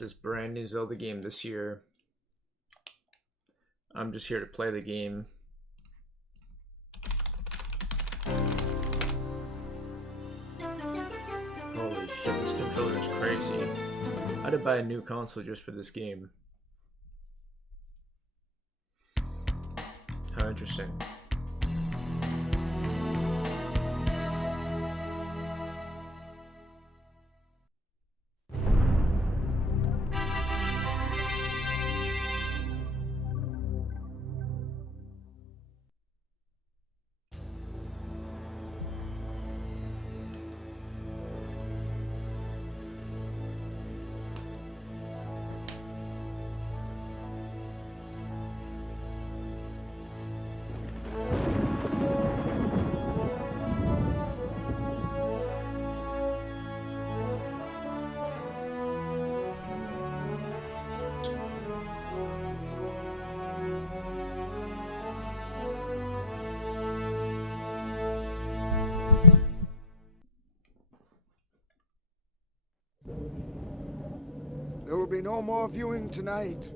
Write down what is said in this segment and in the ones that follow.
This brand new Zelda game this year. I'm just here to play the game. Holy shit, this controller is crazy. I had to buy a new console just for this game. How interesting. There will be no more viewing tonight.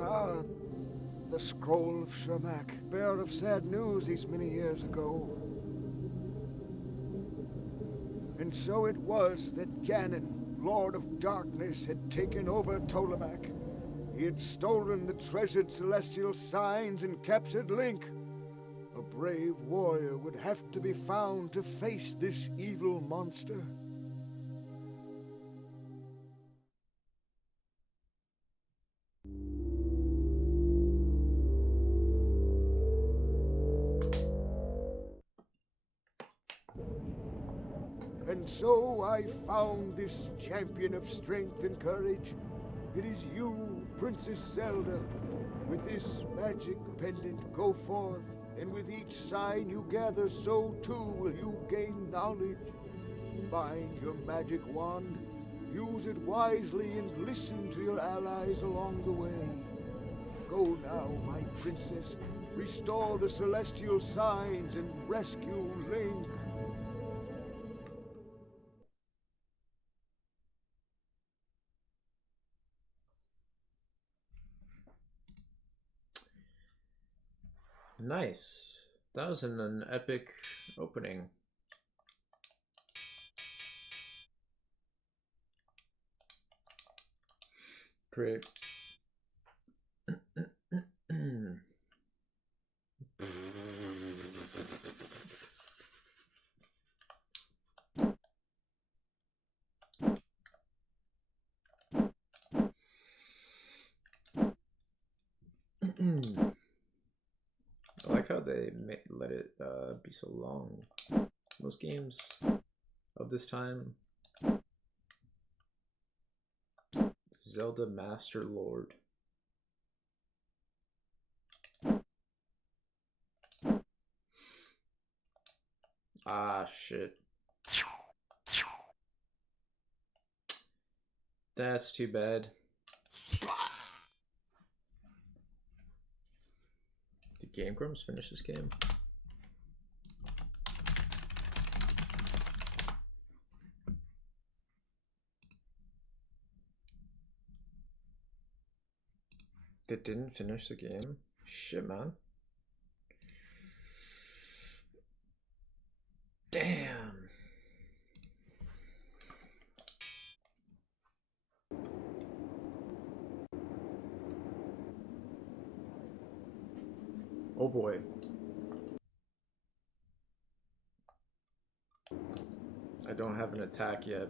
Ah, the scroll of Shermak, bearer of sad news these many years ago. And so it was that Ganon, Lord of Darkness, had taken over Ptolemaic. He had stolen the treasured celestial signs and captured Link. A brave warrior would have to be found to face this evil monster. And so I found this champion of strength and courage. It is you, Princess Zelda. With this magic pendant, go forth, and with each sign you gather, so too will you gain knowledge. Find your magic wand, use it wisely, and listen to your allies along the way. Go now, my princess, restore the celestial signs and rescue Link. Nice. That was an epic opening. Great. I like how they let it be so long. Most games of this time. Zelda Master Lord. Ah, shit. That's too bad. Did Game Grumps finish this game? It didn't finish the game? Shit, man. Damn. Oh boy. I don't have an attack yet.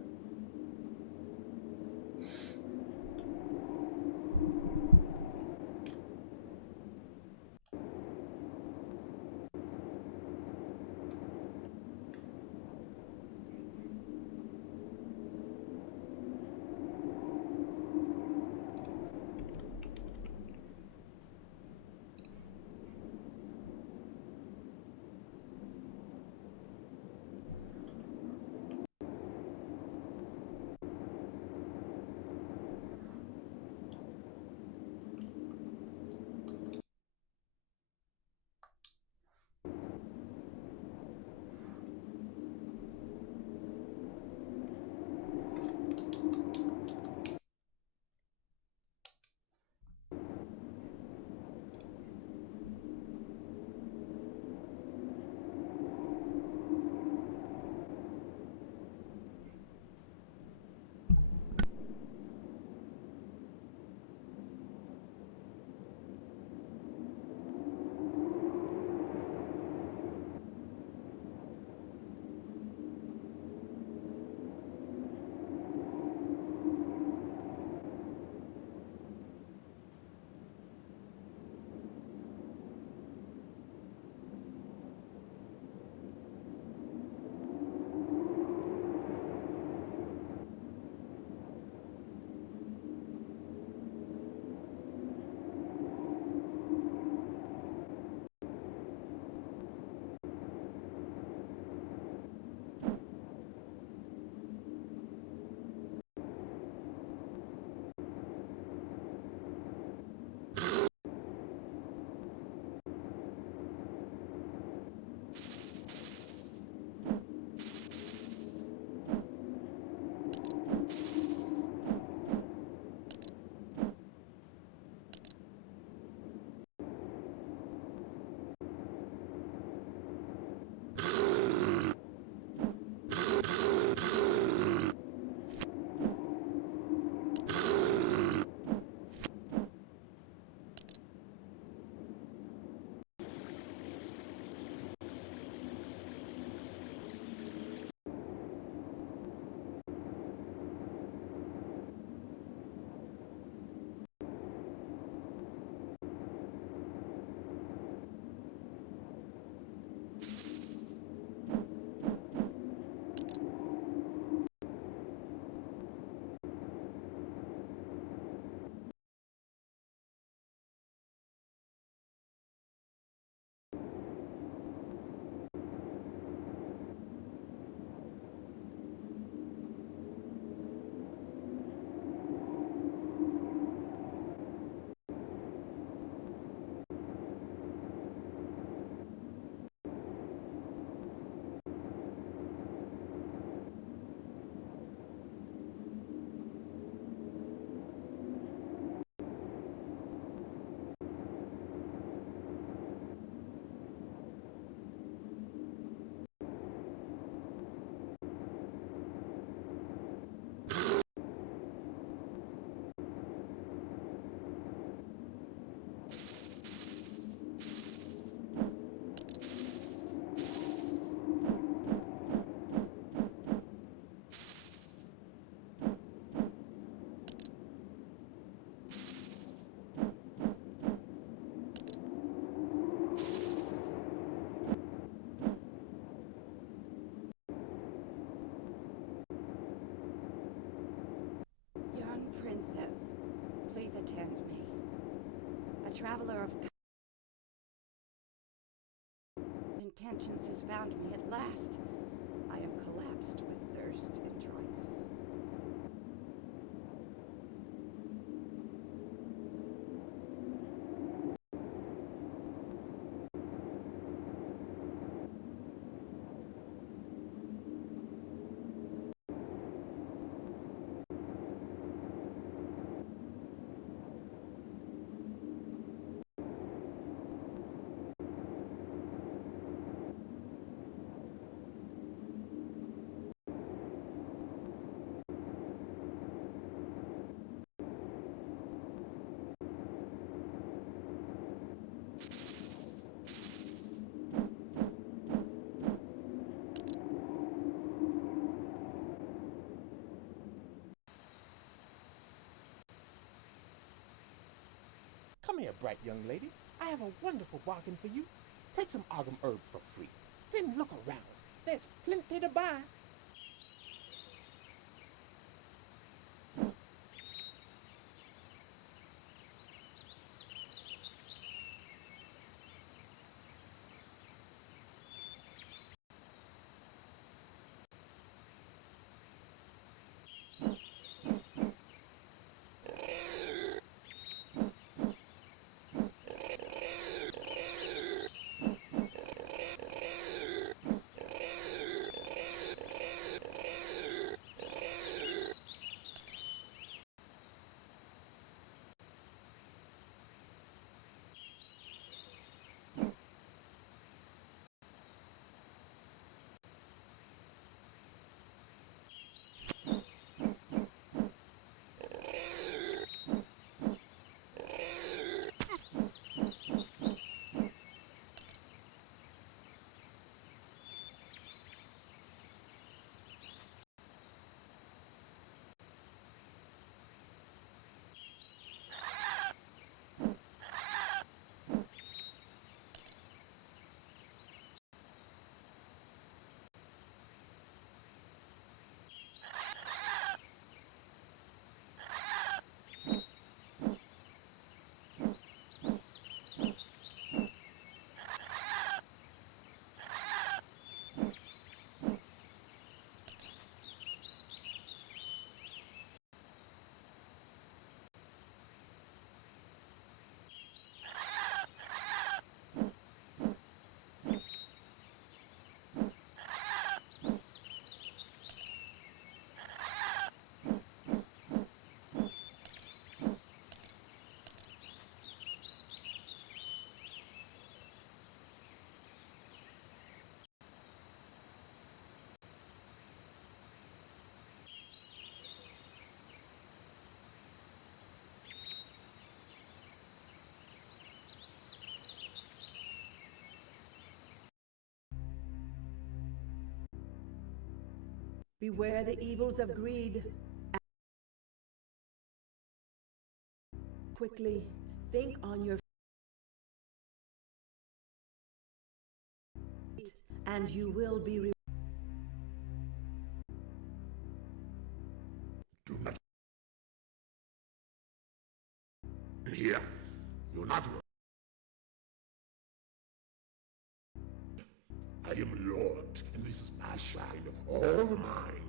traveler of intentions has found me at last. I am collapsed with thirst and dryness. Come here, bright young lady. I have a wonderful bargain for you. Take some argum herb for free. Then look around. There's plenty to buy. Beware the evils of greed. Quickly, think on your feet, and you will be Do not here. You're not. I am Lord, and this is my shrine, all mine.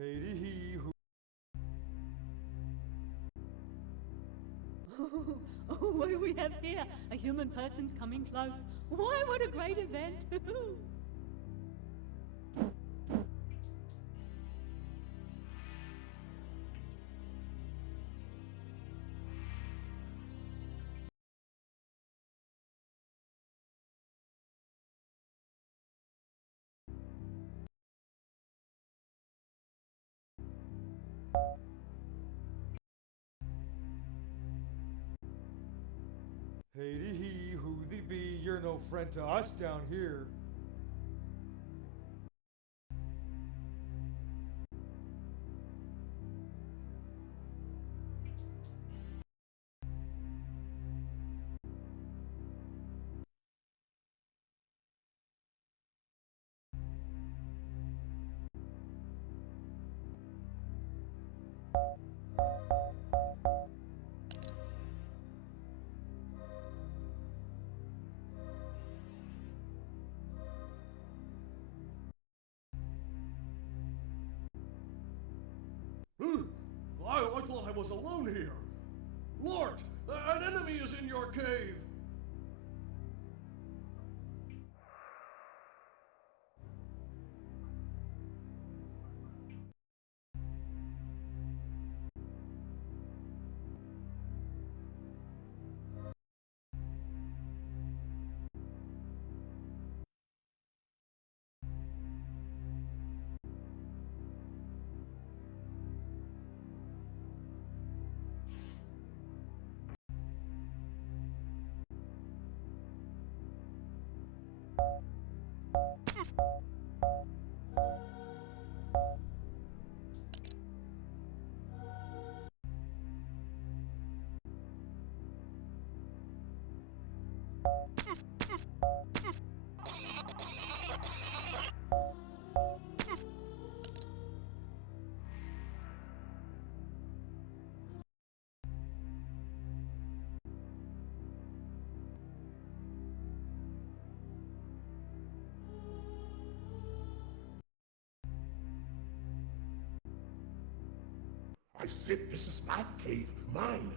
Haiti he who... Oh, what do we have here? A human person's coming close. Why, what a great event! Haiti he who thee be, you're no friend to us down here. I thought I was alone here. Lord, an enemy is in your cave. I said this is my cave, mine.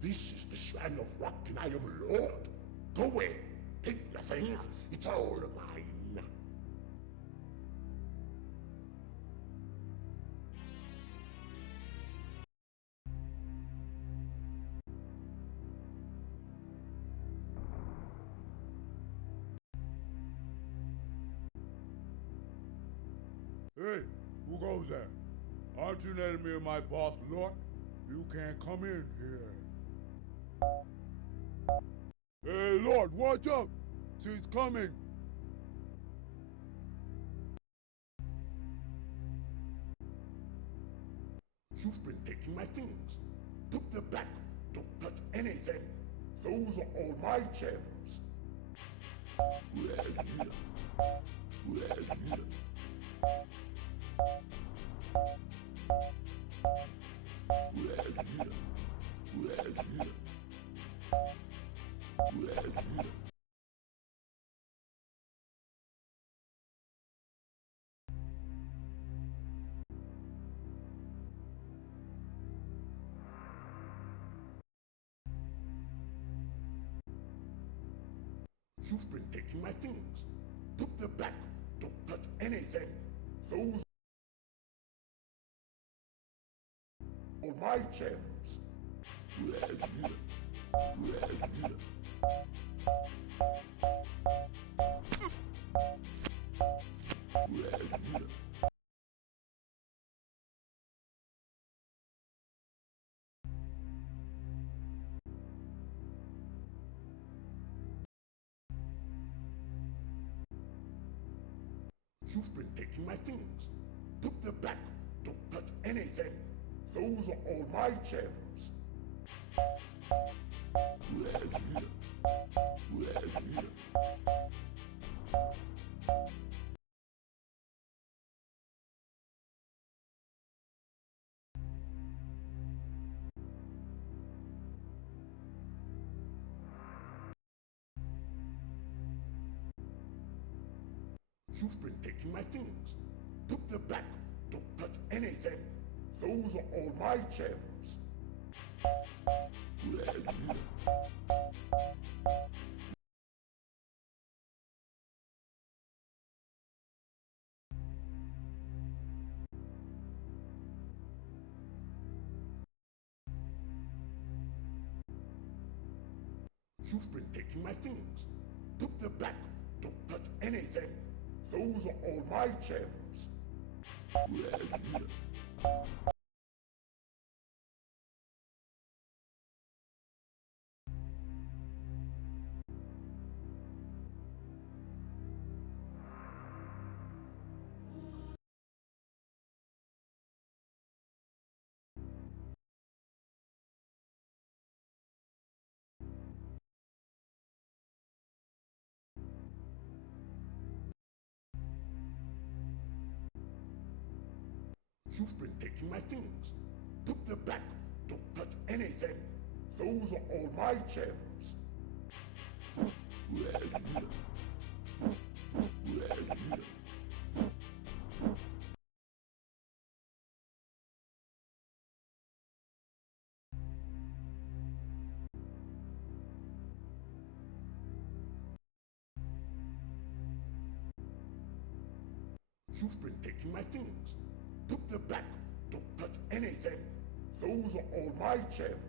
This is the shrine of rock and I am Lord. Go away, take nothing, it's all mine. Hey, who goes there? Aren't you an enemy of my boss, Lord? You can't come in here. Hey, Lord, watch out! She's coming! You've been taking my things. Put them back. Don't touch anything. Those are all my gems. You've been taking my things. Put them back. Don't touch anything. Those are all my gems. You've been taking my things. Put them back. Don't touch anything. Those are all my gems. You've been taking my things. Put them back. Don't touch anything. Those are all my gems. You've been taking my things. Put them back. Don't touch anything. Those are all my gems. You've been taking my things. Put them back. Don't touch anything. Those are all my gems. You've been taking my things. Put them back. Don't touch anything. Those are all my gems.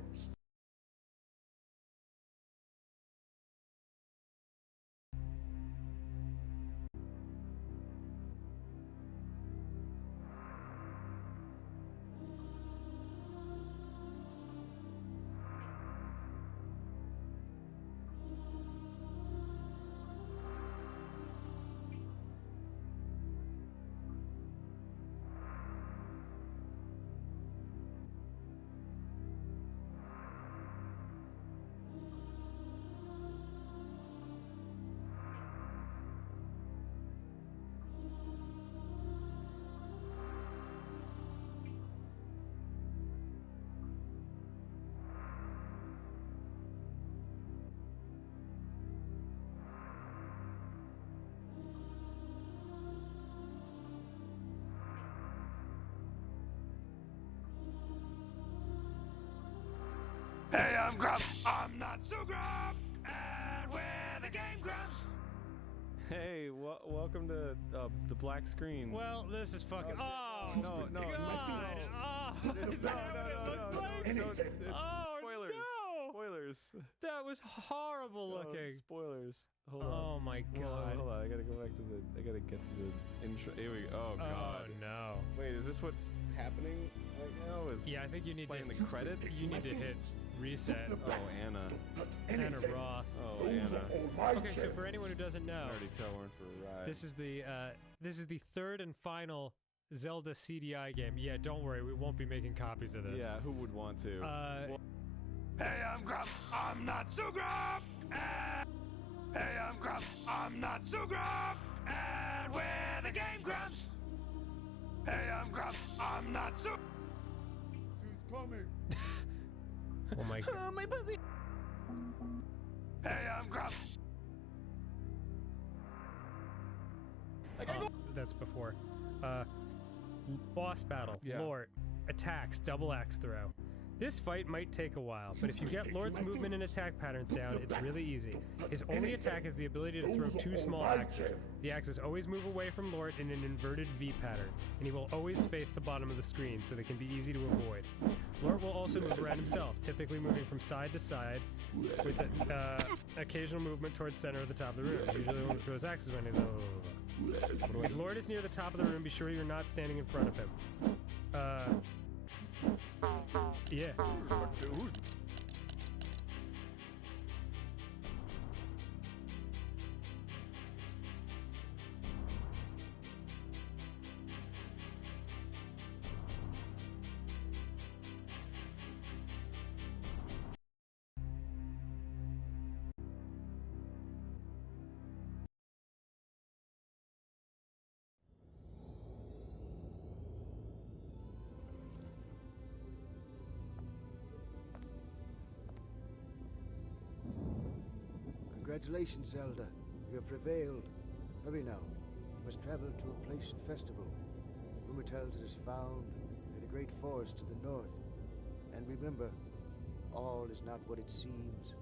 Hey, I'm Grumps. I'm not so Grump. And we're the Game Grumps. Hey, welcome to the black screen. Well, this is fucking. Oh, no, God! Oh, is that what it looks like? Oh, spoilers. no! Spoilers. That was horrible looking. Spoilers. Hold on. Oh my God! Hold on. I gotta go back to the. I gotta get to the intro. Here we go. Oh God. Oh no! Wait, is this what's happening right now? Yeah, I think you need playing to. the credits. You need to hit reset. Oh, Anna. Anna Roth. Oh, Anna. Okay, so for anyone who doesn't know, I already tell we're in for a ride. this is the third and final Zelda CDI game. Yeah, don't worry, we won't be making copies of this. Yeah, who would want to? Hey, I'm Grump. I'm not so Grump. Hey, I'm Grump. I'm not so Grump. And we're the Game Grumps. Hey, I'm Grump. I'm not so. She's coming. Oh my God. my pussy. Hey, I'm Grump. That's before. Boss battle. Yeah. Lord. Attacks. Double axe throw. This fight might take a while, but if you get Lord's movement and attack patterns down, it's really easy. His only attack is the ability to throw two small axes. The axes always move away from Lord in an inverted V pattern, and he will always face the bottom of the screen, so they can be easy to avoid. Lord will also move around himself, typically moving from side to side, with occasional movement towards center of the top of the room. Usually when he throws axes when he's If Lord is near the top of the room, be sure you're not standing in front of him. Yeah. Congratulations, Zelda. You have prevailed. Hurry now. You must travel to a place festival. Rumor tells it is found in the great forest to the north. And remember, all is not what it seems.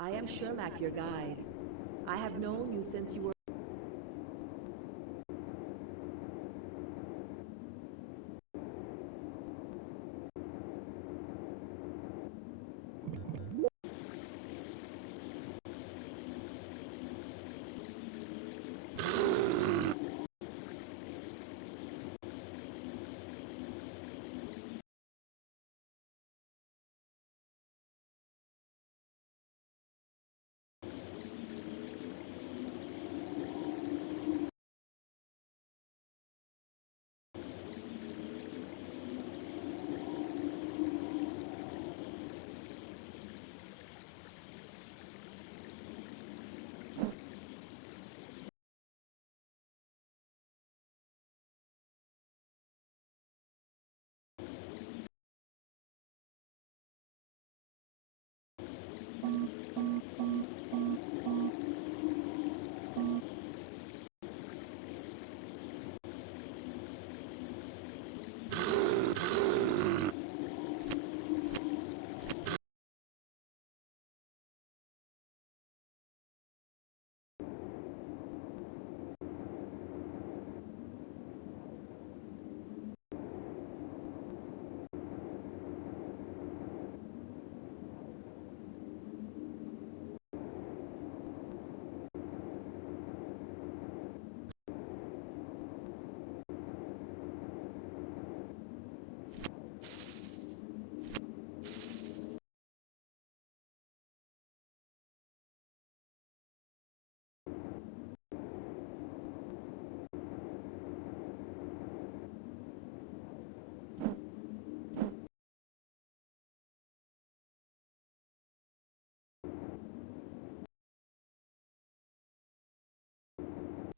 I am Shermac, your guide. I have known you since you were...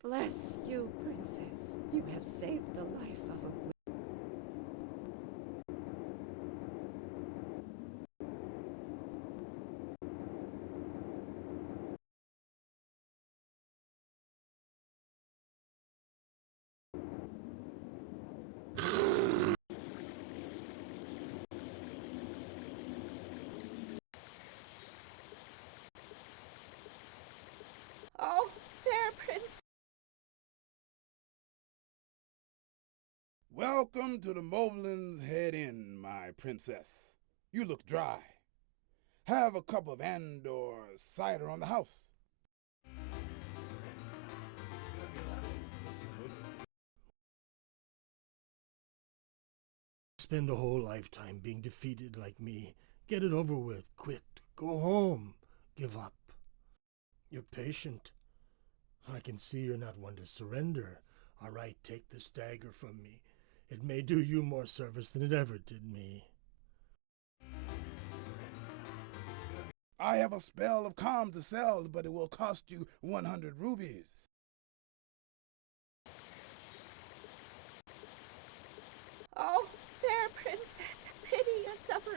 Bless you, princess. You have saved the life of a Oh, there, Prince. Welcome to the Moblin's Head Inn, my princess. You look dry. Have a cup of Andor cider on the house. Spend a whole lifetime being defeated like me. Get it over with. Quit. Go home. Give up. You're patient. I can see you're not one to surrender. All right, take this dagger from me. It may do you more service than it ever did me. I have a spell of calm to sell, but it will cost you 100 rubies. Oh, there, princess. Pity your suffering.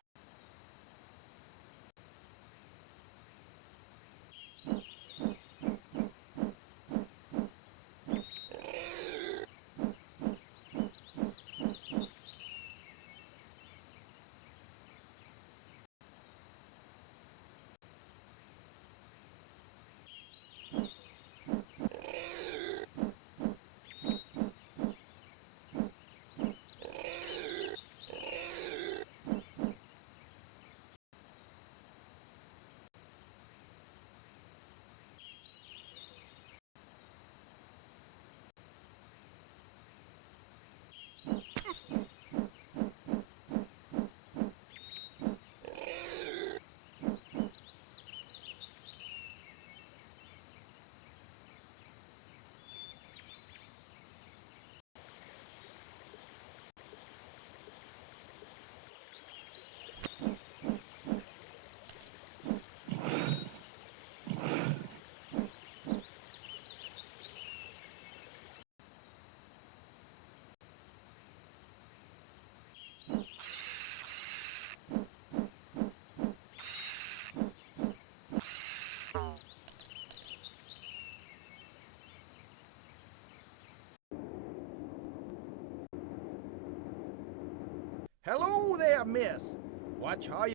Hello there, miss. Watch how you...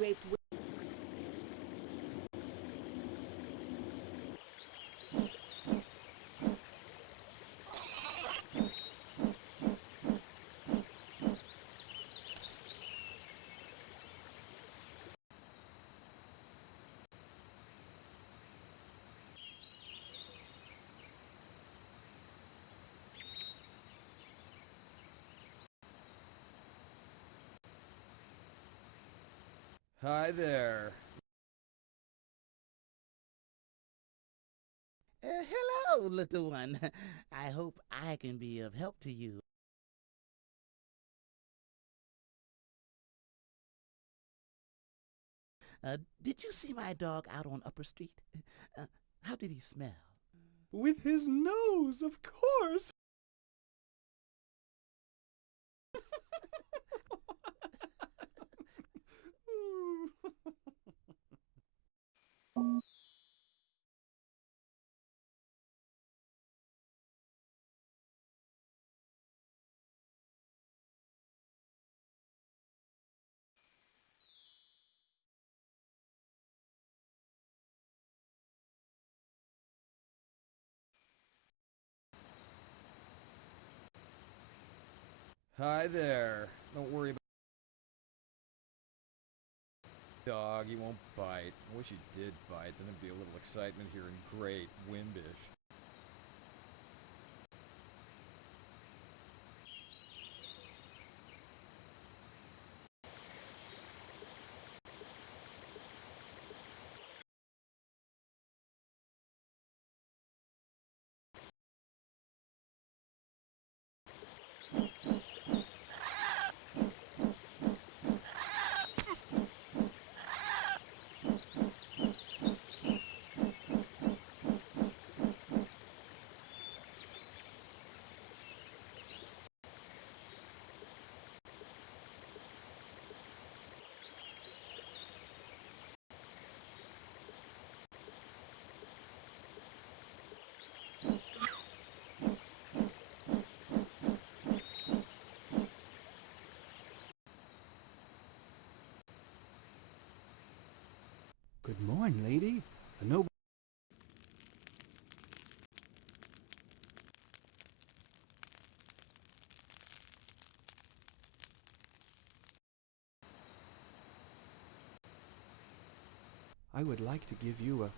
great Hi there. Hello, little one. I hope I can be of help to you. Did you see my dog out on Upper Street? How did he smell? With his nose, of course! Hi there. Don't worry about dog, he won't bite. I wish he did bite, then there'd be a little excitement here in Great Wimbish. Good morn, lady. A noble. I would like to give you a.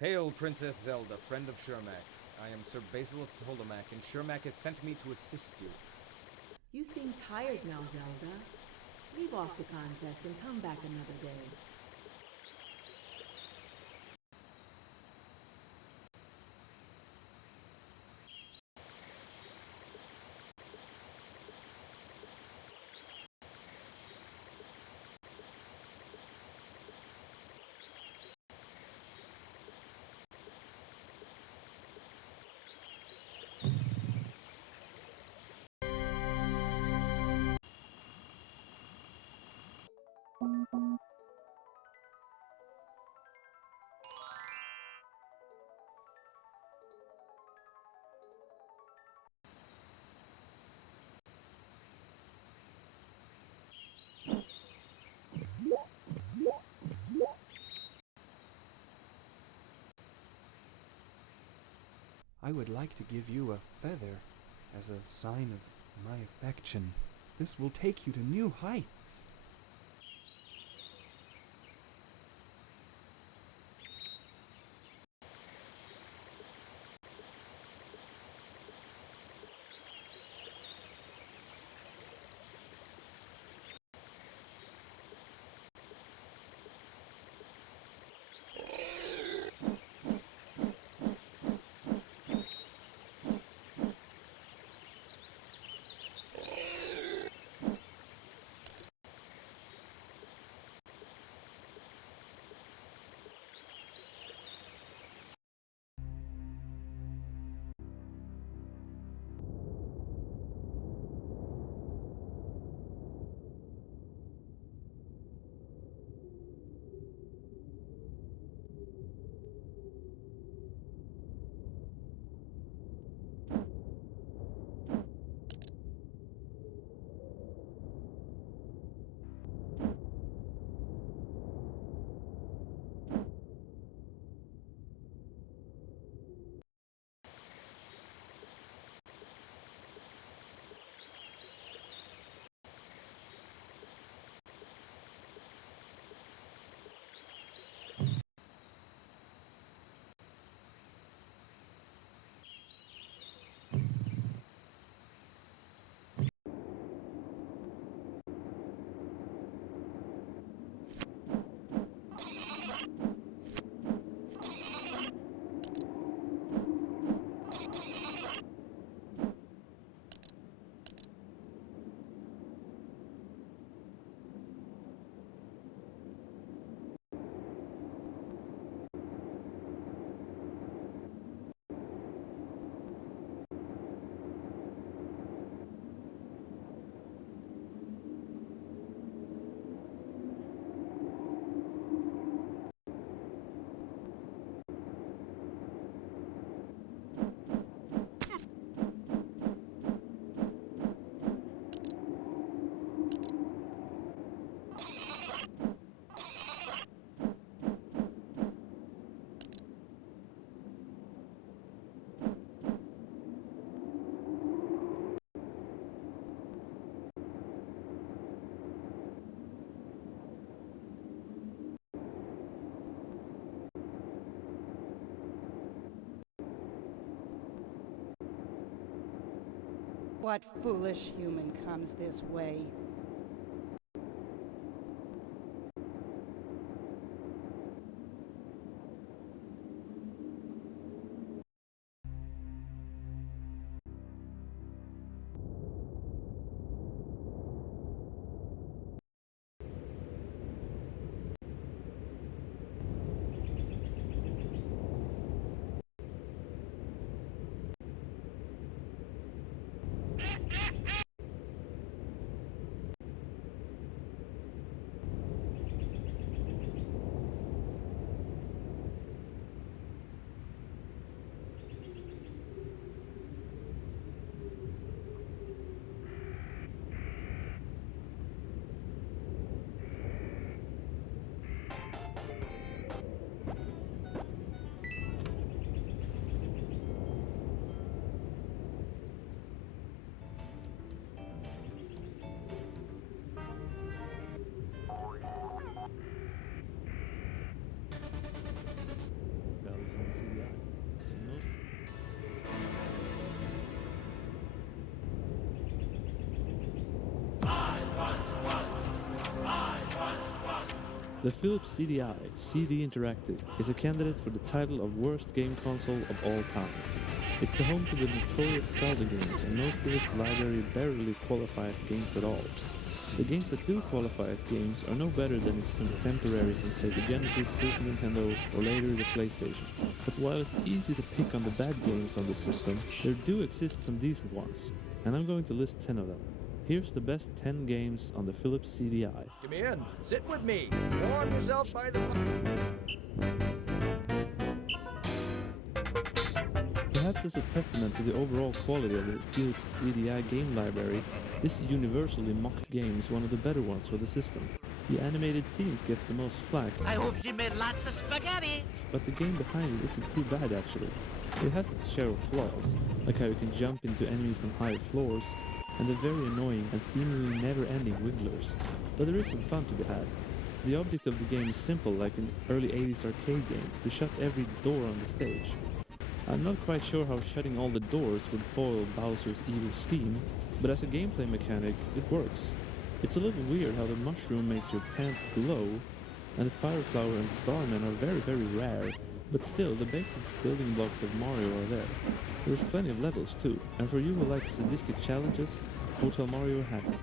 Hail, Princess Zelda, friend of Shermac. I am Sir Basil of Tolemac, and Shermac has sent me to assist you. You seem tired now, Zelda. Leave off the contest and come back another day. I would like to give you a feather as a sign of my affection. This will take you to new heights. What foolish human comes this way? Values on CDI. So most The Philips CDI CD Interactive is a candidate for the title of Worst Game Console of All Time. It's the home to the notorious Zelda games, and most of its library barely qualify as games at all. The games that do qualify as games are no better than its contemporaries on Sega Genesis, Super Nintendo, or later the PlayStation. But while it's easy to pick on the bad games on the system, there do exist some decent ones, and I'm going to list 10 of them. Here's the best 10 games on the Philips CDI. Come in. Sit with me. Warm yourself by the... Perhaps as a testament to the overall quality of the Philips CDI game library, this universally mocked game is one of the better ones for the system. The animated scenes gets the most flack. I hope she made lots of spaghetti! But the game behind it isn't too bad actually. It has its share of flaws, like how you can jump into enemies on higher floors, and the very annoying and seemingly never-ending wigglers. But there is some fun to be had. The object of the game is simple, like an early 80s arcade game, to shut every door on the stage. I'm not quite sure how shutting all the doors would foil Bowser's evil scheme, but as a gameplay mechanic, it works. It's a little weird how the mushroom makes your pants glow, and the fire flower and starmen are very, very rare, but still, the basic building blocks of Mario are there. There's plenty of levels too, and for you who like sadistic challenges, Hotel Mario has it.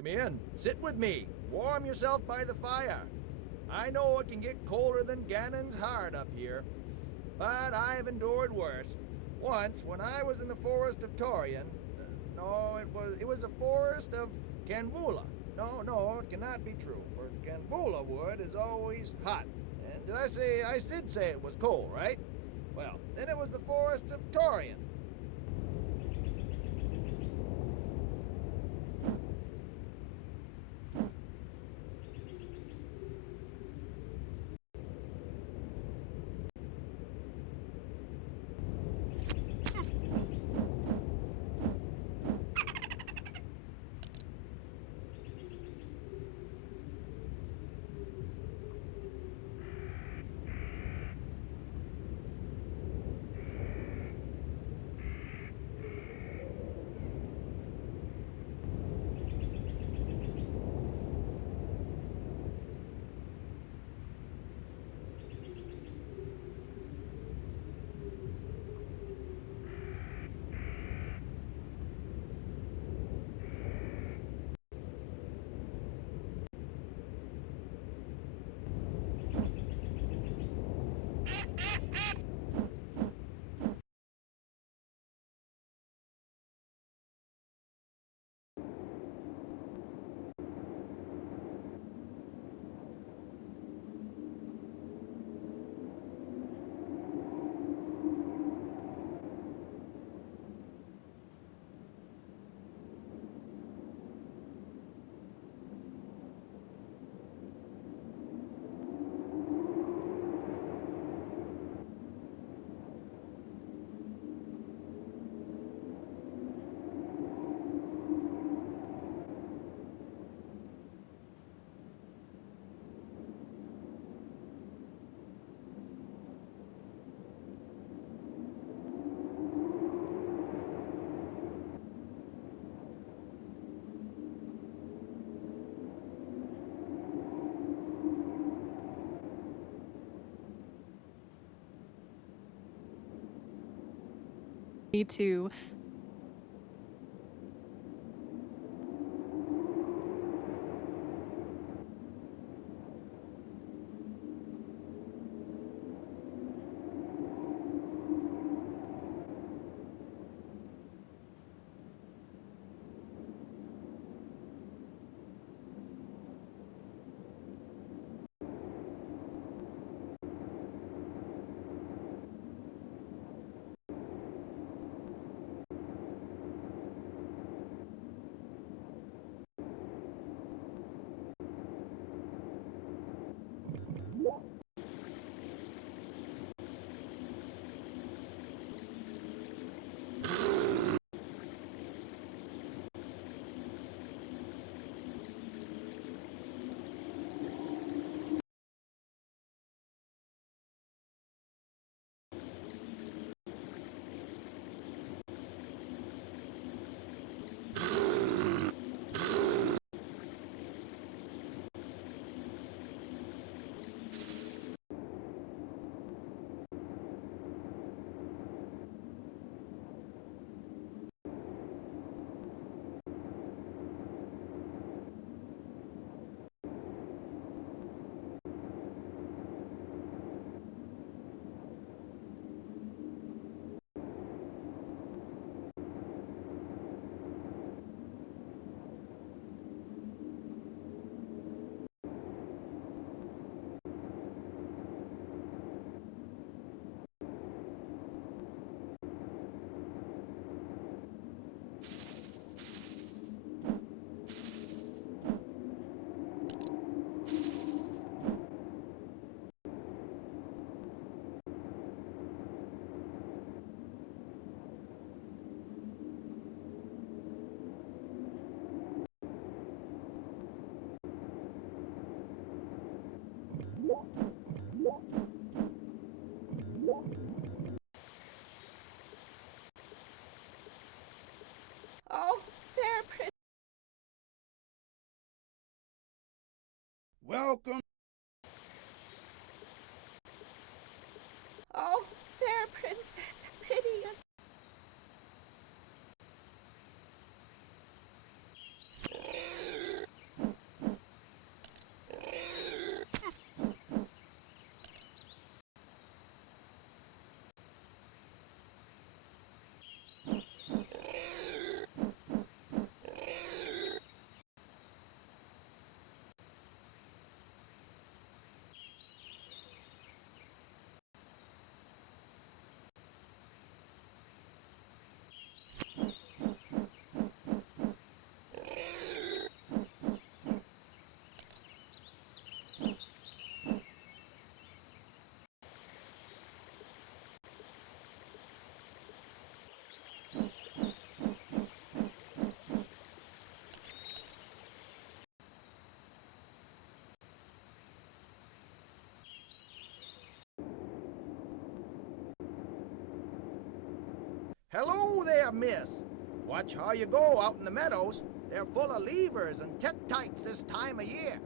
Come in. Sit with me. Warm yourself by the fire. I know it can get colder than Ganon's heart up here, but I've endured worse. Once, when I was in the forest of Torian, no, it was the forest of Canvula. No, it cannot be true, for Canvula wood is always hot. And I did say it was cold, right? Well, then it was the forest of Torian. To Oh, there, Prince. Welcome. Oh, there, Princess. Pity us. Hello there, miss. Watch how you go out in the meadows. They're full of levers and tektites this time of year.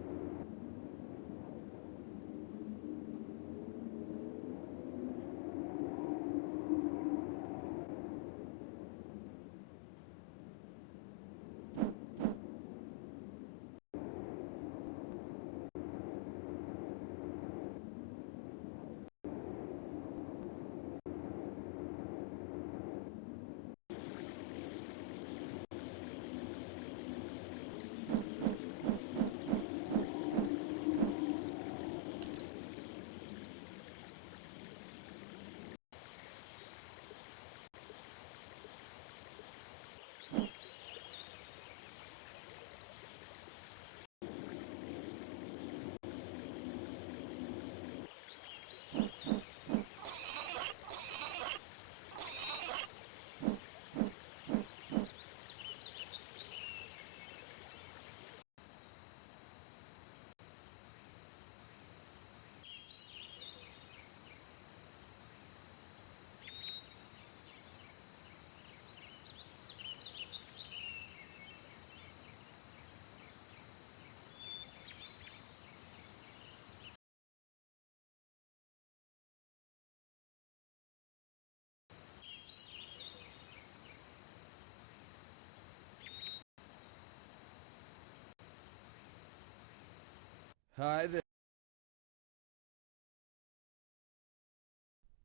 Hi there.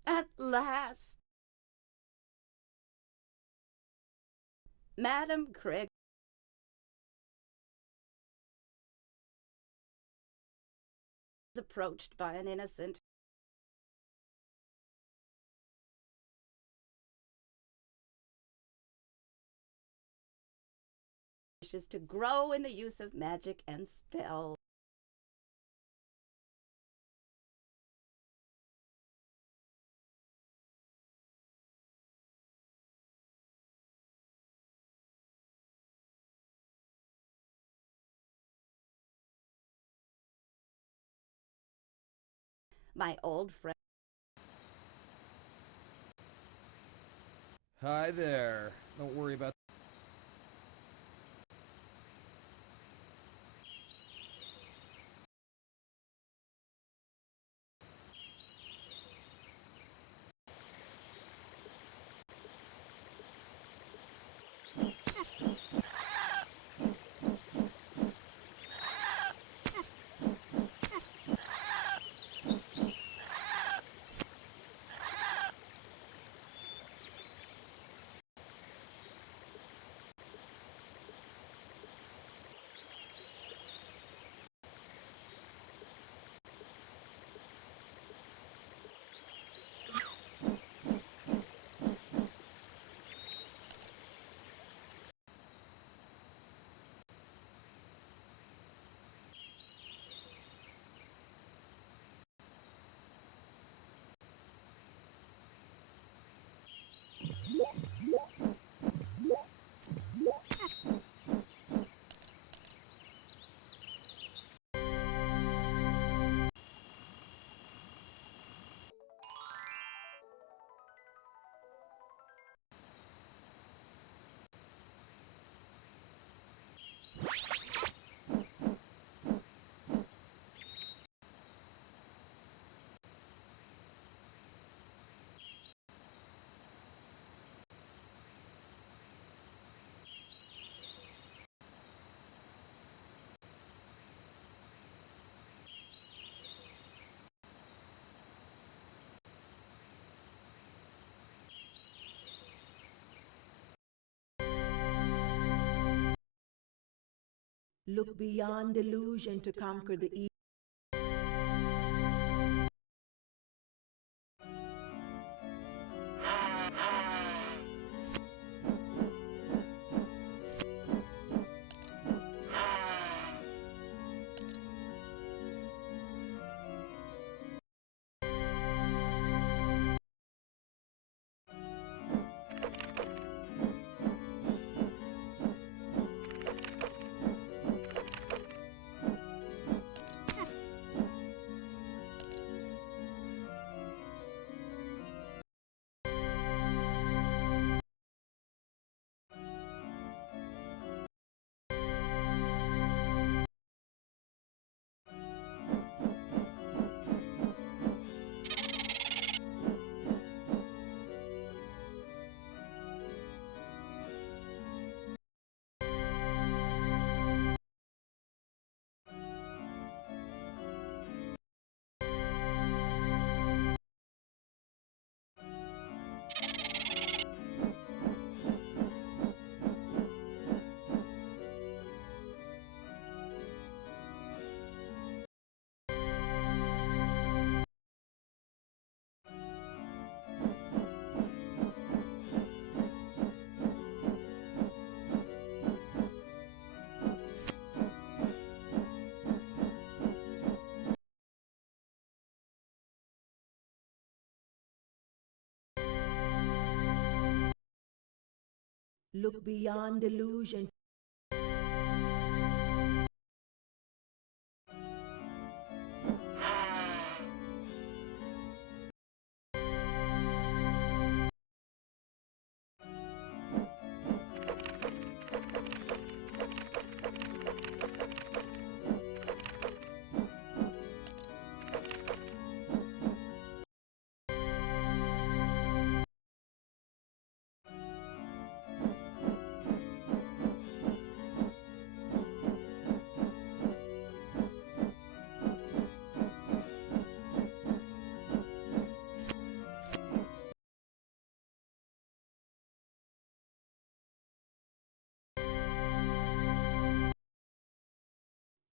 At last. Madam Craig is approached by an innocent wishes to grow in the use of magic and spells. My old friend. Hi there. Don't worry about Look beyond illusion to conquer the evil. Look beyond illusion.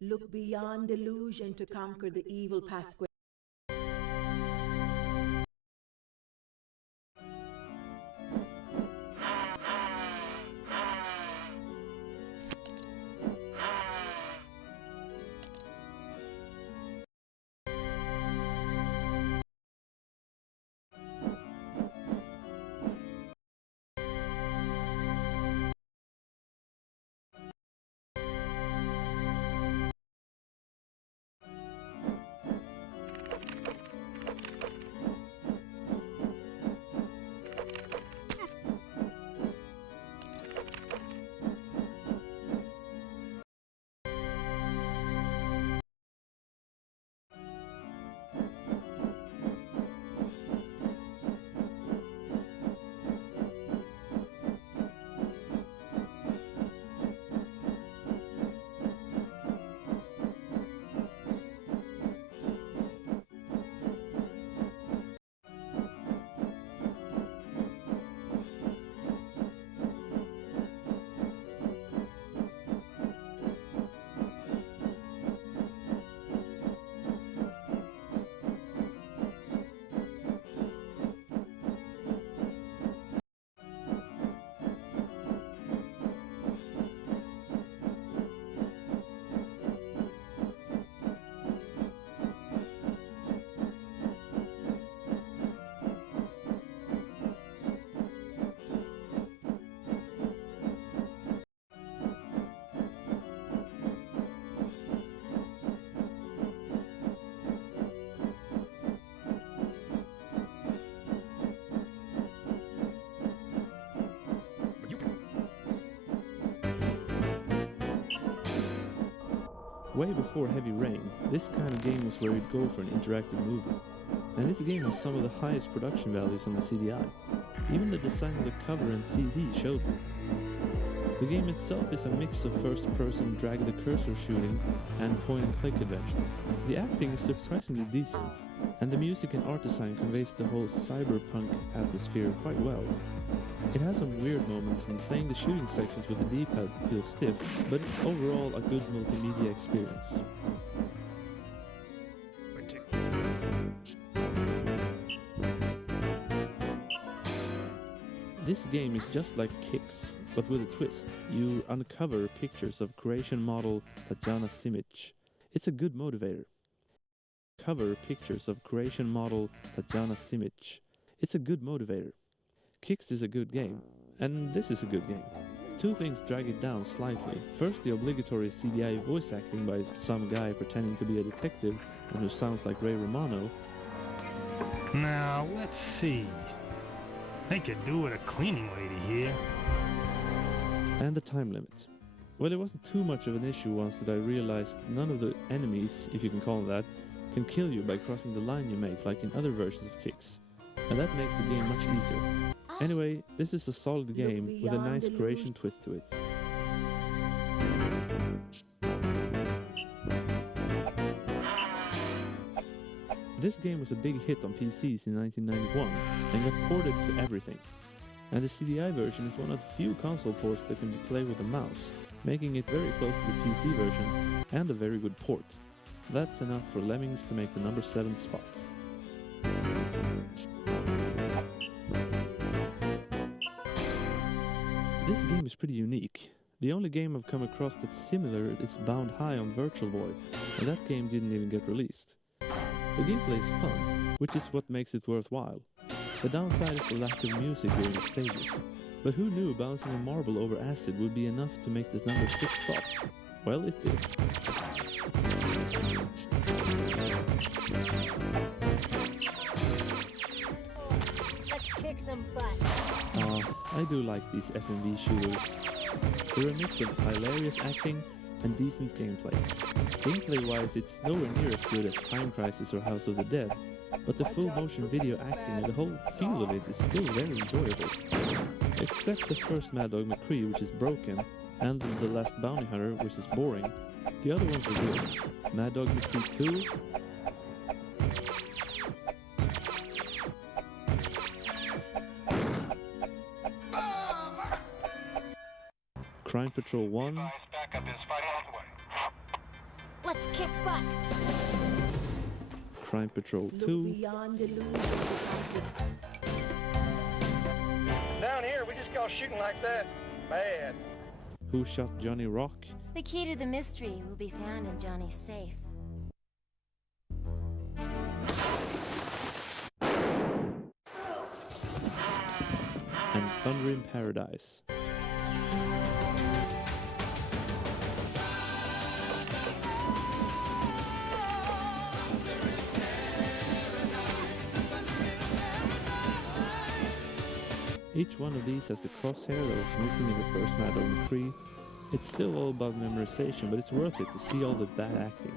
Look beyond illusion to conquer the evil past. Way before Heavy Rain, this kind of game was where you'd go for an interactive movie. And this game has some of the highest production values on the CDI. Even the design of the cover and CD shows it. The game itself is a mix of first-person drag-the-cursor shooting and point-and-click adventure. The acting is surprisingly decent, and the music and art design conveys the whole cyberpunk atmosphere quite well. It has some weird moments, and playing the shooting sections with the D-pad feels stiff, but it's overall a good multimedia experience. This game is just like Kicks, but with a twist. You uncover pictures of Croatian model Tatjana Simic. It's a good motivator. Cover pictures of Croatian model Tatjana Simic. It's a good motivator. Kicks is a good game, and this is a good game. Two things drag it down slightly. First, the obligatory CDI voice acting by some guy pretending to be a detective and who sounds like Ray Romano. Now, let's see. I could do with a cleaning lady here. And the time limit. Well, it wasn't too much of an issue once that I realized none of the enemies, if you can call them that, can kill you by crossing the line you make like in other versions of Kicks. And that makes the game much easier. Anyway, this is a solid game with a nice Croatian twist to it. This game was a big hit on PCs in 1991 and got ported to everything. And the CDI version is one of the few console ports that can be played with a mouse, making it very close to the PC version and a very good port. That's enough for Lemmings to make the number 7 spot. This game is pretty unique. The only game I've come across that's similar is Bound High on Virtual Boy, and that game didn't even get released. The gameplay is fun, which is what makes it worthwhile. The downside is the lack of music during the stages. But who knew bouncing a marble over acid would be enough to make this number 6 spot? Well, it did. Let's kick some butt. I do like these FMV shooters. They're a mix of hilarious acting and decent gameplay. Gameplay-wise, it's nowhere near as good as Time Crisis or House of the Dead, but the full motion video acting and the whole feel of it is still very enjoyable. Except the first Mad Dog McCree, which is broken, and the last Bounty Hunter, which is boring. The other ones are good. Mad Dog McCree 2, Crime Patrol 1, Let's kick butt. Crime Patrol Look 2, beyond illusion. Down here, we just call shooting like that bad. Who Shot Johnny Rock, The key to the mystery will be found in Johnny's safe. and Thunder in Paradise. Each one of these has the crosshair that was missing in the first Mad Dog McCree. It's still all about memorization, but it's worth it to see all the bad acting.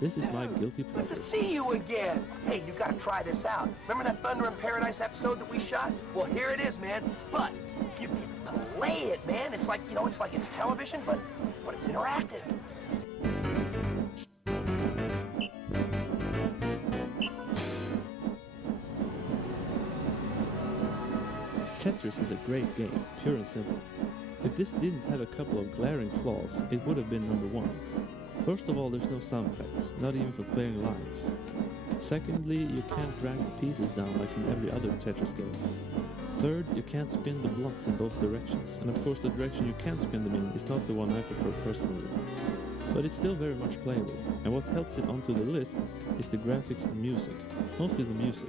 This is my guilty pleasure. Good to see you again. Hey, you gotta try this out. Remember that Thunder in Paradise episode that we shot? Well, here it is, man. But you can play it, man. It's like, it's television, but it's interactive. Tetris is a great game, pure and simple. If this didn't have a couple of glaring flaws, it would have been number 1. First of all, there's no sound effects, not even for clearing lines. Secondly, you can't drag the pieces down like in every other Tetris game. Third, you can't spin the blocks in both directions, and of course the direction you can spin them in is not the one I prefer personally. But it's still very much playable, and what helps it onto the list is the graphics and music, mostly the music.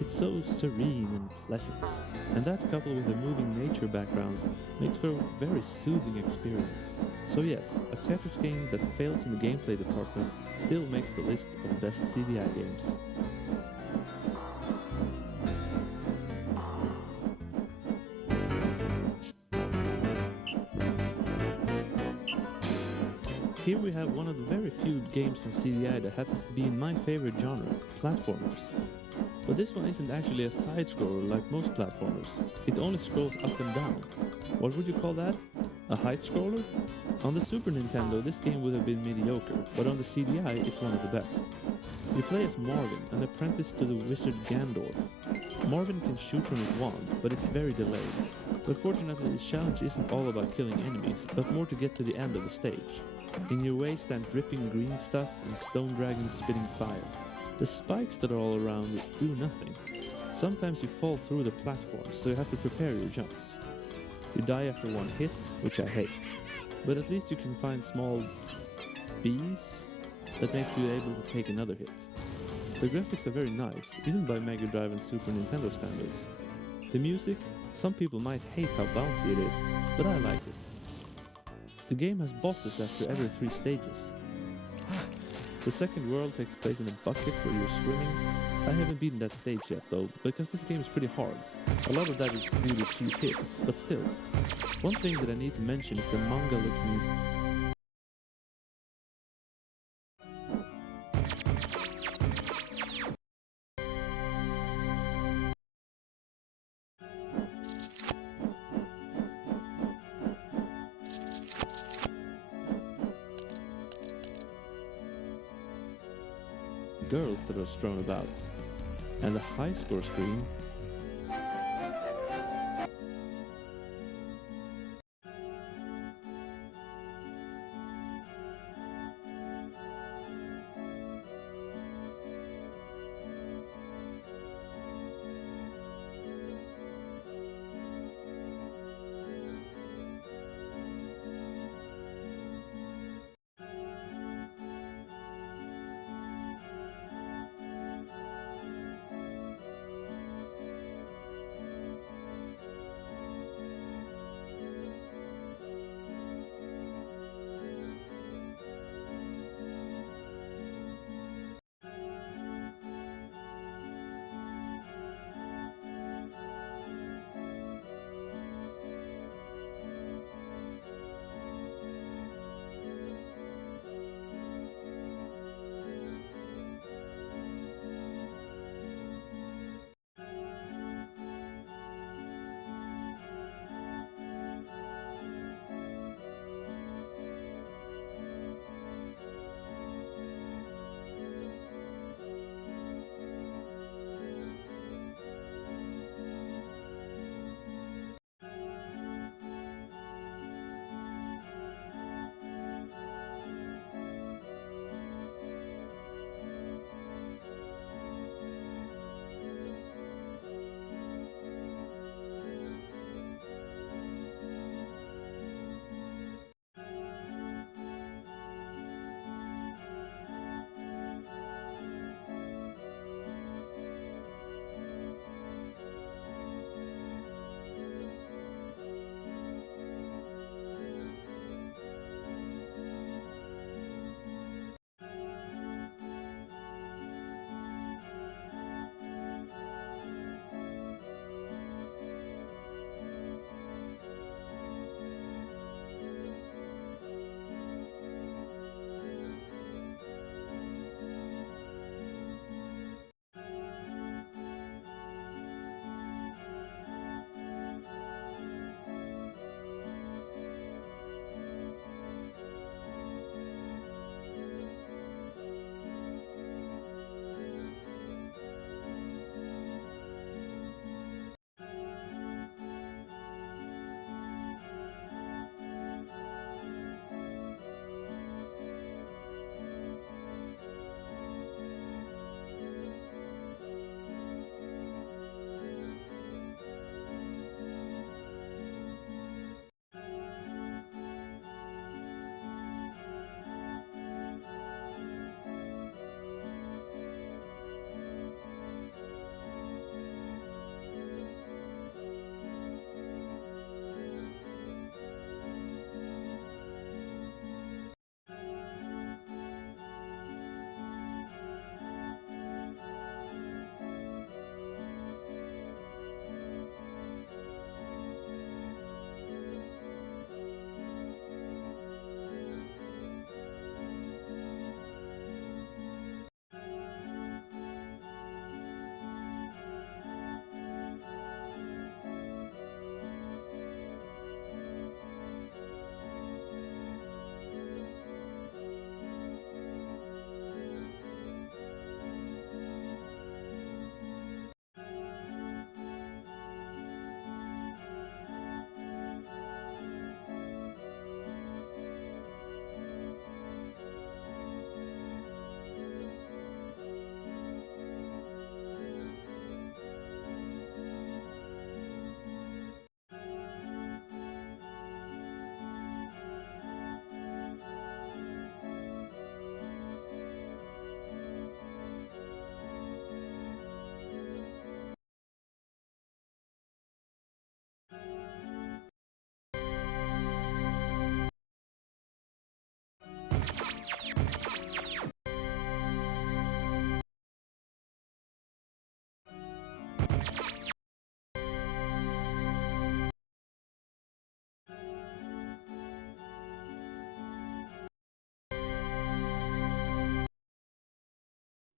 It's so serene and pleasant, and that coupled with the moving nature backgrounds makes for a very soothing experience. So yes, a Tetris game that fails in the gameplay department still makes the list of best CDI games. Here we have one of the very few games on CDI that happens to be in my favorite genre, platformers. But this one isn't actually a side-scroller like most platformers. It only scrolls up and down. What would you call that? A height-scroller? On the Super Nintendo, this game would have been mediocre, but on the CDI, it's one of the best. You play as Marvin, an apprentice to the wizard Gandorf. Marvin can shoot from his wand, but it's very delayed. But fortunately, the challenge isn't all about killing enemies, but more to get to the end of the stage. In your way stand dripping green stuff and stone dragons spitting fire. The spikes that are all around do nothing. Sometimes you fall through the platforms, so you have to prepare your jumps. You die after one hit, which I hate. But at least you can find small bees that makes you able to take another hit. The graphics are very nice, even by Mega Drive and Super Nintendo standards. The music, some people might hate how bouncy it is, but I like it. The game has bosses after every 3 stages. The second world takes place in a bucket where you're swimming. I haven't beaten that stage yet though, because this game is pretty hard. A lot of that is due to cheap hits, but still. One thing that I need to mention is the manga looking... girls that are strewn about, and the high score screen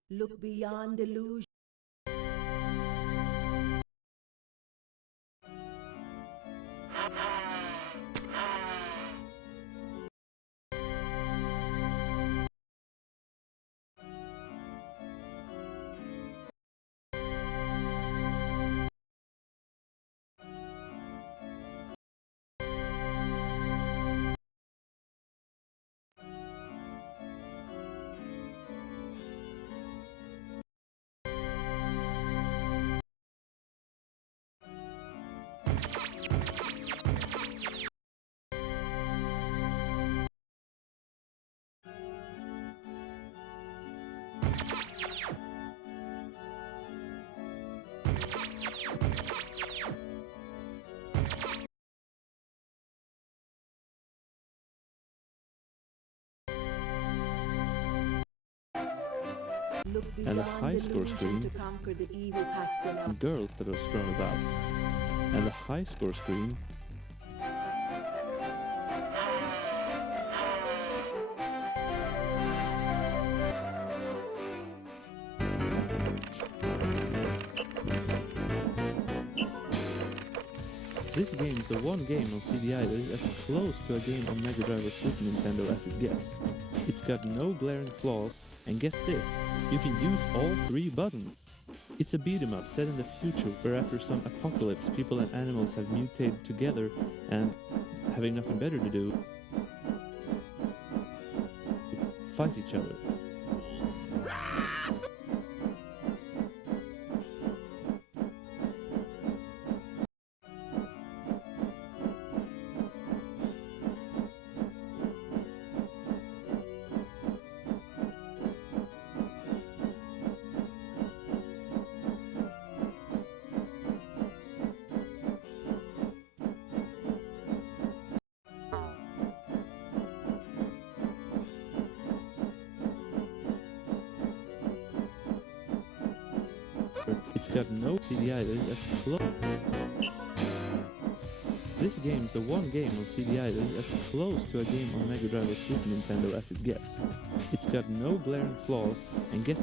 Look beyond illusion. And a high score screen, and girls that are strewn about. And a high score screen, this game is the one game on CDI that is as close to a game on Mega Drive or Super Nintendo as it gets. It's got no glaring flaws, and get this, you can use all 3 buttons. It's a beat 'em up set in the future where after some apocalypse people and animals have mutated together and, having nothing better to do, fight each other. It's got no CDI that is as close. This game is the one game on CDI that is as close to a game on Mega Drive or Super Nintendo as it gets. It's got no glaring flaws, and get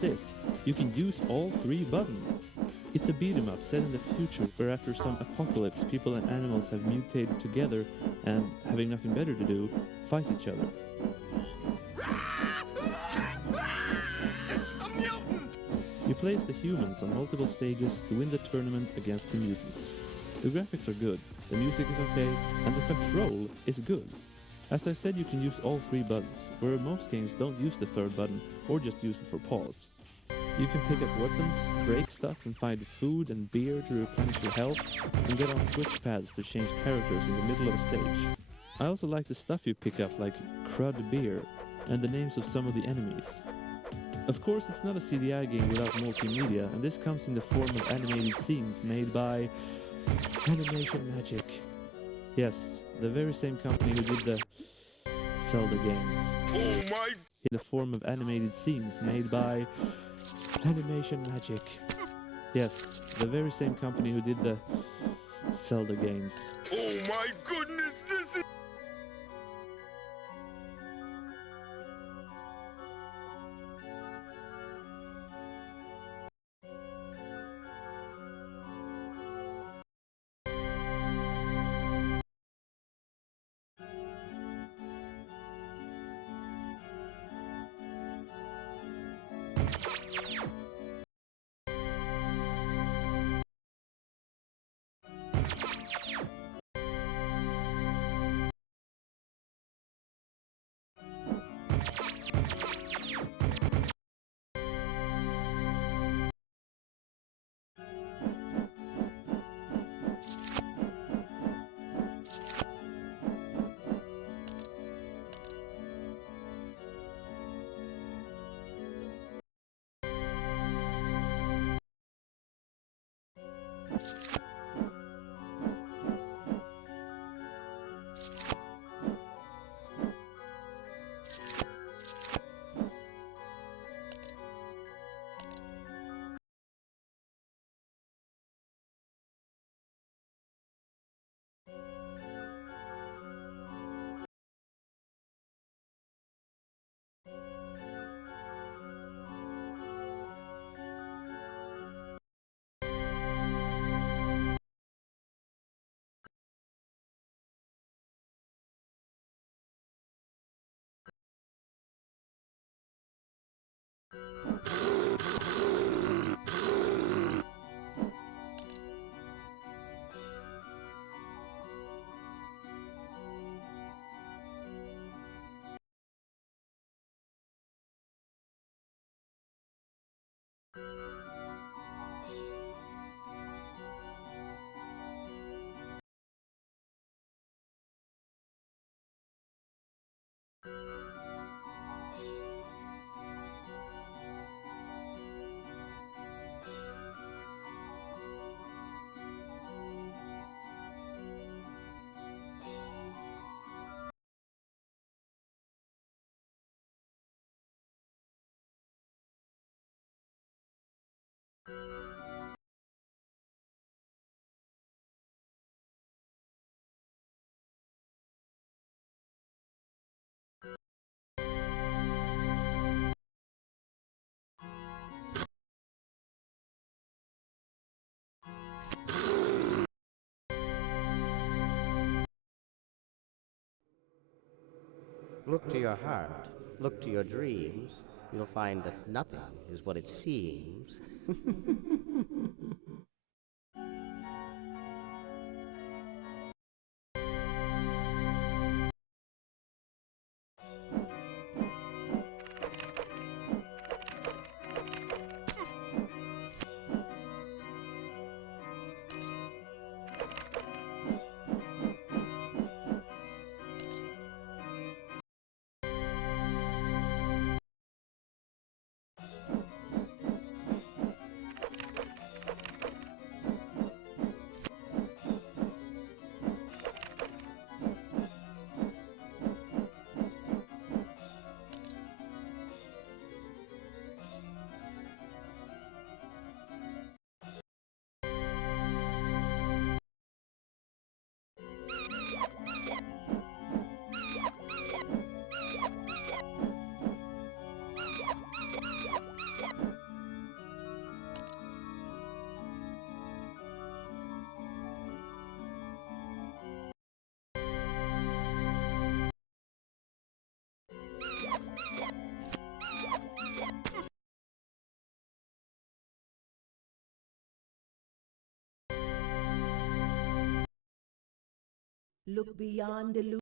this, you can use all 3 buttons. It's a beat 'em up set in the future where after some apocalypse people and animals have mutated together and, having nothing better to do, fight each other. It's a mutant! You play as the humans on multiple stages to win the tournament against the mutants. The graphics are good, the music is okay, and the control is good. As I said, you can use all 3 buttons, where most games don't use the 3rd button or just use it for pause. You can pick up weapons, break stuff and find food and beer to replenish your health, and get on switch pads to change characters in the middle of a stage. I also like the stuff you pick up like crud beer and the names of some of the enemies. Of course, it's not a CDI game without multimedia, and this comes in the form of animated scenes made by Animation Magic. Yes, the very same company who did the Zelda games. Oh my! In the form of animated scenes made by Animation Magic. Yes, the very same company who did the Zelda games. Oh my goodness, this is... Look to your heart, look to your dreams. You'll find that nothing is what it seems. Look beyond illusion.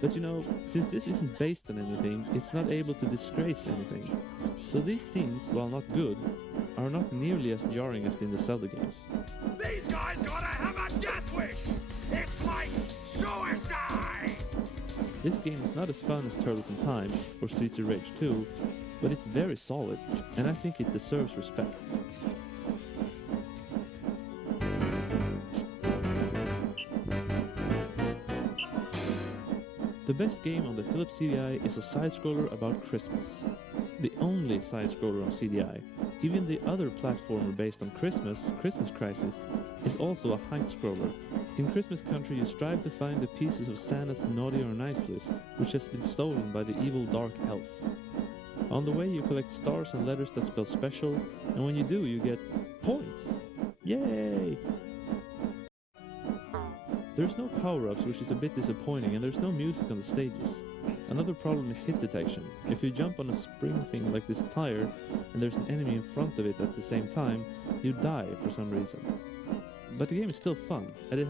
But you know, since this isn't based on anything, it's not able to disgrace anything. So these scenes, while not good, are not nearly as jarring as in the Zelda games. These guys gotta have a death wish! It's like suicide! This game is not as fun as Turtles in Time or Streets of Rage 2, but it's very solid, and I think it deserves respect. The best game on the Philips CDI is a side-scroller about Christmas. The only side-scroller on CDI. Even the other platformer based on Christmas, Christmas Crisis, is also a height-scroller. In Christmas Country you strive to find the pieces of Santa's naughty or nice list, which has been stolen by the evil dark elf. On the way you collect stars and letters that spell special, and when you do you get points! Yay! There's no power-ups, which is a bit disappointing, and there's no music on the stages. Another problem is hit detection. If you jump on a spring thing like this tire, and there's an enemy in front of it at the same time, you die for some reason. But the game is still fun, and it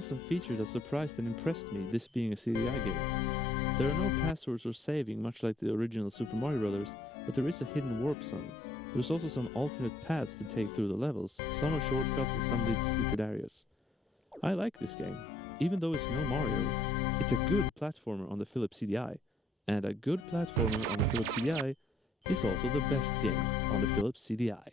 has some features that surprised and impressed me, this being a CDI game. There are no passwords or saving, much like the original Super Mario Bros., but there is a hidden warp zone. There's also some alternate paths to take through the levels, some are shortcuts and some lead to secret areas. I like this game. Even though it's no Mario, it's a good platformer on the Philips CDI, and a good platformer on the Philips CDI is also the best game on the Philips CDI.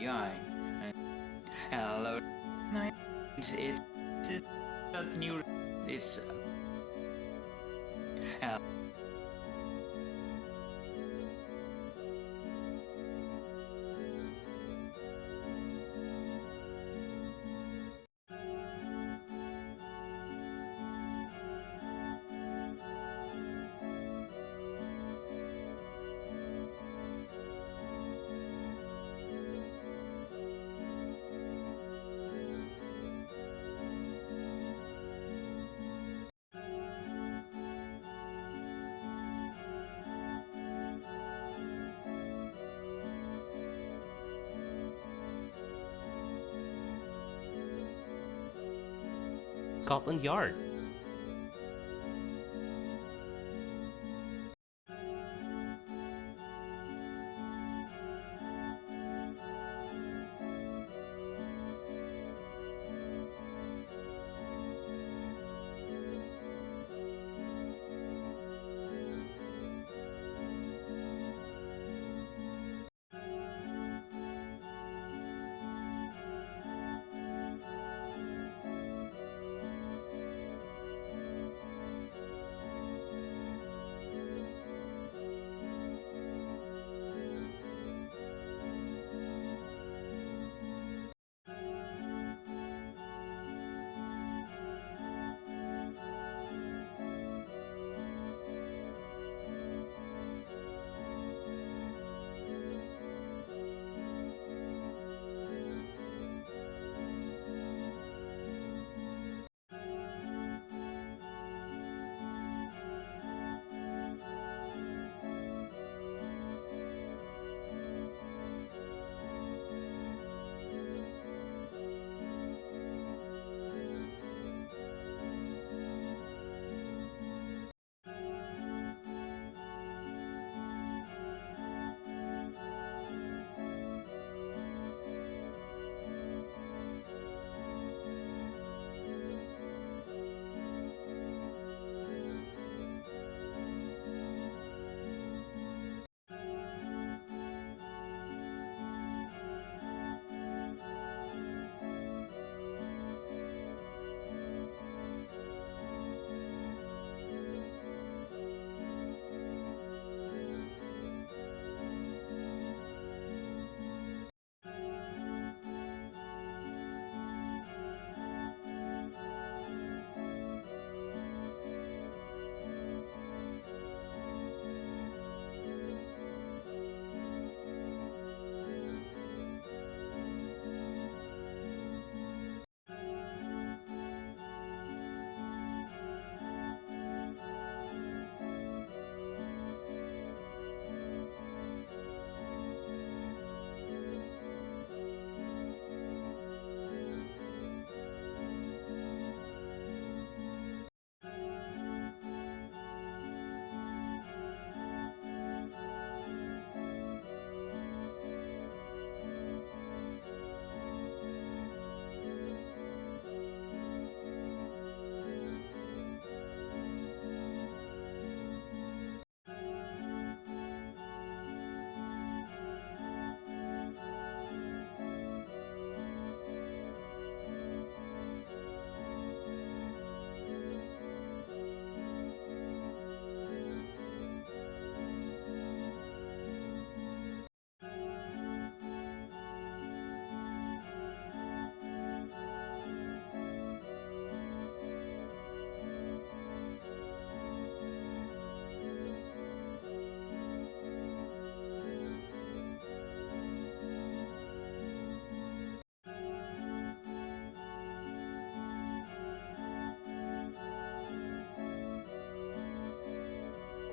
Yeah, and hello, it's a new, it's Scotland Yard.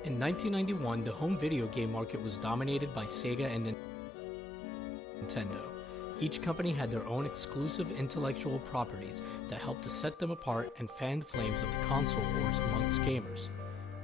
In 1991, the home video game market was dominated by Sega and Nintendo. Each company had their own exclusive intellectual properties that helped to set them apart and fan the flames of the console wars amongst gamers.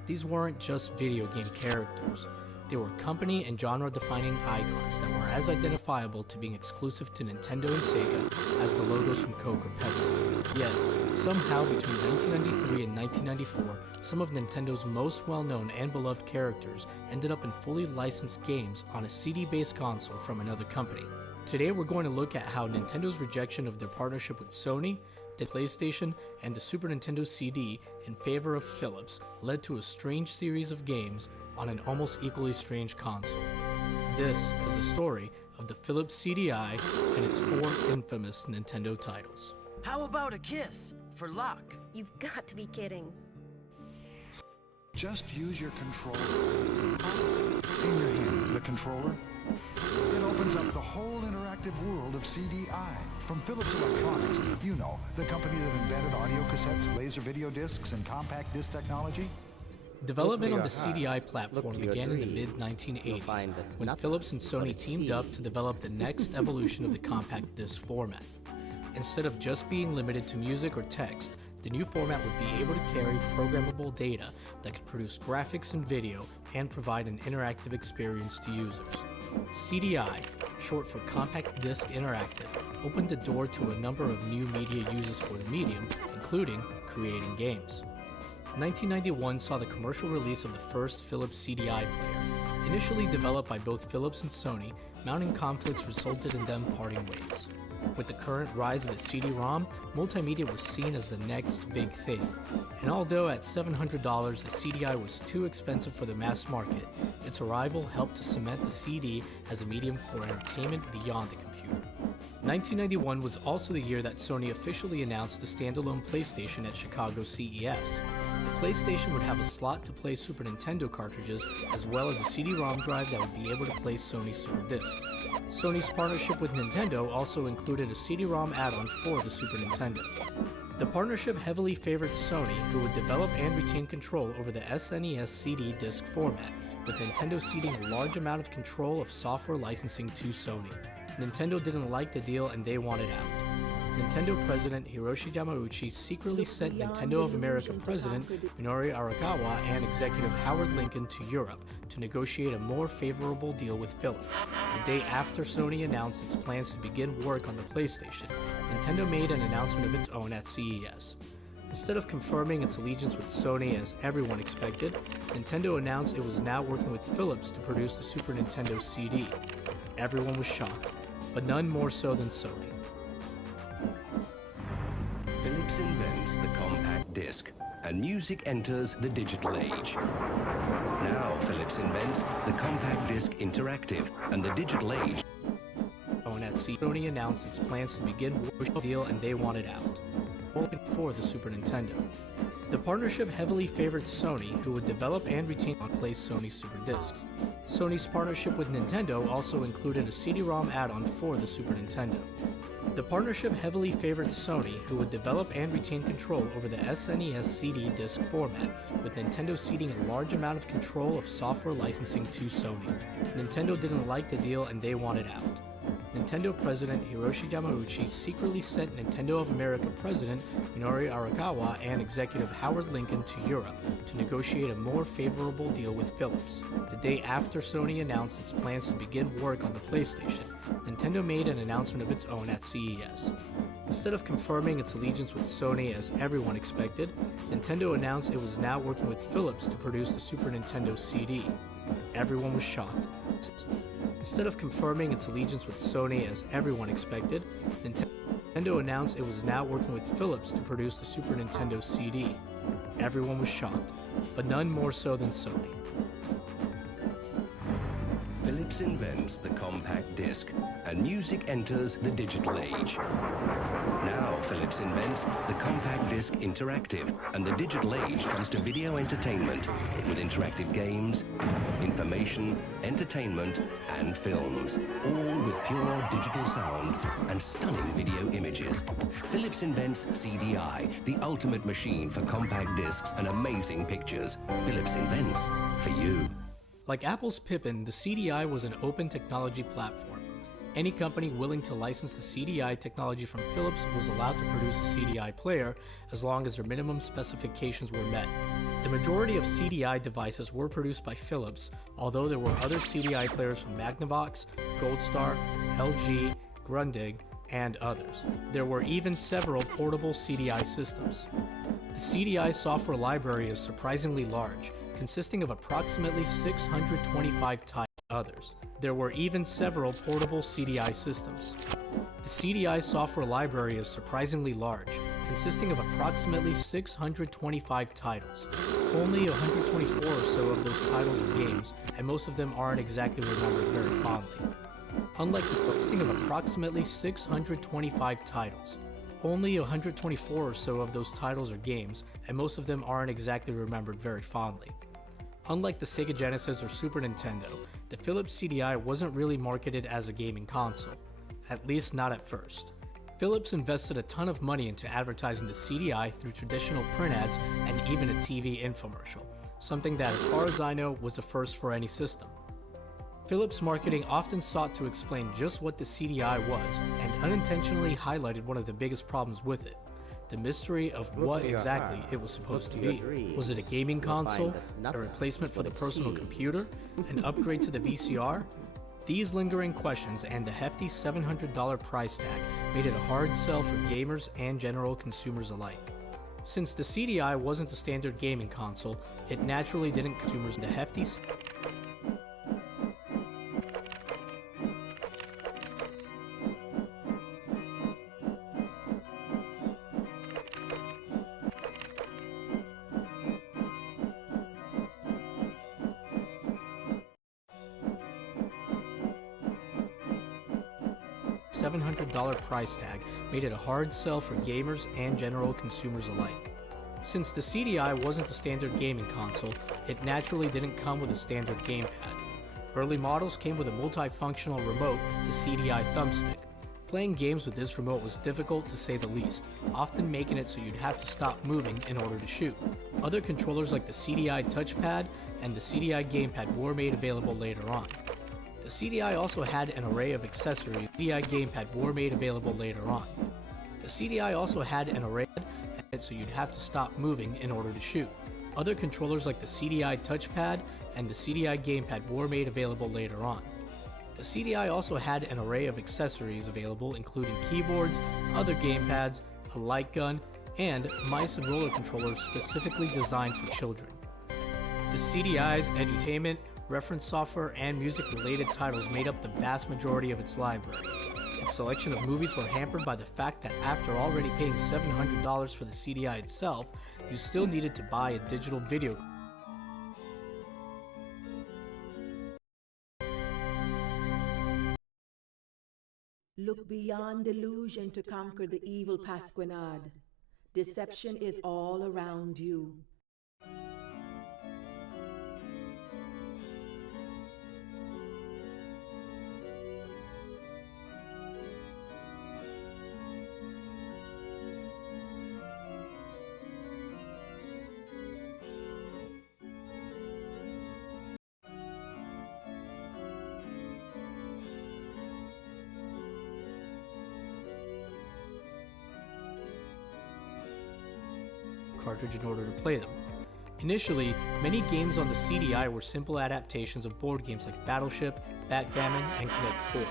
These weren't just video game characters. They were company and genre-defining icons that were as identifiable to being exclusive to Nintendo and Sega as the logos from Coke or Pepsi. Yet, somehow between 1993 and 1994, some of Nintendo's most well-known and beloved characters ended up in fully licensed games on a CD-based console from another company. Today we're going to look at how Nintendo's rejection of their partnership with Sony, the PlayStation, and the Super Nintendo CD in favor of Philips led to a strange series of games on an almost equally strange console. This is the story of the Philips CDI and its 4 infamous Nintendo titles. How about a kiss for luck? You've got to be kidding. Just use your controller. In your hand, the controller. It opens up the whole interactive world of CDI. From Philips Electronics, you know, the company that invented audio cassettes, laser video discs, and compact disc technology. Development on the CDI platform began in the mid-1980s when Philips and Sony teamed up to develop the next evolution of the compact disc format. Instead of just being limited to music or text, the new format would be able to carry programmable data that could produce graphics and video and provide an interactive experience to users. CDI, short for Compact Disc Interactive, opened the door to a number of new media uses for the medium, including creating games. 1991 saw the commercial release of the first Philips CDI player. Initially developed by both Philips and Sony, mounting conflicts resulted in them parting ways. With the current rise of the CD-ROM, multimedia was seen as the next big thing. And although at $700 the CDI was too expensive for the mass market, its arrival helped to cement the CD as a medium for entertainment beyond the computer. 1991 was also the year that Sony officially announced the standalone PlayStation at Chicago CES. The PlayStation would have a slot to play Super Nintendo cartridges as well as a CD-ROM drive that would be able to play Sony Super discs. Sony's partnership with Nintendo also included a CD-ROM add-on for the Super Nintendo. The partnership heavily favored Sony, who would develop and retain control over the SNES CD disc format, with Nintendo ceding a large amount of control of software licensing to Sony. Nintendo didn't like the deal and they wanted out. Nintendo President Hiroshi Yamauchi secretly sent Nintendo of America President Minoru Arakawa and executive Howard Lincoln to Europe to negotiate a more favorable deal with Philips. The day after Sony announced its plans to begin work on the PlayStation, Nintendo made an announcement of its own at CES. Instead of confirming its allegiance with Sony as everyone expected, Nintendo announced it was now working with Philips to produce the Super Nintendo CD. Everyone was shocked, but none more so than Sony. Philips invents the compact disc, and music enters the digital age. Now Philips invents the compact disc interactive, and the digital age. At Sony announced its plans to begin work deal and they wanted out. For the Super Nintendo. The partnership heavily favored Sony, who would develop and retain and play Sony Super discs. Sony's partnership with Nintendo also included a CD-ROM add-on for the Super Nintendo. The partnership heavily favored Sony, who would develop and retain control over the SNES CD disc format, with Nintendo ceding a large amount of control of software licensing to Sony. Nintendo didn't like the deal and they wanted out. Nintendo President Hiroshi Yamauchi secretly sent Nintendo of America President Minoru Arakawa and executive Howard Lincoln to Europe to negotiate a more favorable deal with Philips. The day after Sony announced its plans to begin work on the PlayStation, Nintendo made an announcement of its own at CES. Instead of confirming its allegiance with Sony as everyone expected, Nintendo announced it was now working with Philips to produce the Super Nintendo CD. Everyone was shocked. Instead of confirming its allegiance with Sony as everyone expected, Nintendo announced it was now working with Philips to produce the Super Nintendo CD. Everyone was shocked, but none more so than Sony. Philips Philips invents the compact disc, and music enters the digital age. Now Philips invents the compact disc interactive, and the digital age comes to video entertainment with interactive games, information, entertainment, and films, all with pure digital sound and stunning video images. Philips invents CDI, the ultimate machine for compact discs and amazing pictures. Philips invents for you. Like Apple's Pippin, the CDI was an open technology platform. Any company willing to license the CDI technology from Philips was allowed to produce a CDI player as long as their minimum specifications were met. The majority of CDI devices were produced by Philips, although there were other CDI players from Magnavox, Goldstar, LG, Grundig, and others. There were even several portable CDI systems. The CDI software library is surprisingly large, consisting of approximately 625 titles. Others. There were even several portable CDI systems. The CDI software library is surprisingly large, consisting of approximately 625 titles. Only 124 or so of those titles are games, and most of them aren't exactly remembered very fondly. Unlike the listing of approximately 625 titles, only 124 or so of those titles are games, and most of them aren't exactly remembered very fondly. Unlike the Sega Genesis or Super Nintendo, the Philips CDI wasn't really marketed as a gaming console, at least not at first. Philips invested a ton of money into advertising the CDI through traditional print ads and even a TV infomercial, something that, as far as I know, was a first for any system. Philips marketing often sought to explain just what the CDI was and unintentionally highlighted one of the biggest problems with it: the mystery of what exactly it was supposed to be. Was it a gaming console, a replacement for the personal computer, an upgrade to the VCR? These lingering questions and the hefty $700 price tag made it a hard sell for gamers and general consumers alike. Since the CDI wasn't a standard gaming console, it naturally didn't consumers the hefty $700 price tag made it a hard sell for gamers and general consumers alike. Since the CDI wasn't a standard gaming console, it naturally didn't come with a standard gamepad. Early models came with a multifunctional remote, the CDI thumbstick. Playing games with this remote was difficult to say the least, often making it so you'd have to stop moving in order to shoot. Other controllers like the CDI touchpad and the CDI gamepad were made available later on. The CDI also had an array of accessories. The CDI gamepad were made available later on. The CDI also had an array so you'd have to stop moving in order to shoot. Other controllers like the CDI touchpad and the CDI gamepad were made available later on. The CDI also had an array of accessories available, including keyboards, other gamepads, a light gun, and mice and roller controllers specifically designed for children. The CDI's edutainment, reference software, and music-related titles made up the vast majority of its library. Its selection of movies were hampered by the fact that after already paying $700 for the CDI itself, you still needed to buy a digital video. Look beyond delusion to conquer the evil Pasquinade. Deception is all around you. Cartridge in order to play them. Initially, many games on the CDI were simple adaptations of board games like Battleship, Backgammon, and Connect 4.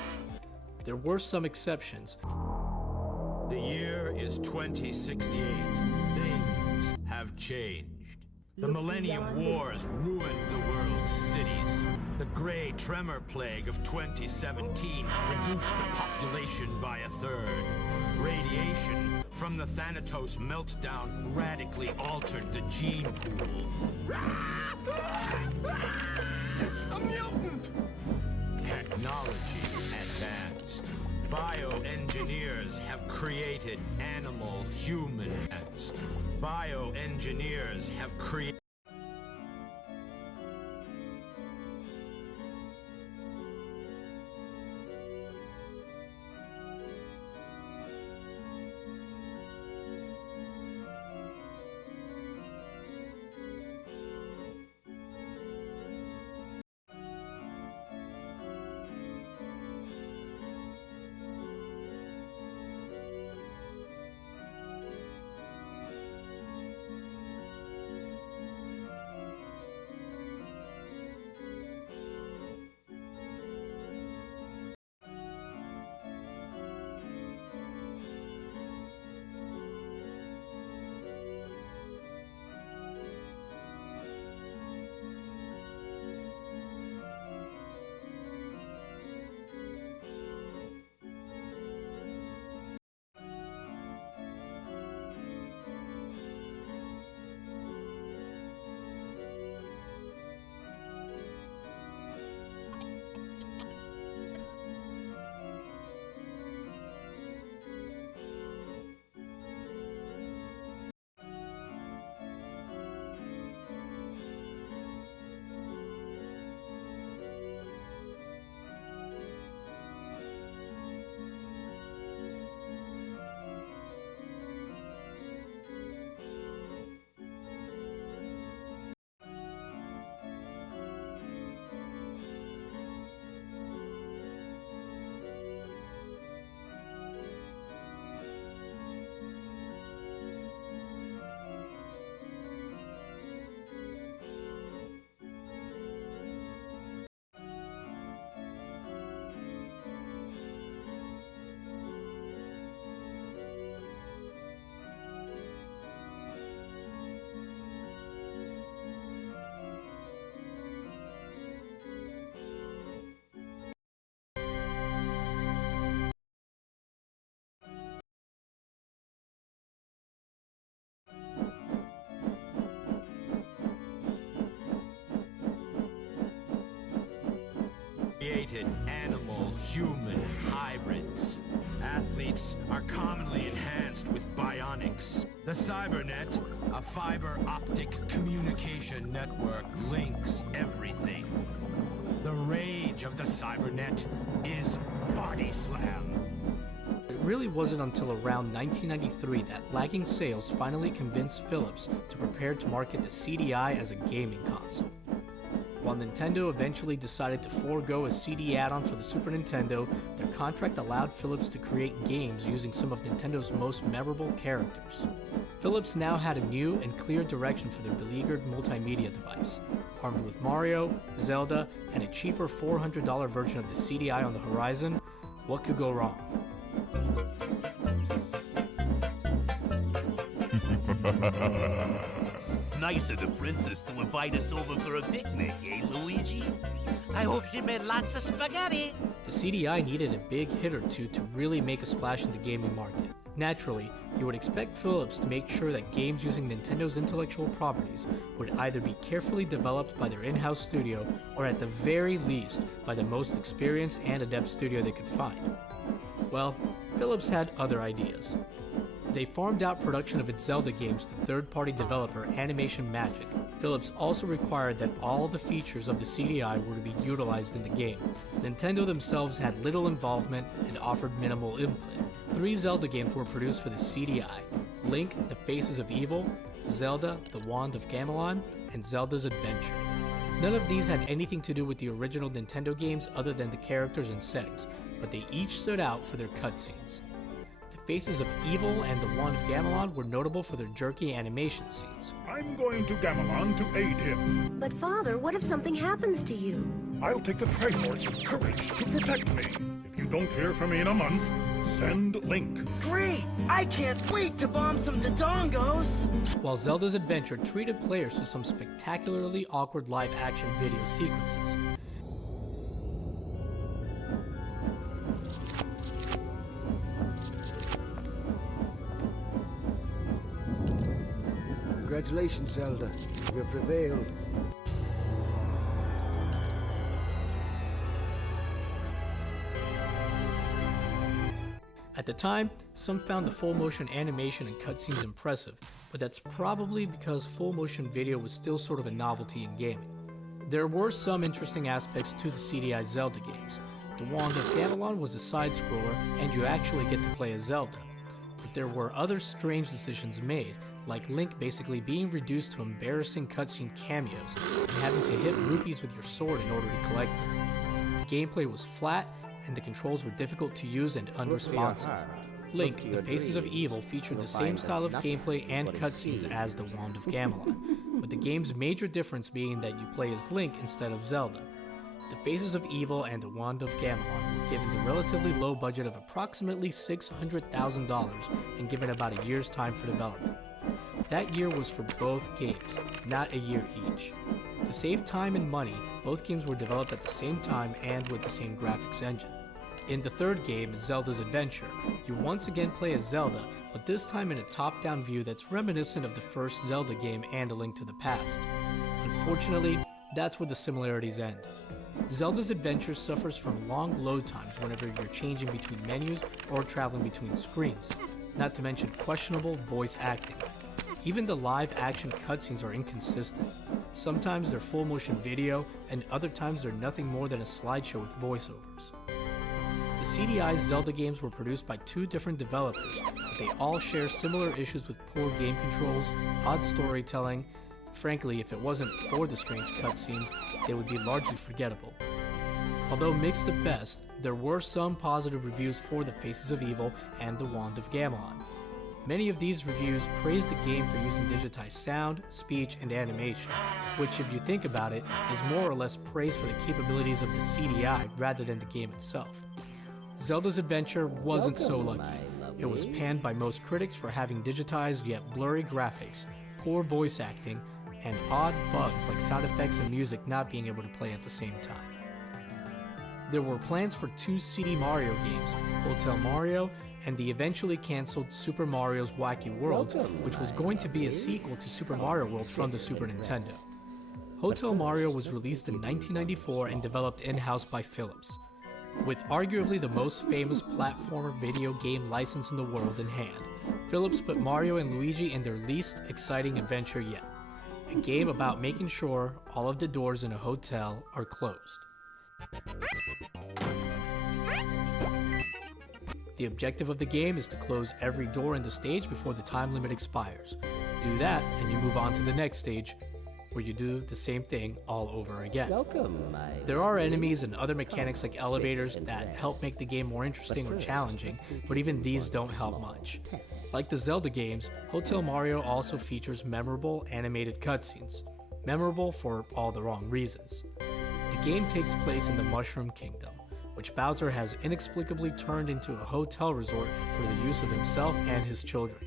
There were some exceptions. The year is 2068. Things have changed. The Millennium Wars ruined the world's cities. The Grey Tremor Plague of 2017 reduced the population by a third. Radiation from the Thanatos meltdown radically altered the gene pool. It's a mutant! Bioengineers have created animal-human next. Bioengineers have created... created animal-human hybrids. Athletes are commonly enhanced with bionics. The Cybernet, a fiber optic communication network, links everything. The rage of the Cybernet is body slam. It really wasn't until around 1993 that lagging sales finally convinced Philips to prepare to market the CDI as a gaming console. While Nintendo eventually decided to forego a CD add-on for the Super Nintendo, their contract allowed Philips to create games using some of Nintendo's most memorable characters. Philips now had a new and clear direction for their beleaguered multimedia device. Armed with Mario, Zelda, and a cheaper $400 version of the CDI on the horizon, what could go wrong? Nice of the princess to invite us over for a picnic, eh, Luigi? I hope she made lots of spaghetti. The CDI needed a big hit or two to really make a splash in the gaming market. Naturally, you would expect Philips to make sure that games using Nintendo's intellectual properties would either be carefully developed by their in-house studio or at the very least by the most experienced and adept studio they could find. Well, Philips had other ideas. They farmed out production of its Zelda games to third-party developer Animation Magic. Philips also required that all the features of the CDI were to be utilized in the game. Nintendo themselves had little involvement and offered minimal input. 3 Zelda games were produced for the CDI: Link, The Faces of Evil, Zelda, The Wand of Gamelon, and Zelda's Adventure. None of these had anything to do with the original Nintendo games other than the characters and settings, but they each stood out for their cutscenes. Faces of Evil and The Wand of Gamelon were notable for their jerky animation scenes. I'm going to Gamelon to aid him. But Father, what if something happens to you? I'll take the Triforce of Courage to protect me. If you don't hear from me in a month, send Link. Great! I can't wait to bomb some Dodongos! While Zelda's Adventure treated players to some spectacularly awkward live-action video sequences. Congratulations, Zelda. You have prevailed. At the time, some found the full motion animation and cutscenes impressive, but that's probably because full motion video was still sort of a novelty in gaming. There were some interesting aspects to the CDI Zelda games. The Wand of Gamelon was a side-scroller, and you actually get to play as Zelda. But there were other strange decisions made, like Link basically being reduced to embarrassing cutscene cameos and having to hit rupees with your sword in order to collect them. The gameplay was flat, and the controls were difficult to use and unresponsive. Link, the Faces of Evil featured the same style of gameplay and cutscenes as the Wand of Gamelon, with the game's major difference being that you play as Link instead of Zelda. The Faces of Evil and the Wand of Gamelon were given the relatively low budget of approximately $600,000 and given about a year's time for development. That year was for both games, not a year each. To save time and money, both games were developed at the same time and with the same graphics engine. In the third game, Zelda's Adventure, you once again play as Zelda, but this time in a top-down view that's reminiscent of the first Zelda game and A Link to the Past. Unfortunately, that's where the similarities end. Zelda's Adventure suffers from long load times whenever you're changing between menus or traveling between screens, not to mention questionable voice acting. Even the live-action cutscenes are inconsistent. Sometimes they're full-motion video, and other times they're nothing more than a slideshow with voiceovers. The CDI Zelda games were produced by two different developers, but they all share similar issues with poor game controls, odd storytelling. Frankly, if it wasn't for the strange cutscenes, they would be largely forgettable. Although mixed at best, there were some positive reviews for the Faces of Evil and the Wand of Gamelon. Many of these reviews praised the game for using digitized sound, speech, and animation, which if you think about it, is more or less praise for the capabilities of the CDI rather than the game itself. Zelda's Adventure wasn't so lucky. It was panned by most critics for having digitized yet blurry graphics, poor voice acting, and odd bugs like sound effects and music not being able to play at the same time. There were plans for two CD Mario games, Hotel Mario and the eventually cancelled Super Mario's Wacky Worlds, which was going to be a sequel to Super Mario World from the Super Nintendo. Hotel Mario was released in 1994 and developed in-house by Philips. With arguably the most famous platformer video game license in the world in hand, Philips put Mario and Luigi in their least exciting adventure yet, a game about making sure all of the doors in a hotel are closed. The objective of the game is to close every door in the stage before the time limit expires. Do that, and you move on to the next stage, where you do the same thing all over again. There are enemies and other mechanics like elevators that help make the game more interesting or challenging, but even these don't help much. Like the Zelda games, Hotel Mario also features memorable animated cutscenes. Memorable for all the wrong reasons. The game takes place in the Mushroom Kingdom, which Bowser has inexplicably turned into a hotel resort for the use of himself and his children.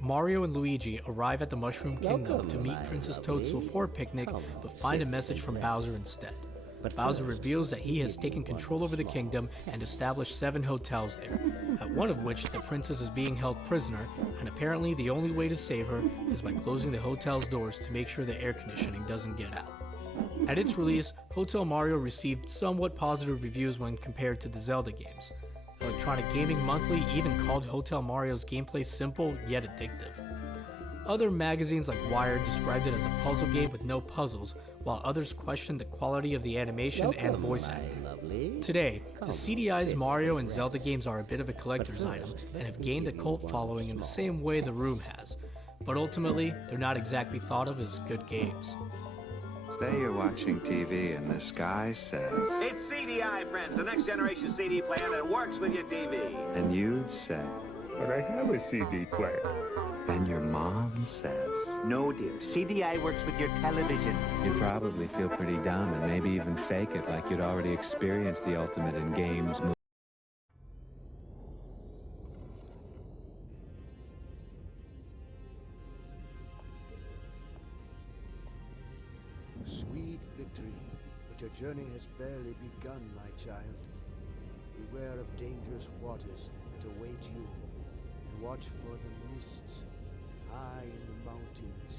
Mario and Luigi arrive at the Mushroom Kingdom to meet Princess Toadstool for a picnic, but find a message from Bowser instead. Bowser reveals that he has taken control over the kingdom and established 7 hotels there, at one of which the princess is being held prisoner, and apparently the only way to save her is by closing the hotel's doors to make sure the air conditioning doesn't get out. At its release, Hotel Mario received somewhat positive reviews when compared to the Zelda games. Electronic Gaming Monthly even called Hotel Mario's gameplay simple yet addictive. Other magazines like Wired described it as a puzzle game with no puzzles, while others questioned the quality of the animation and voice acting. Today, the CDI's Mario and Zelda games are a bit of a collector's item and have gained a cult following in the same way The Room has, but ultimately, they're not exactly thought of as good games. Say you're watching TV and the sky says... It's CDI, friends, the next generation CD player that works with your TV. And you say... But I have a CD player. And your mom says... No, dear. CDI works with your television. You'd probably feel pretty dumb and maybe even fake it like you'd already experienced the ultimate in games, movies. Sweet victory, but your journey has barely begun, my child. Beware of dangerous waters that await you, and watch for the mists high in the mountains.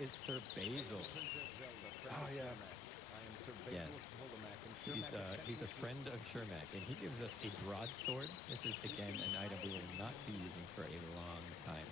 is Sir Basil? Princess Zelda, friend Oh, of yes. Shermac. I am Sir Basil Yes. of Tolemac, and Shermac has sent He's me a friend of Shermac, and he gives us a broadsword. This is, again, an item we will not be using for a long time.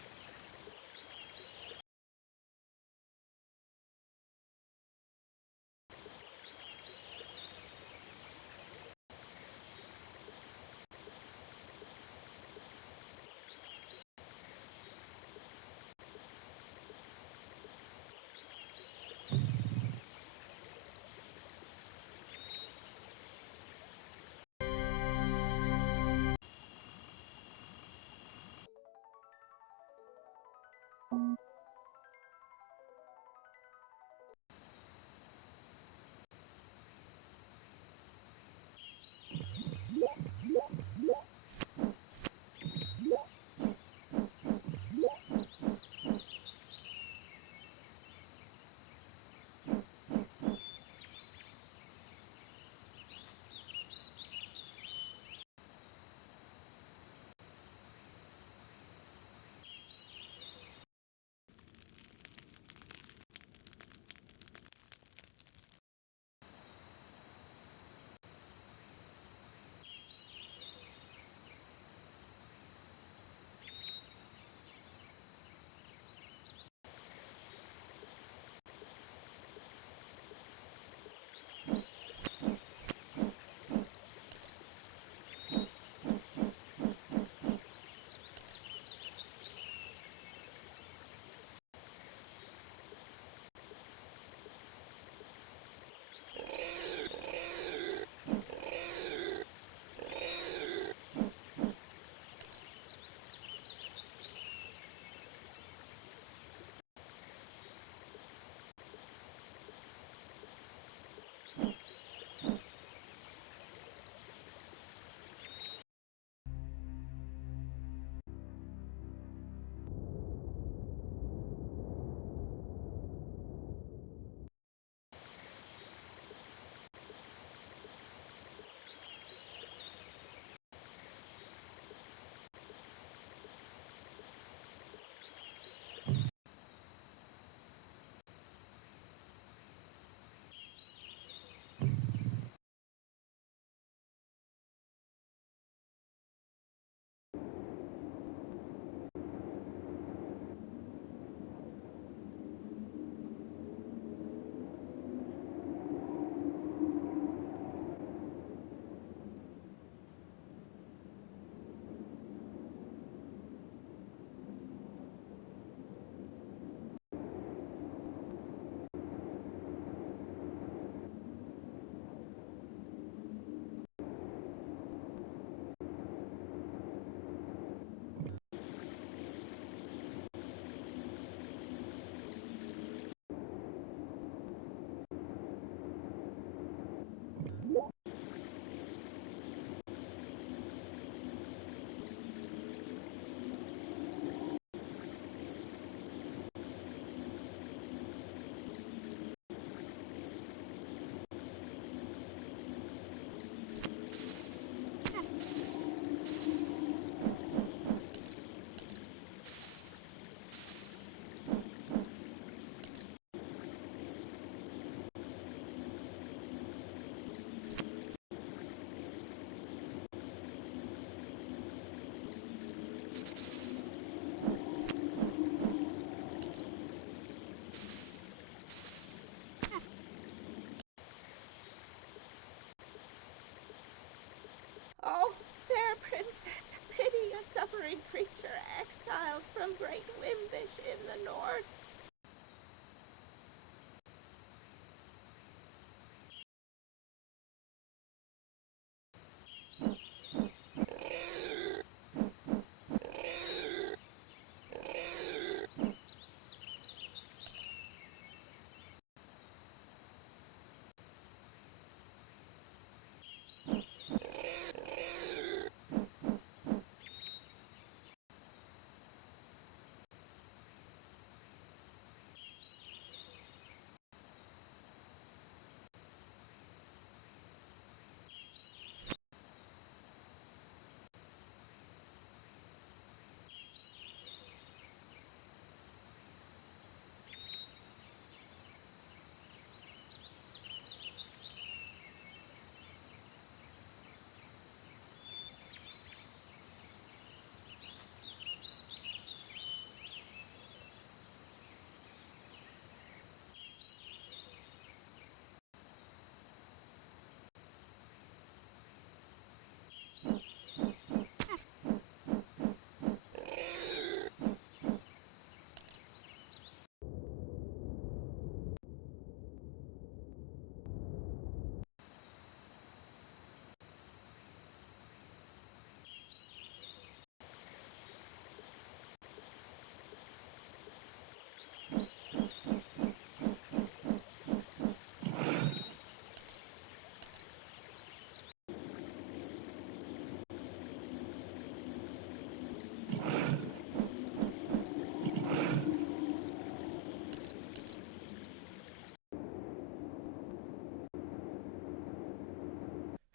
Oh, fair princess, pity a suffering creature exiled from great Wimbish in the north.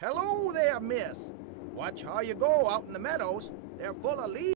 Hello there, miss. Watch how you go out in the meadows. They're full of leaves.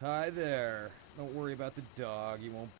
Hi there. Don't worry about the dog. He won't.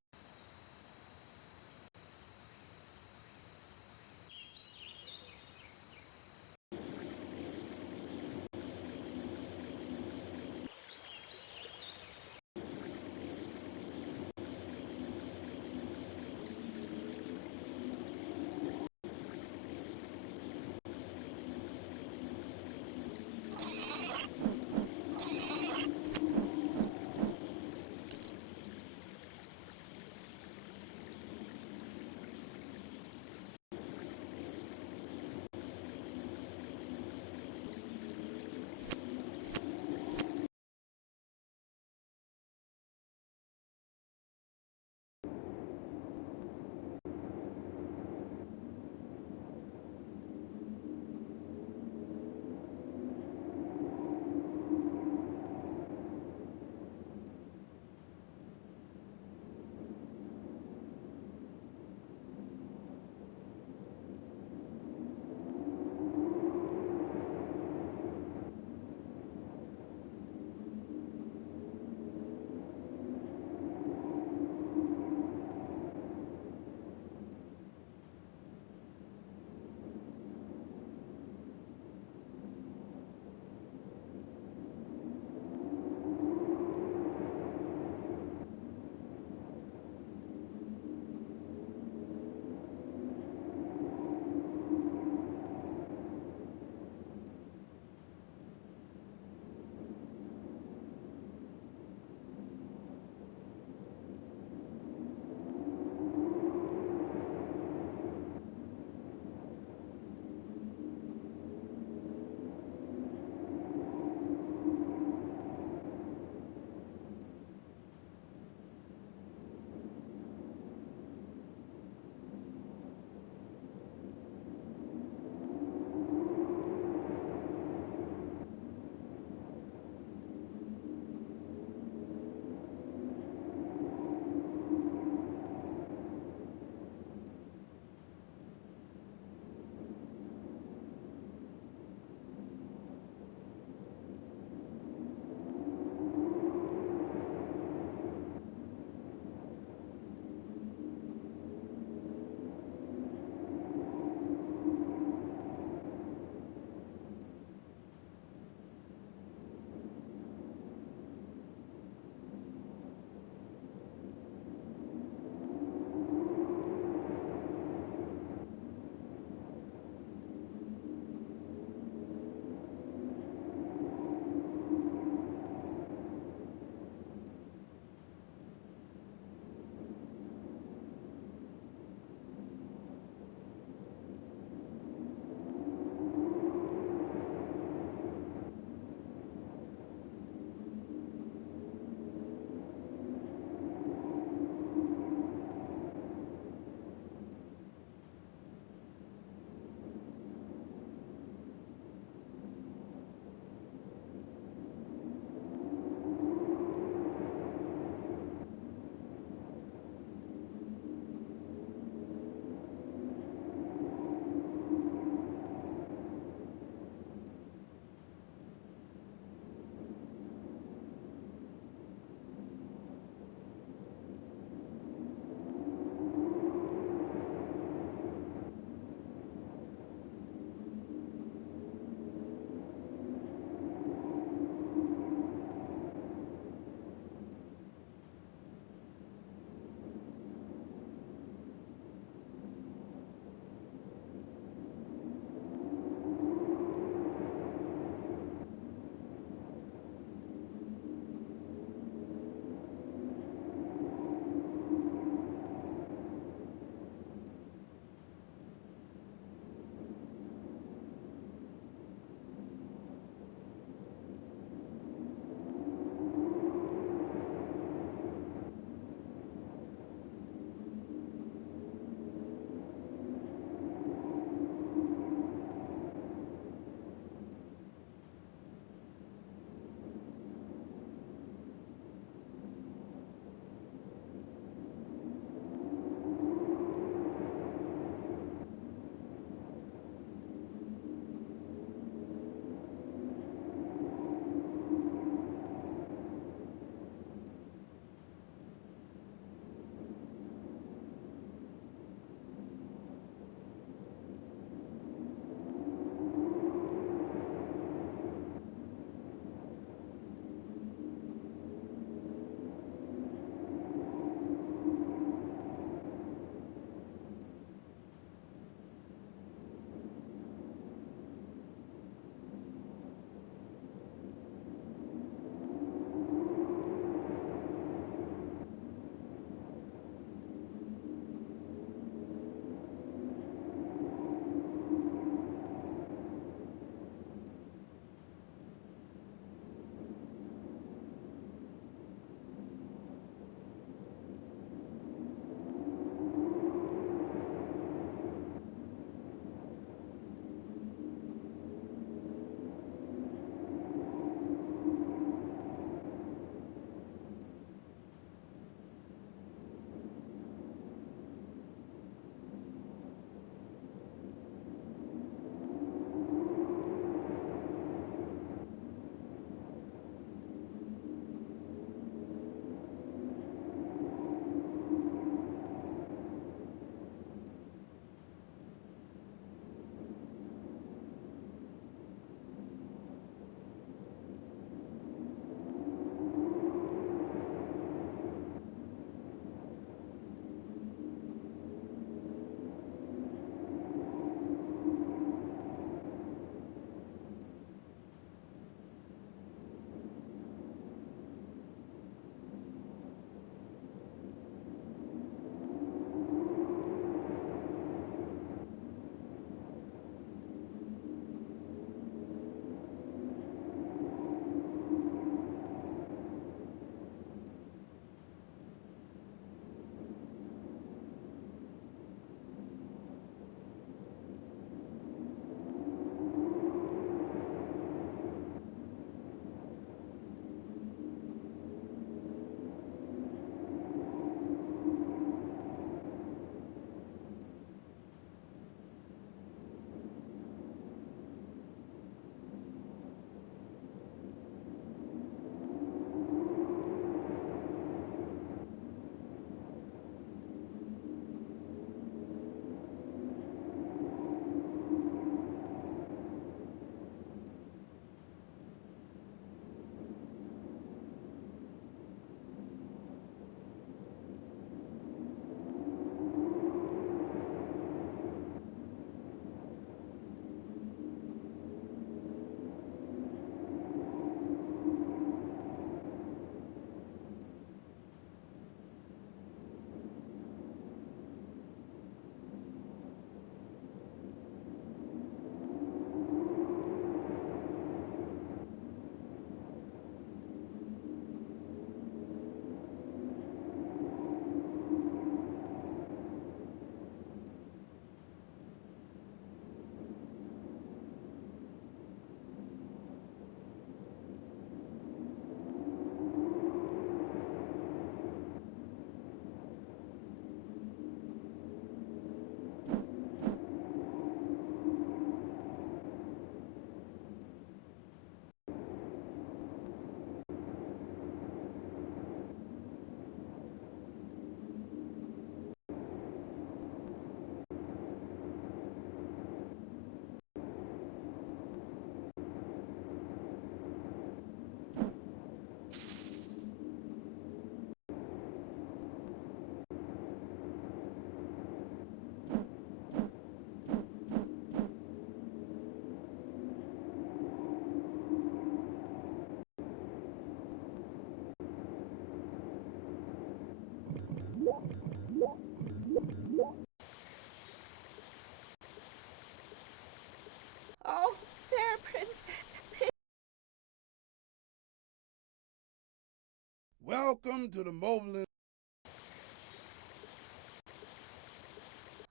Welcome to the mobile.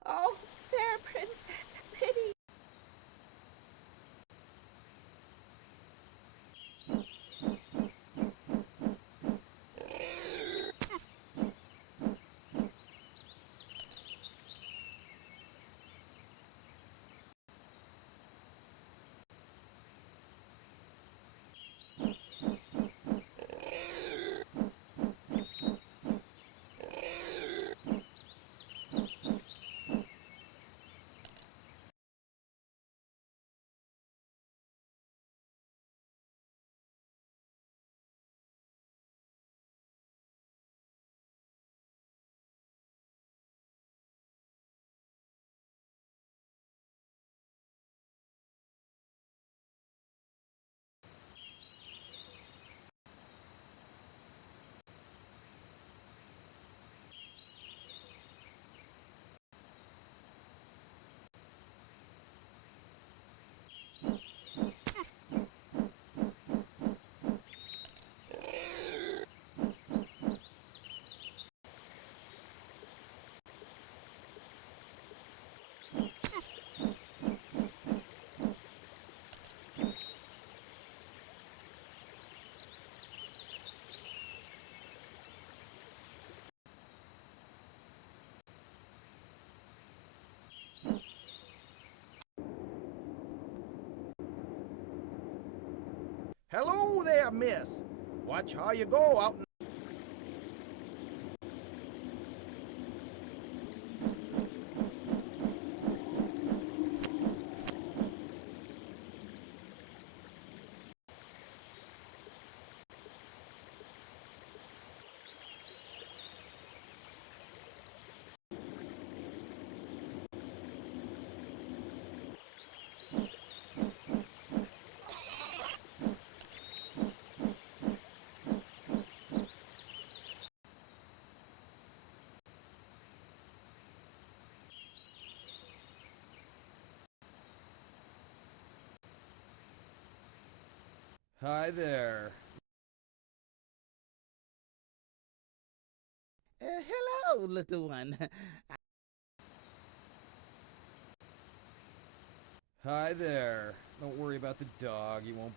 Oh, fair princess, pity. Hello there, miss. Watch how you go out in... Hi there. Hello, little one. Hi there. Don't worry about the dog. He won't...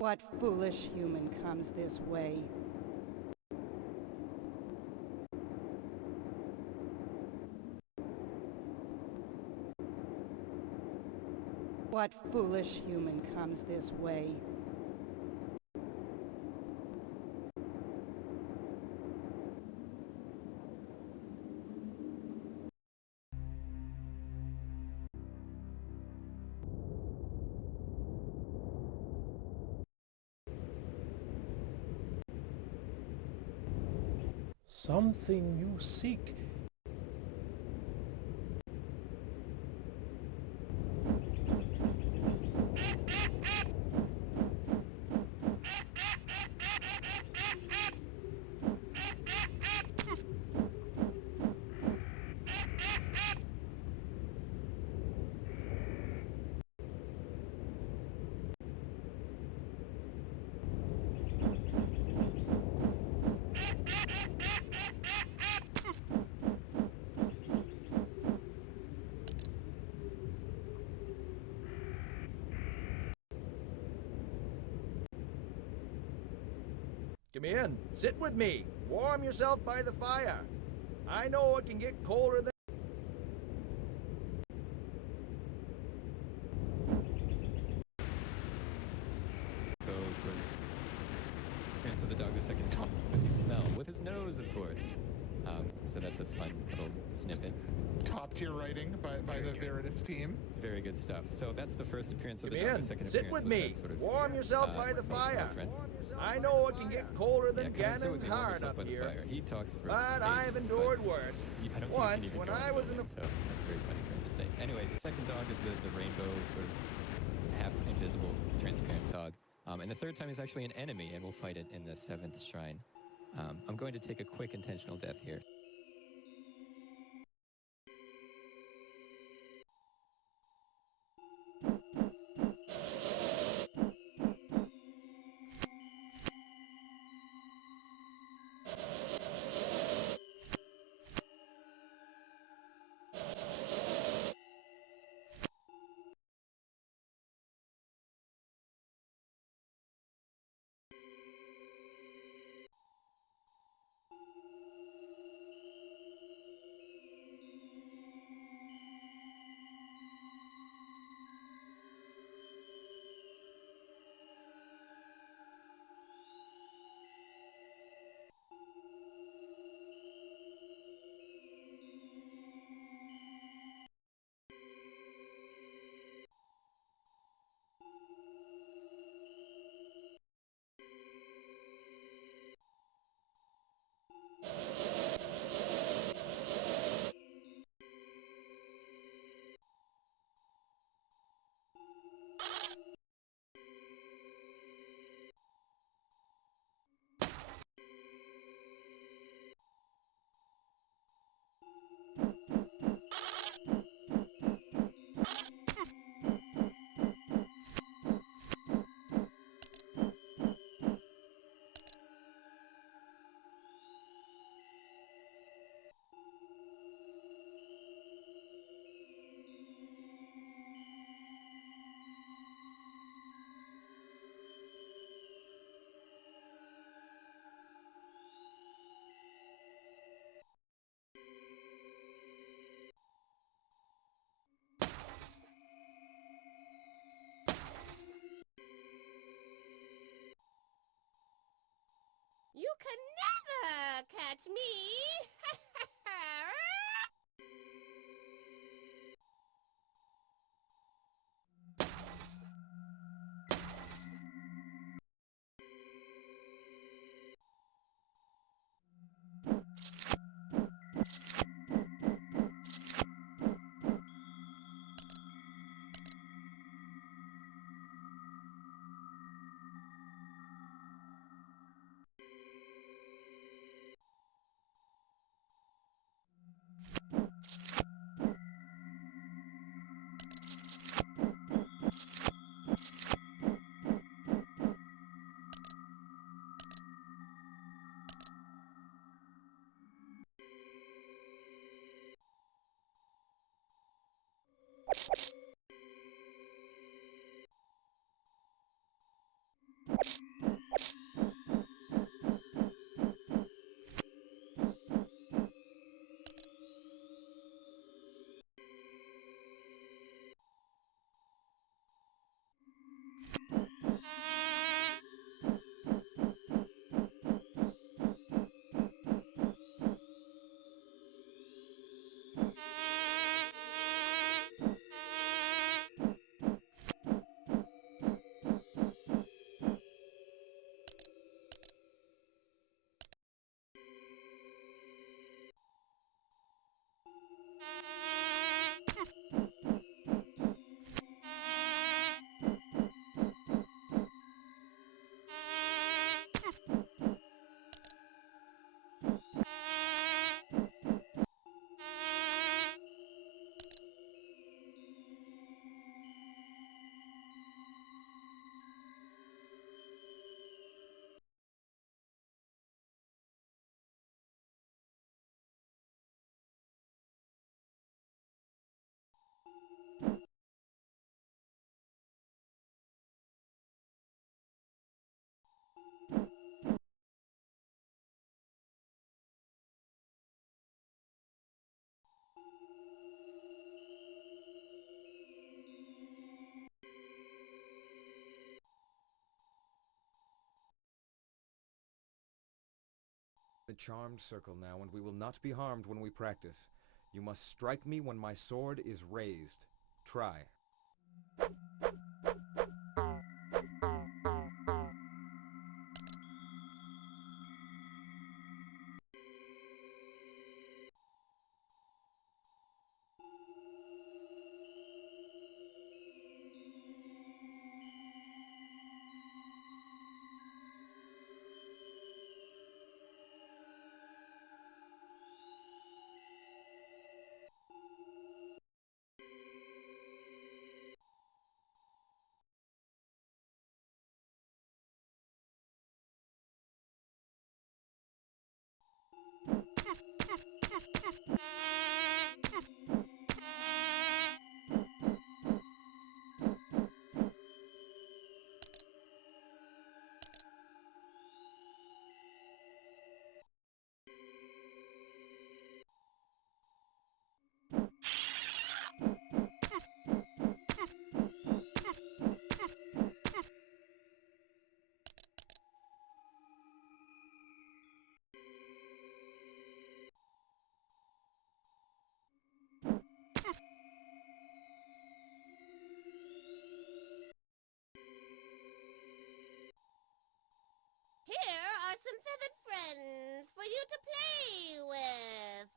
What foolish human comes this way? What foolish human comes this way? Something you seek. Come in. Sit with me. Warm yourself by the fire. I know it can get colder than... Appearance of the dog the second time. Does he smell? With his nose, of course. So that's a fun little snippet. Top tier writing by the Veritas team. Very good stuff. So that's the first appearance of Come the dog. in. The second Sit appearance with was me. that sort of, Warm yourself by the fire. I know it can get colder than Ganon's heart up here, He talks for but pages, I've endured worse. I don't Once, think you can even when go I on was in building, so that's very funny for him to say. Anyway, the second dog is the rainbow, sort of half invisible, transparent dog. And the third time is actually an enemy, and we'll fight it in the 7th shrine. I'm going to take a quick intentional death here. You can never catch me! The charmed circle now, and we will not be harmed when we practice. You must strike me when my sword is raised. Try. Here are some feathered friends for you to play with.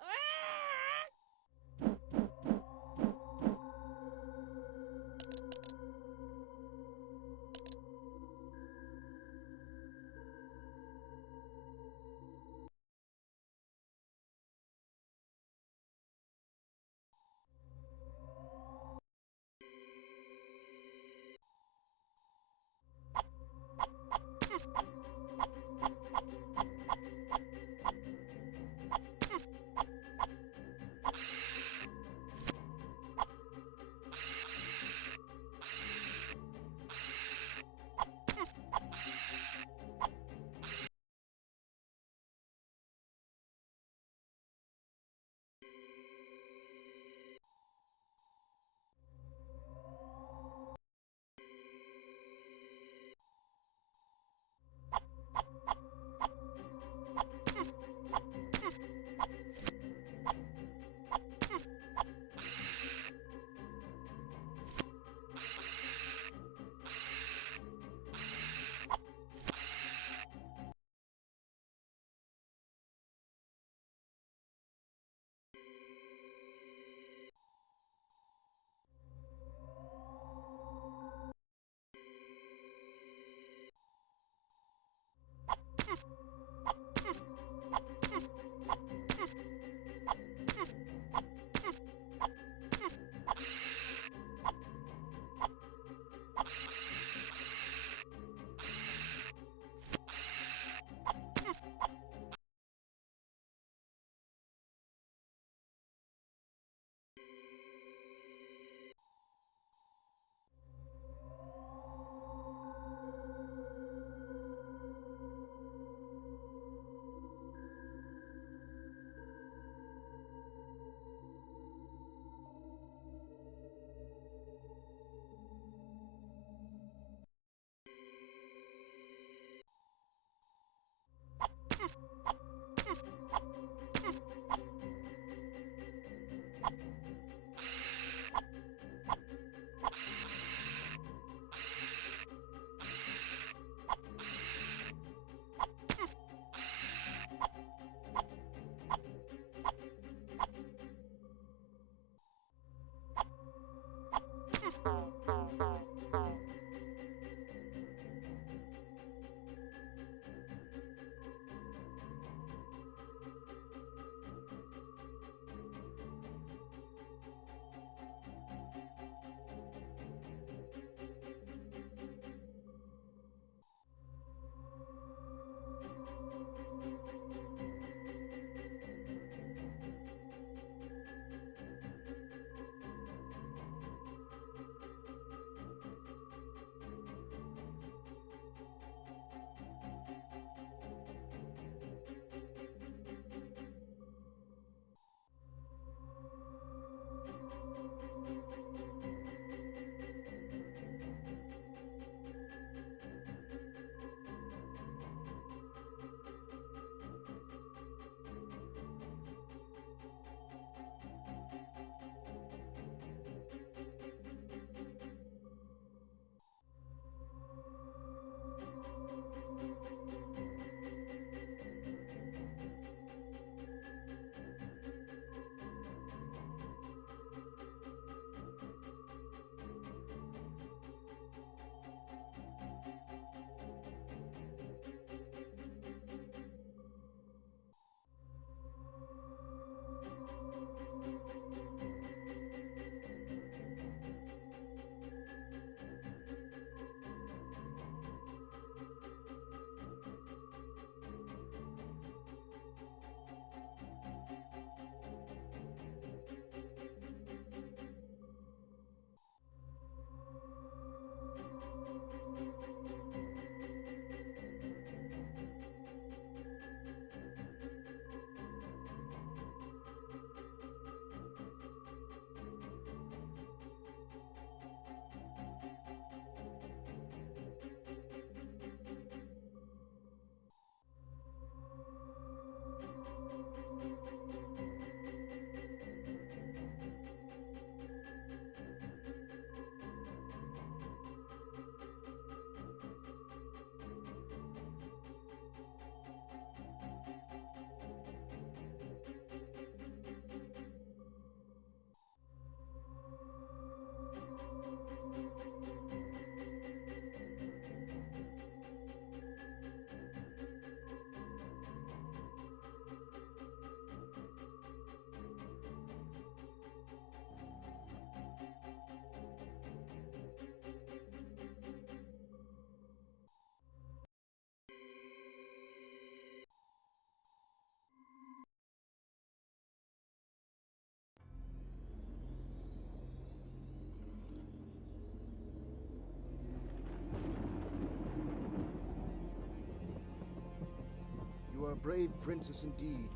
You are a brave princess indeed.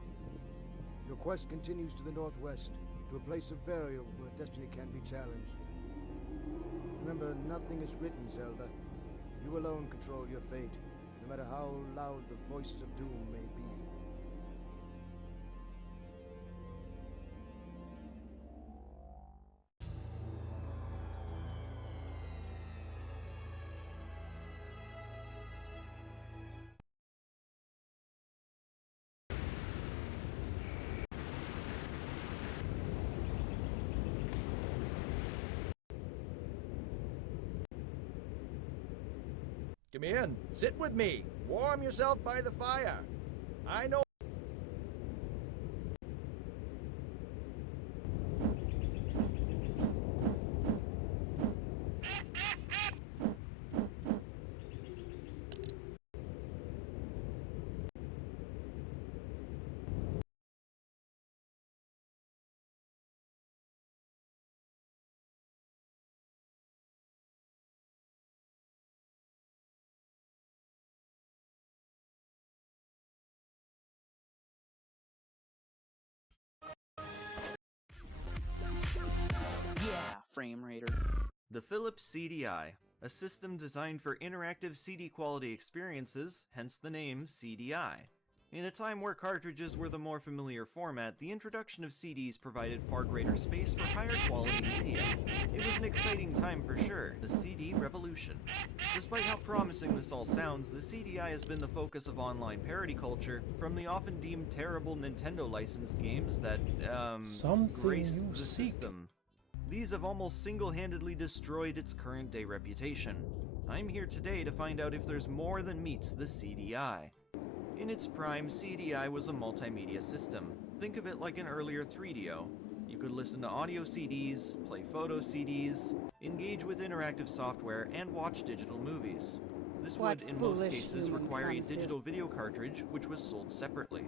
Your quest continues to the northwest, to a place of burial where destiny can be challenged. Remember, nothing is written, Zelda. You alone control your fate, no matter how loud the voices of doom may be. Come in. Sit with me. Warm yourself by the fire. I know. Yeah, frame rater. The Philips CDI, a system designed for interactive CD quality experiences, hence the name CDI. In a time where cartridges were the more familiar format, the introduction of CDs provided far greater space for higher quality media. It was an exciting time for sure, the CD revolution. Despite how promising this all sounds, the CDI has been the focus of online parody culture, from the often deemed terrible Nintendo licensed games that, graced the system. These have almost single-handedly destroyed its current day reputation. I'm here today to find out if there's more than meets the CDI. In its prime, CDI was a multimedia system. Think of it like an earlier 3DO. You could listen to audio CDs, play photo CDs, engage with interactive software, and watch digital movies. This would, in most cases, require a digital video cartridge, which was sold separately.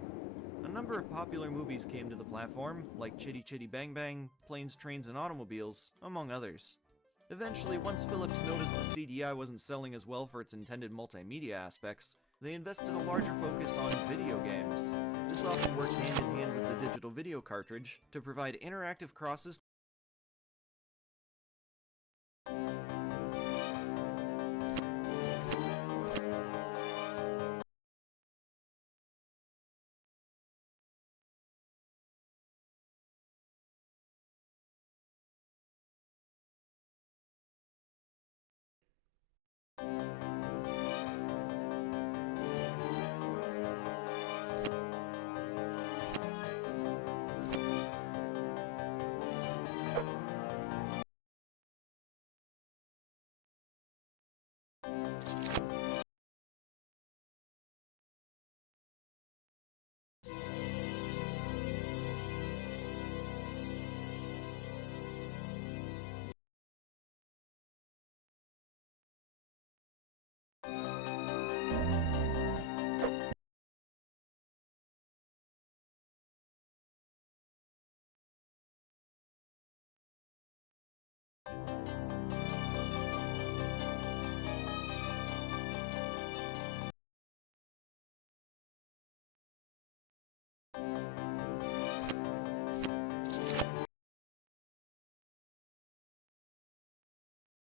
A number of popular movies came to the platform, like Chitty Chitty Bang Bang, Planes, Trains, and Automobiles, among others. Eventually, once Philips noticed the CDI wasn't selling as well for its intended multimedia aspects, they invested a larger focus on video games. This often worked hand in hand with the digital video cartridge to provide interactive crosses.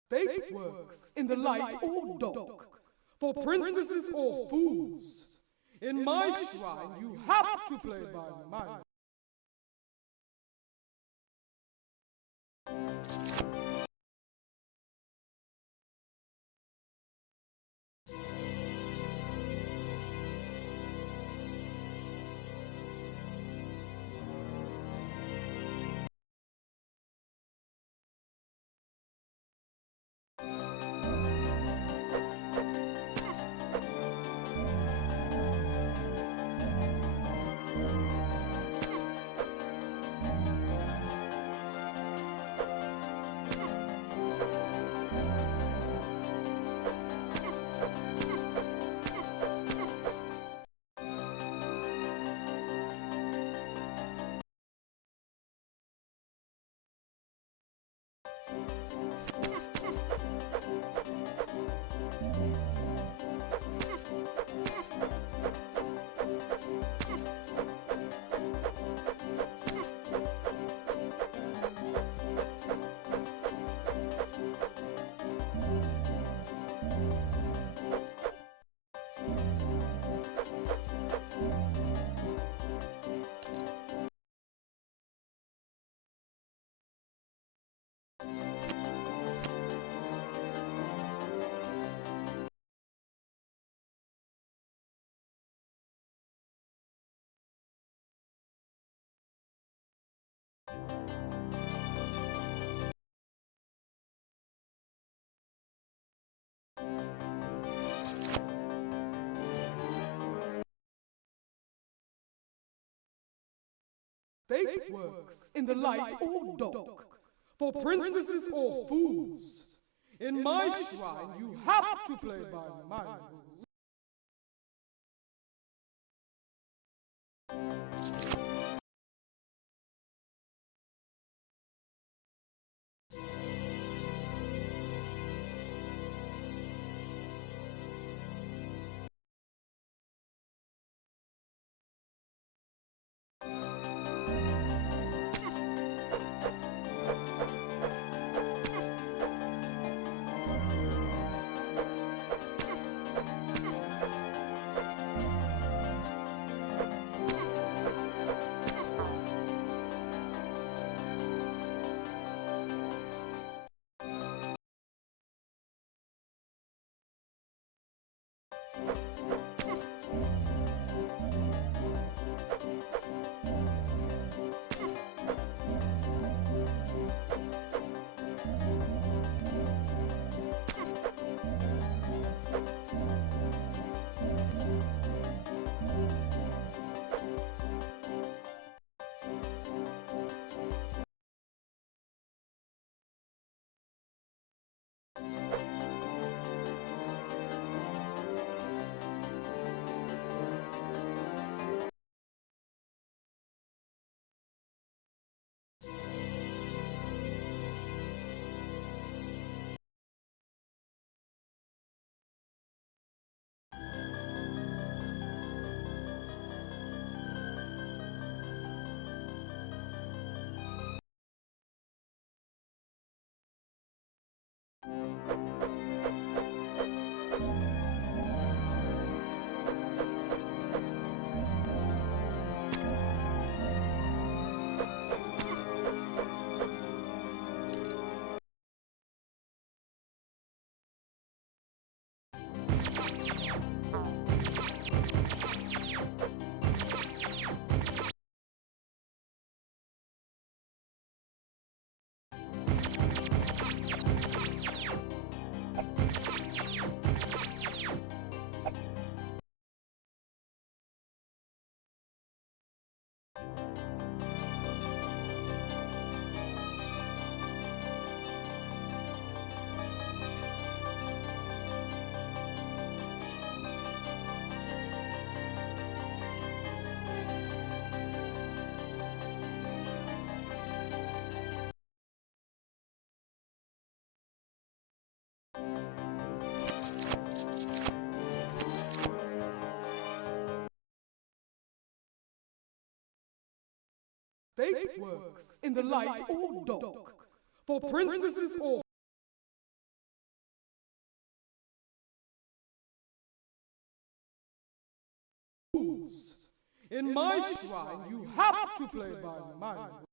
Fate works in the light or dark, for princesses or fools. In my shrine, you have to play by my Fate works in the light or dark, for princesses or fools. In my shrine, you have to play by my rules. Fate works in the light or dark, for princesses or fools. In my shrine, you have to play by my rules.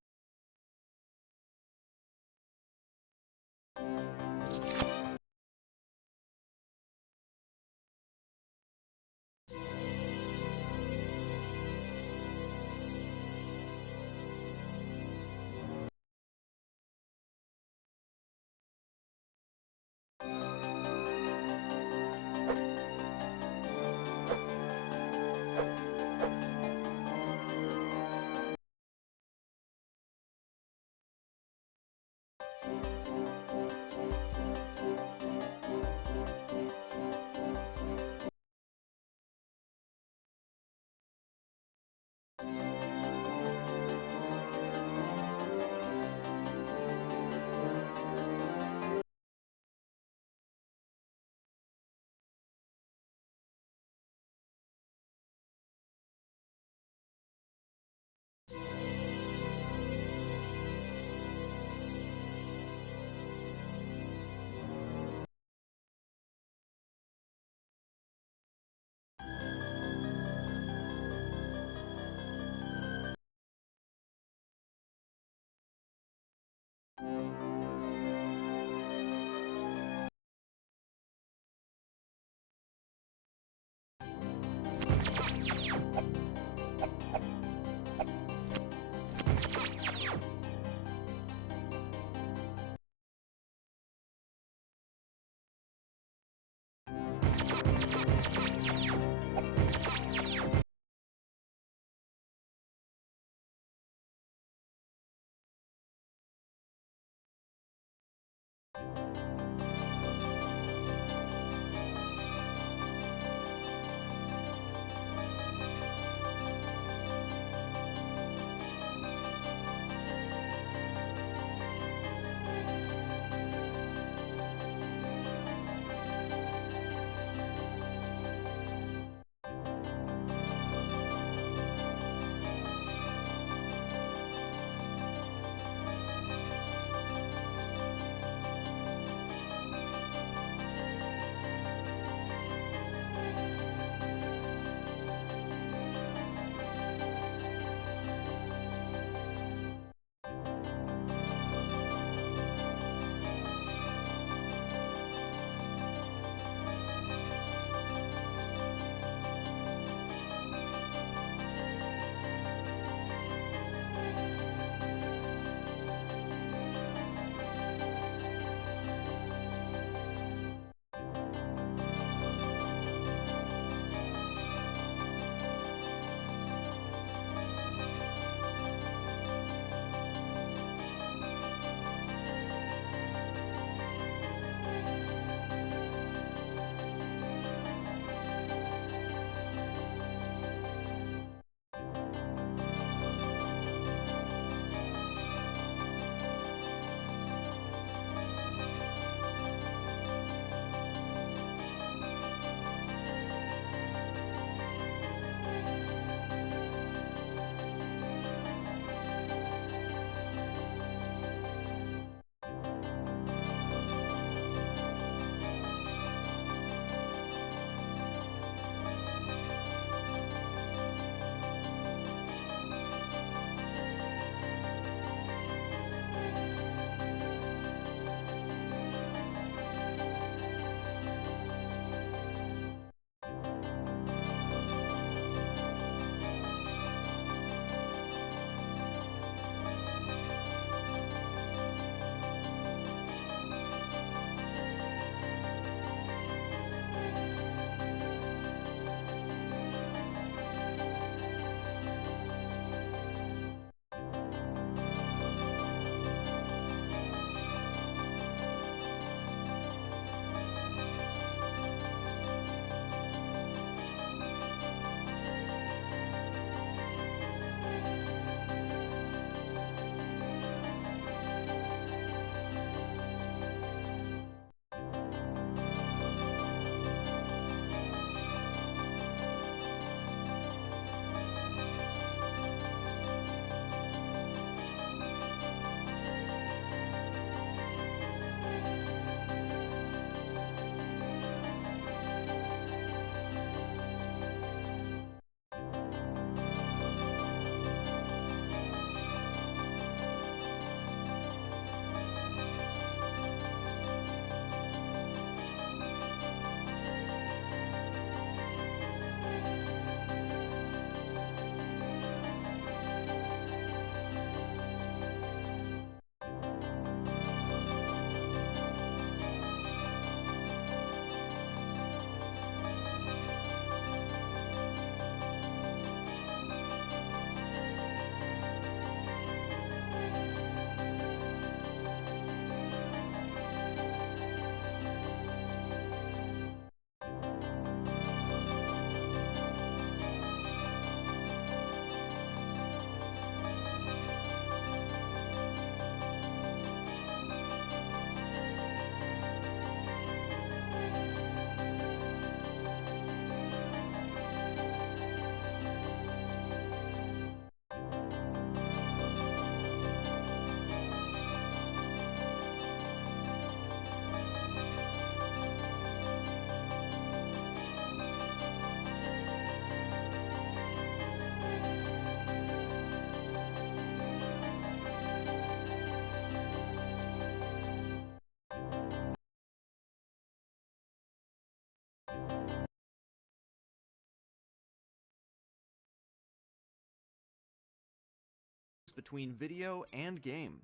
between video and game.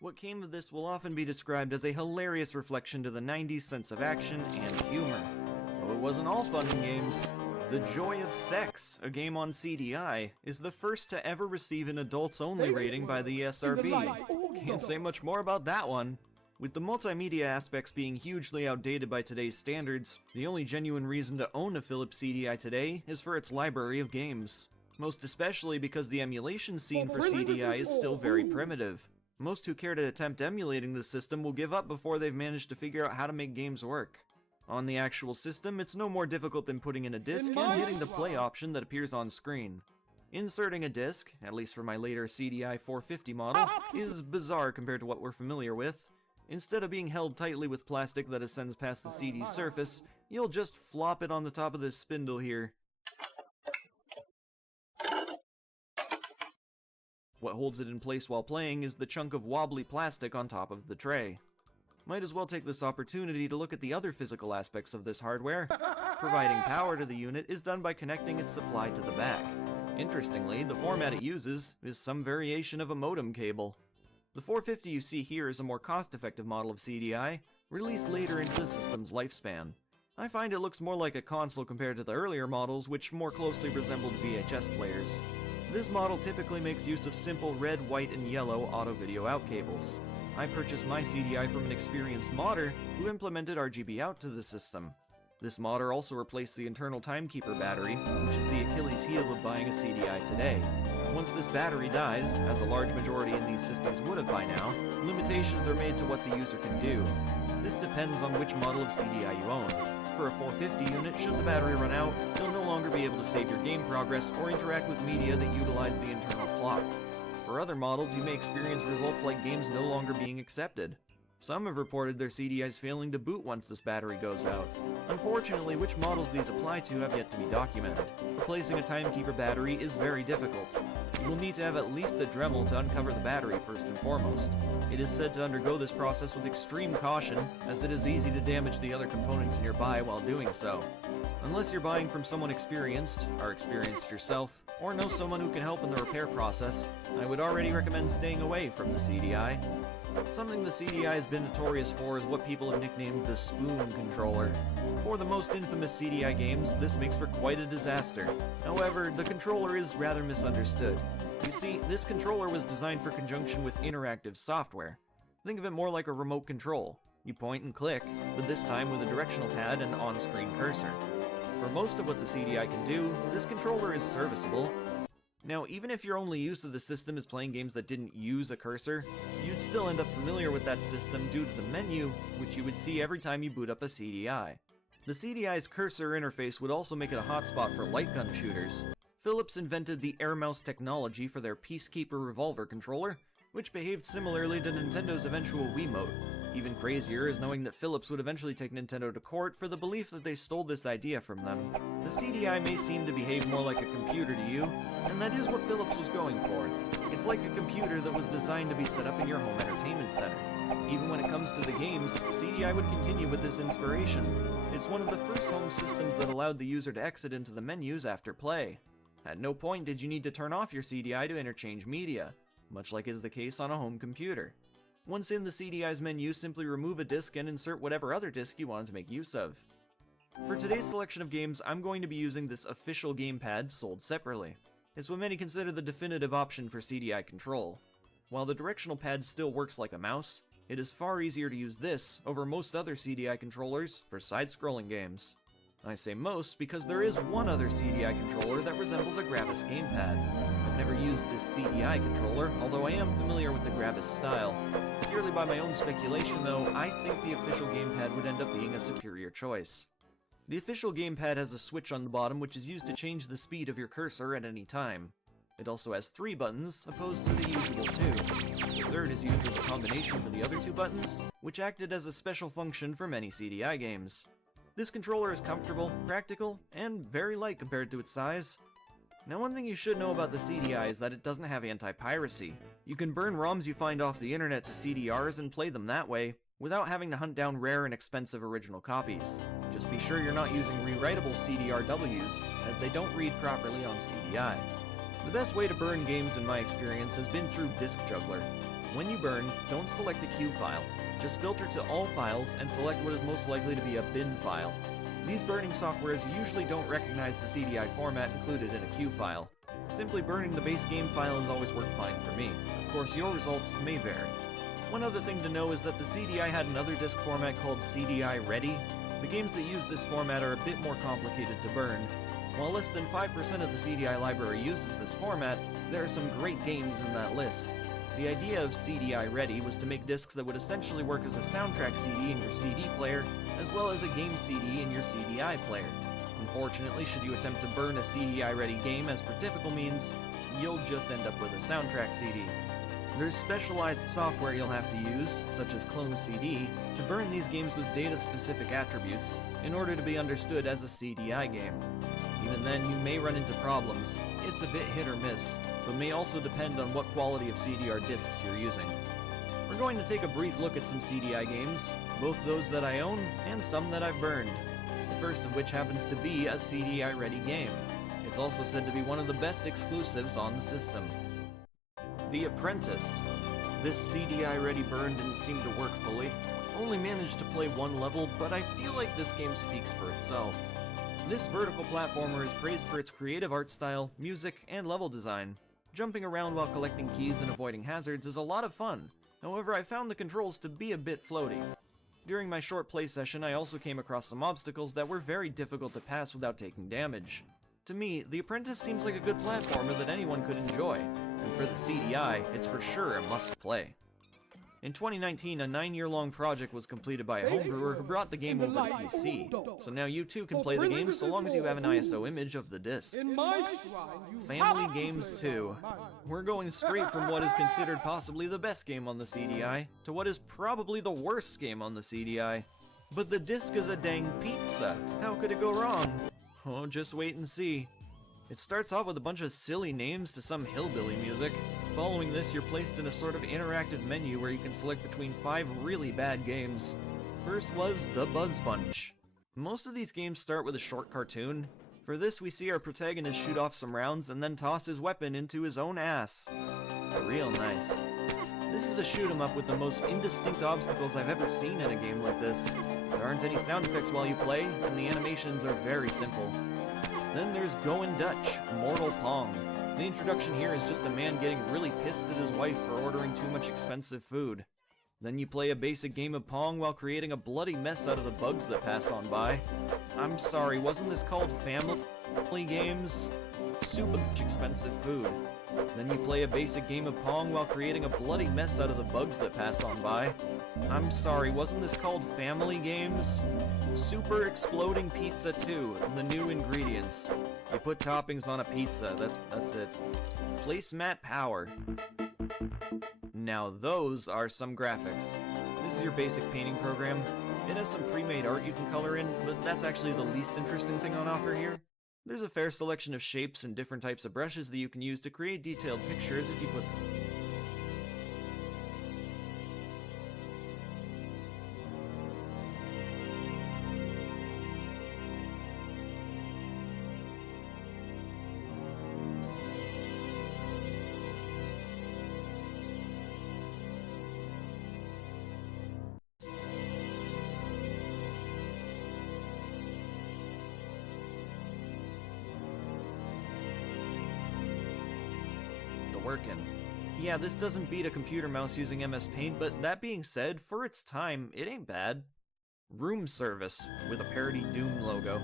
What came of this will often be described as a hilarious reflection to the 90s sense of action and humor. Though it wasn't all fun and games. The Joy of Sex, a game on CDI, is the first to ever receive an adults-only rating by the ESRB. Can't say much more about that one. With the multimedia aspects being hugely outdated by today's standards, the only genuine reason to own a Philips CDI today is for its library of games. Most especially because the emulation scene for CDI is still very primitive. Most who care to attempt emulating the system will give up before they've managed to figure out how to make games work. On the actual system, it's no more difficult than putting in a disc and hitting the play option that appears on screen. Inserting a disc, at least for my later CDI 450 model, is bizarre compared to what we're familiar with. Instead of being held tightly with plastic that ascends past the CD's surface, you'll just flop it on the top of this spindle here. What holds it in place while playing is the chunk of wobbly plastic on top of the tray. Might as well take this opportunity to look at the other physical aspects of this hardware. Providing power to the unit is done by connecting its supply to the back. Interestingly, the format it uses is some variation of a modem cable. The 450 you see here is a more cost-effective model of CDI, released later into the system's lifespan. I find it looks more like a console compared to the earlier models, which more closely resembled VHS players. This model typically makes use of simple red, white, and yellow auto-video out cables. I purchased my CDI from an experienced modder who implemented RGB out to the system. This modder also replaced the internal timekeeper battery, which is the Achilles heel of buying a CDI today. Once this battery dies, as a large majority in these systems would have by now, limitations are made to what the user can do. This depends on which model of CDI you own. For a 450 unit, should the battery run out, you'll no longer be able to save your game progress or interact with media that utilize the internal clock. For other models, you may experience results like games no longer being accepted. Some have reported their CDIs failing to boot once this battery goes out. Unfortunately, which models these apply to have yet to be documented. Replacing a timekeeper battery is very difficult. You will need to have at least a Dremel to uncover the battery first and foremost. It is said to undergo this process with extreme caution, as it is easy to damage the other components in your buy while doing so. Unless you're buying from someone experienced, are experienced yourself, or know someone who can help in the repair process, I would already recommend staying away from the CDI. Something the CDI has been notorious for is what people have nicknamed the spoon controller. For the most infamous CDI games, this makes for quite a disaster. However, the controller is rather misunderstood. You see, this controller was designed for conjunction with interactive software. Think of it more like a remote control. You point and click, but this time with a directional pad and on-screen cursor. For most of what the CDI can do, this controller is serviceable. Now, even if your only use of the system is playing games that didn't use a cursor, you'd still end up familiar with that system due to the menu, which you would see every time you boot up a CDI. The CDI's cursor interface would also make it a hotspot for light gun shooters. Philips invented the air mouse technology for their Peacekeeper revolver controller, which behaved similarly to Nintendo's eventual Wiimote. Even crazier is knowing that Philips would eventually take Nintendo to court for the belief that they stole this idea from them. The CDI may seem to behave more like a computer to you, and that is what Philips was going for. It's like a computer that was designed to be set up in your home entertainment center. Even when it comes to the games, CDI would continue with this inspiration. It's one of the first home systems that allowed the user to exit into the menus after play. At no point did you need to turn off your CDI to interchange media, much like is the case on a home computer. Once in the CDI's menu, simply remove a disc and insert whatever other disc you wanted to make use of. For today's selection of games, I'm going to be using this official gamepad sold separately. It's what many consider the definitive option for CDI control. While the directional pad still works like a mouse, it is far easier to use this over most other CDI controllers for side-scrolling games. I say most because there is one other CDI controller that resembles a Gravis gamepad. I've never used this CDI controller, although I am familiar with the Gravis style. Purely by my own speculation though, I think the official gamepad would end up being a superior choice. The official gamepad has a switch on the bottom which is used to change the speed of your cursor at any time. It also has 3 buttons, opposed to the usual 2. The third is used as a combination for the other 2 buttons, which acted as a special function for many CDI games. This controller is comfortable, practical, and very light compared to its size. Now, one thing you should know about the CDI is that it doesn't have anti-piracy. You can burn ROMs you find off the internet to CDRs and play them that way, without having to hunt down rare and expensive original copies. Just be sure you're not using rewritable CDRWs, as they don't read properly on CDI. The best way to burn games in my experience has been through Disk Juggler. When you burn, don't select a Q file. Just filter to all files and select what is most likely to be a bin file. These burning softwares usually don't recognize the CDI format included in a Q file. Simply burning the base game file has always worked fine for me. Of course, your results may vary. One other thing to know is that the CDI had another disk format called CDI Ready. The games that use this format are a bit more complicated to burn. While less than 5% of the CDI library uses this format, there are some great games in that list. The idea of CDI Ready was to make discs that would essentially work as a soundtrack CD in your CD player, as well as a game CD in your CDI player. Unfortunately, should you attempt to burn a CDI Ready game as per typical means, you'll just end up with a soundtrack CD. There's specialized software you'll have to use, such as Clone CD, to burn these games with data-specific attributes in order to be understood as a CDI game. Even then, you may run into problems. It's a bit hit or miss, but may also depend on what quality of CDR discs you're using. We're going to take a brief look at some CDI games, both those that I own and some that I've burned. The first of which happens to be a CDI-ready game. It's also said to be one of the best exclusives on the system. The Apprentice. This CDI-ready burn didn't seem to work fully. Only managed to play one level, but I feel like this game speaks for itself. This vertical platformer is praised for its creative art style, music, and level design. Jumping around while collecting keys and avoiding hazards is a lot of fun. However, I found the controls to be a bit floaty. During my short play session, I also came across some obstacles that were very difficult to pass without taking damage. To me, The Apprentice seems like a good platformer that anyone could enjoy, and for the CDI, it's for sure a must-play. In 2019, a 9-year-long project was completed by a homebrewer who brought the game over to PC, so now you too can play the game so long as you have an ISO image of the disc. Family Games 2. We're going straight from what is considered possibly the best game on the CDI, to what is probably the worst game on the CDI. But the disc is a dang pizza. How could it go wrong? Oh, just wait and see. It starts off with a bunch of silly names to some hillbilly music. Following this, you're placed in a sort of interactive menu where you can select between 5 really bad games. First was The Buzz Bunch. Most of these games start with a short cartoon. For this, we see our protagonist shoot off some rounds and then toss his weapon into his own ass. Real nice. This is a shoot 'em up with the most indistinct obstacles I've ever seen in a game like this. There aren't any sound effects while you play, and the animations are very simple. Then there's Goin' Dutch, Mortal Pong. The introduction here is just a man getting really pissed at his wife for ordering too much expensive food. Then you play a basic game of Pong while creating a bloody mess out of the bugs that pass on by. I'm sorry, wasn't this called Family Games? Super expensive food. Then you play a basic game of Pong while creating a bloody mess out of the bugs that pass on by. I'm sorry, wasn't this called Family Games? Super Exploding Pizza 2, the new ingredients. You put toppings on a pizza, that's it. Placemat Power. Now those are some graphics. This is your basic painting program. It has some pre-made art you can color in, but that's actually the least interesting thing on offer here. There's a fair selection of shapes and different types of brushes that you can use to create detailed pictures if you put working. Yeah, this doesn't beat a computer mouse using MS Paint, but that being said, for its time, it ain't bad. Room Service, with a parody Doom logo.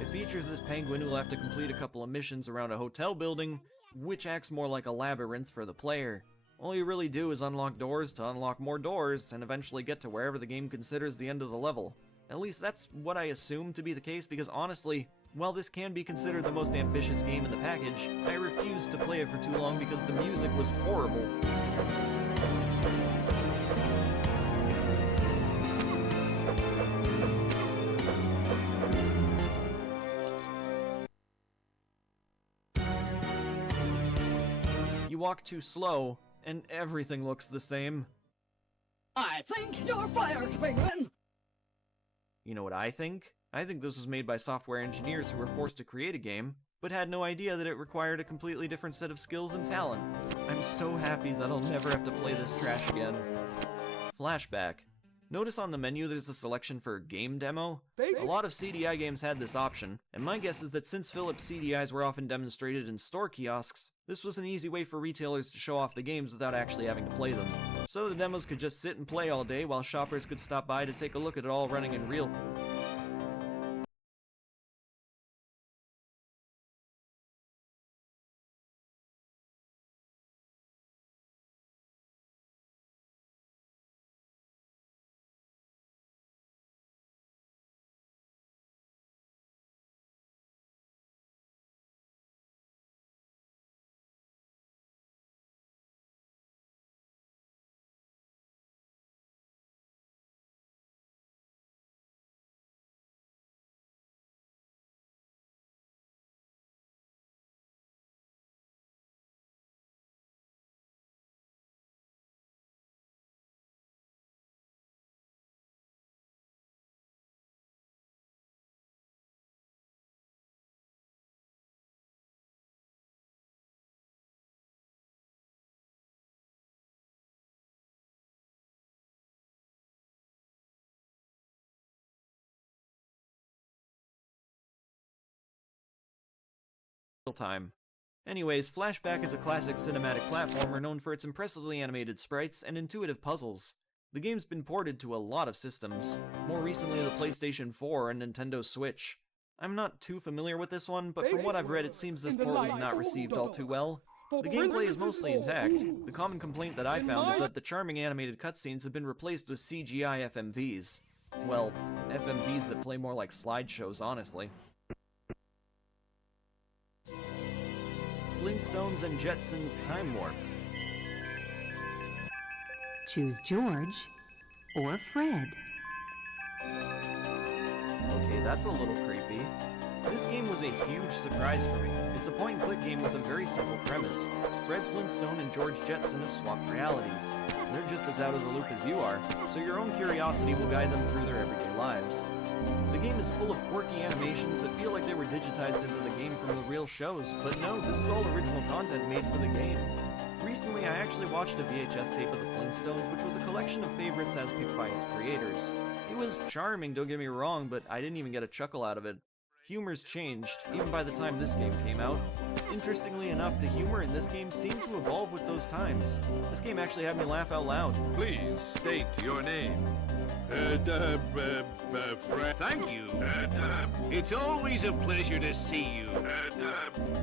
It features this penguin who'll have to complete a couple of missions around a hotel building, which acts more like a labyrinth for the player. All you really do is unlock doors to unlock more doors, and eventually get to wherever the game considers the end of the level. At least that's what I assume to be the case, because honestly, while this can be considered the most ambitious game in the package, I refused to play it for too long because the music was horrible. You walk too slow, and everything looks the same. I think you're fired, Penguin! You know what I think? I think this was made by software engineers who were forced to create a game, but had no idea that it required a completely different set of skills and talent. I'm so happy that I'll never have to play this trash again. Flashback. Notice on the menu there's a selection for Game Demo? A lot of CDI games had this option, and my guess is that since Philips CDIs were often demonstrated in store kiosks, this was an easy way for retailers to show off the games without actually having to play them. So the demos could just sit and play all day while shoppers could stop by to take a look at it all running in real time. Anyways, Flashback is a classic cinematic platformer known for its impressively animated sprites and intuitive puzzles. The game's been ported to a lot of systems, more recently the PlayStation 4 and Nintendo Switch. I'm not too familiar with this one, but from what I've read it seems this port was not received all too well. The gameplay is mostly intact. The common complaint that I found is that the charming animated cutscenes have been replaced with CGI FMVs. Well, FMVs that play more like slideshows, honestly. Flintstones and Jetsons Time Warp. Choose George or Fred. Okay, that's a little creepy. This game was a huge surprise for me. It's a point-and-click game with a very simple premise. Fred Flintstone and George Jetson have swapped realities. They're just as out of the loop as you are, so your own curiosity will guide them through their everyday lives. The game is full of quirky animations that feel like they were digitized into the game from the real shows, but no, this is all original content made for the game. Recently, I actually watched a VHS tape of the Flintstones, which was a collection of favorites as picked by its creators. It was charming, don't get me wrong, but I didn't even get a chuckle out of it. Humor's changed, even by the time this game came out. Interestingly enough, the humor in this game seemed to evolve with those times. This game actually had me laugh out loud. Please state your name. Fred. Thank you. It's always a pleasure to see you.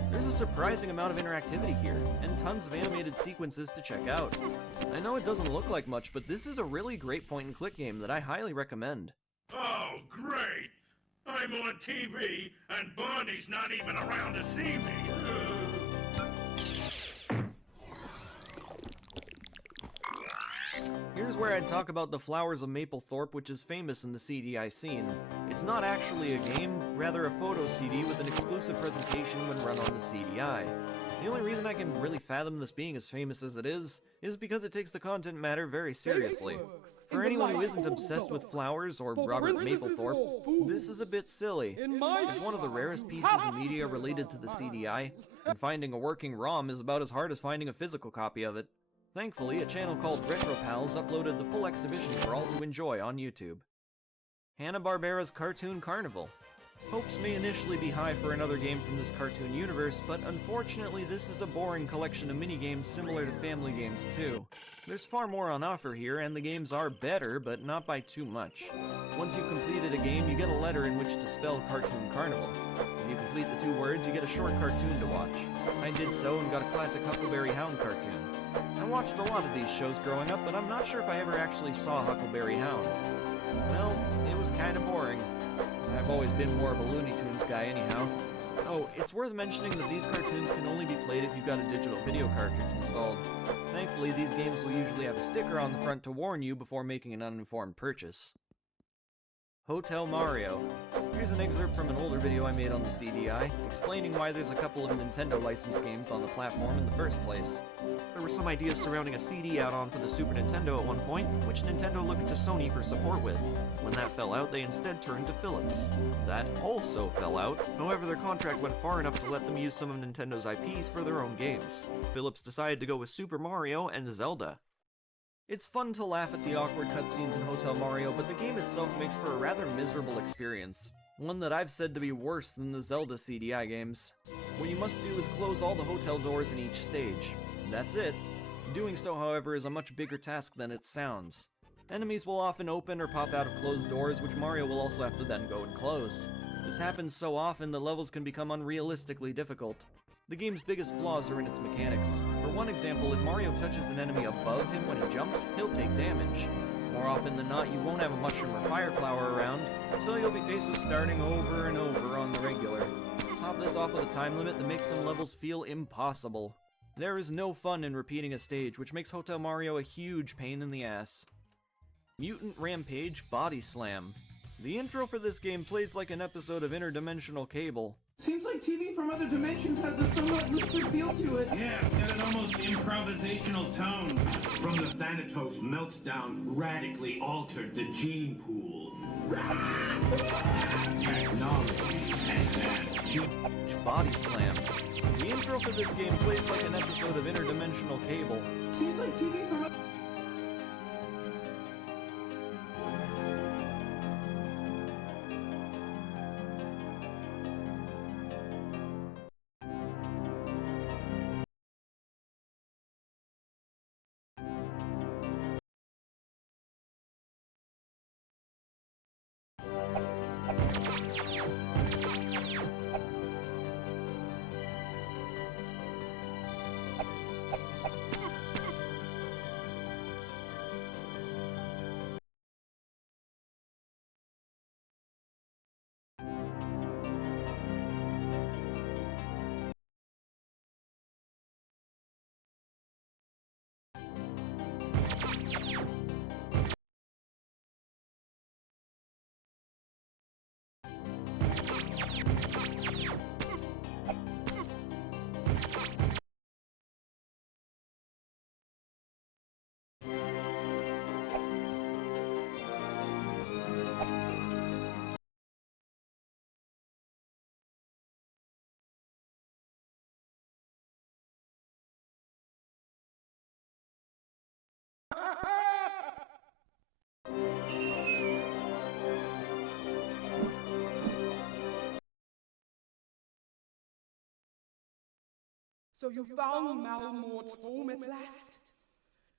There's a surprising amount of interactivity here, and tons of animated sequences to check out. I know it doesn't look like much, but this is a really great point-and-click game that I highly recommend. Oh, great! I'm on TV, and Bonnie's not even around to see me. Here's where I'd talk about the Flowers of Maplethorpe, which is famous in the CDI scene. It's not actually a game, rather a photo CD with an exclusive presentation when run on the CDI. The only reason I can really fathom this being as famous as it is because it takes the content matter very seriously. For anyone who isn't obsessed with flowers or Robert Mapplethorpe, this is a bit silly. It's one of the rarest pieces of media related to the CDI, and finding a working ROM is about as hard as finding a physical copy of it. Thankfully, a channel called RetroPals uploaded the full exhibition for all to enjoy on YouTube. Hanna-Barbera's Cartoon Carnival. Hopes may initially be high for another game from this cartoon universe, but unfortunately this is a boring collection of minigames similar to family games too. There's far more on offer here, and the games are better, but not by too much. Once you've completed a game, you get a letter in which to spell Cartoon Carnival. If you complete the 2 words, you get a short cartoon to watch. I did so and got a classic Huckleberry Hound cartoon. I watched a lot of these shows growing up, but I'm not sure if I ever actually saw Huckleberry Hound. Well, it was kinda boring. I've always been more of a Looney Tunes guy anyhow. Oh, it's worth mentioning that these cartoons can only be played if you've got a digital video cartridge installed. Thankfully, these games will usually have a sticker on the front to warn you before making an uninformed purchase. Hotel Mario. Here's an excerpt from an older video I made on the CDI, explaining why there's a couple of Nintendo licensed games on the platform in the first place. There were some ideas surrounding a CD add-on for the Super Nintendo at one point, which Nintendo looked to Sony for support with. When that fell out, they instead turned to Philips. That also fell out, however their contract went far enough to let them use some of Nintendo's IPs for their own games. Philips decided to go with Super Mario and Zelda. It's fun to laugh at the awkward cutscenes in Hotel Mario, but the game itself makes for a rather miserable experience. One that I've said to be worse than the Zelda CDI games. What you must do is close all the hotel doors in each stage. That's it. Doing so, however, is a much bigger task than it sounds. Enemies will often open or pop out of closed doors, which Mario will also have to then go and close. This happens so often that levels can become unrealistically difficult. The game's biggest flaws are in its mechanics. For one example, if Mario touches an enemy above him when he jumps, he'll take damage. More often than not, you won't have a mushroom or fire flower around, so you'll be faced with starting over and over on the regular. Top this off with a time limit that makes some levels feel impossible. There is no fun in repeating a stage, which makes Hotel Mario a huge pain in the ass. Mutant Rampage Body Slam. The intro for this game plays like an episode of Interdimensional Cable. Seems like TV from other dimensions has a somewhat looser feel to it. Yeah, it's got an almost improvisational tone. From the Thanatos meltdown radically altered the gene pool. Technology and Body Slam. The intro for this game plays like an episode of Interdimensional Cable. Seems like TV from So you found Malmort's home at last?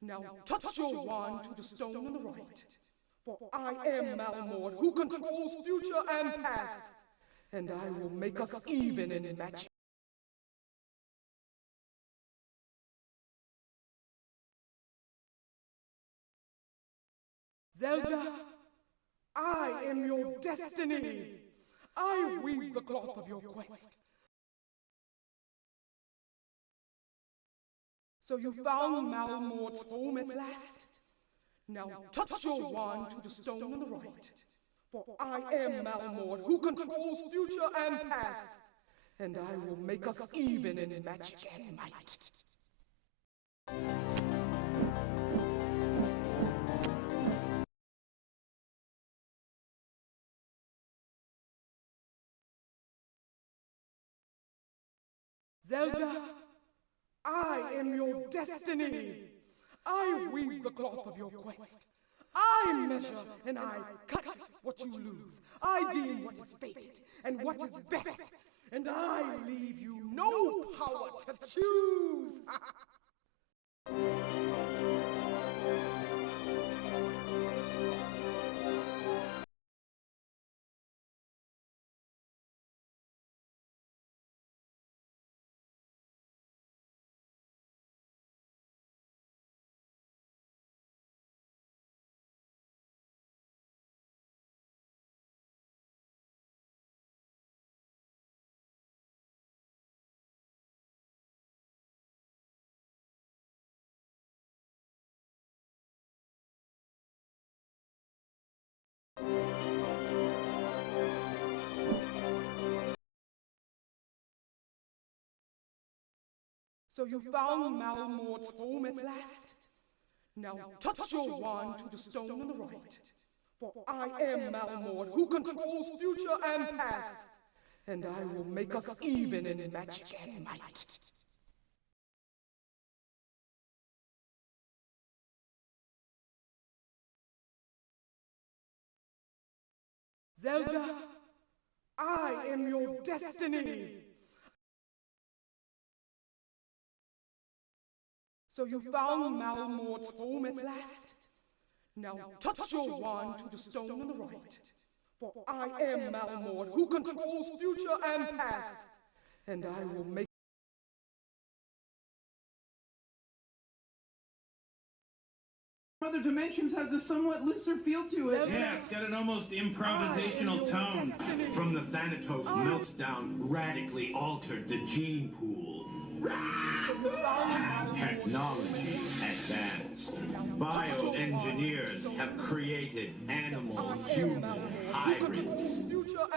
Now touch your wand to the stone on the right. For I am Malmort, who controls future and past. And I will make us even in magic. Zelda, I am your destiny. I weave the cloth of your quest. So you found Malmort's home at last? Now touch your wand to the stone on the right. For I am Malmort, who controls future and past. And I will make us even in magic and might. Zelda, I am your destiny. I weave the cloth of your quest. I measure and I cut what you lose. I deem what is fated and what is best. And I leave you no power to choose. So you found Malmort's home at last? Now touch your wand to the stone on the right. For I am Malmort, who controls future and past. And I will make us even in magic and might. Zelda, I am your destiny. So you found Malmort's home at last? Now touch your wand to the stone on the right. For I am Malmort, who controls future and past. And I will make... Other Dimensions has a somewhat looser feel to it. Yeah, it's got an almost improvisational tone. From the Thanatos meltdown radically altered the gene pool. Technology advanced. Bioengineers have created animal-human hybrids.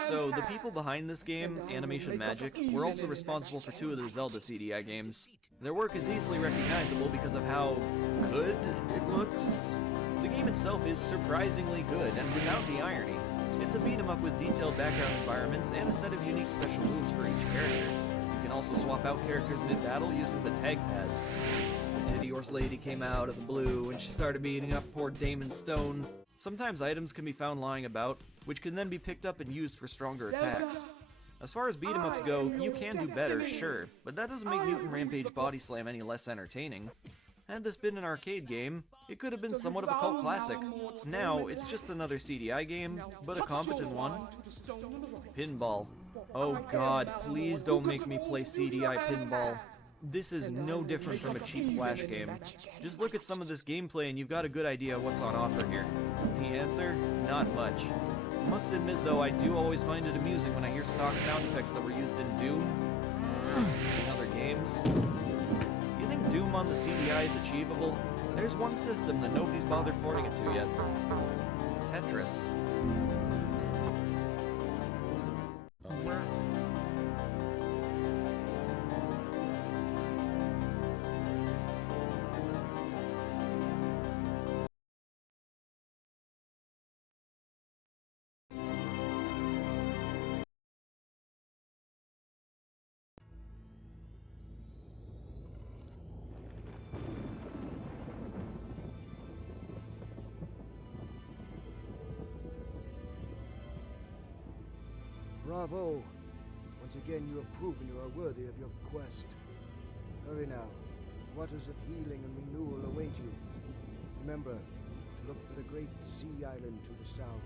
So, the people behind this game, Animation Magic, were also responsible for 2 of the Zelda CDI games. Their work is easily recognizable because of how good it looks. The game itself is surprisingly good, and without the irony. It's a beat-em-up with detailed background environments and a set of unique special moves for each character. You can also swap out characters mid-battle using the tag pads. The Titty Horse Lady came out of the blue, and she started beating up poor Damon Stone. Sometimes items can be found lying about, which can then be picked up and used for stronger attacks. As far as beat-em-ups go, you can do better, sure, but that doesn't make Mutant Rampage Body Slam any less entertaining. Had this been an arcade game, it could have been somewhat of a cult classic. Now, it's just another CDI game, but a competent one. Pinball. Oh god, please don't make me play CDI pinball. This is no different from a cheap Flash game. Just look at some of this gameplay and you've got a good idea what's on offer here. The answer? Not much. Must admit though, I do always find it amusing when I hear stock sound effects that were used in Doom and other games. You think Doom on the CDI is achievable? There's one system that nobody's bothered porting it to yet. Tetris. Bravo! Once again you have proven you are worthy of your quest. Hurry now. Waters of healing and renewal await you. Remember to look for the great sea island to the south.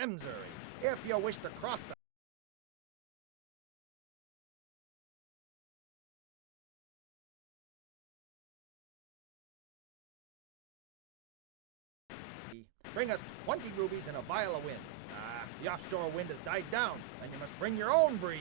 Emsbury. If you wish to cross the bring us 20 rubies and a vial of wind. The offshore wind has died down, and you must bring your own breeze.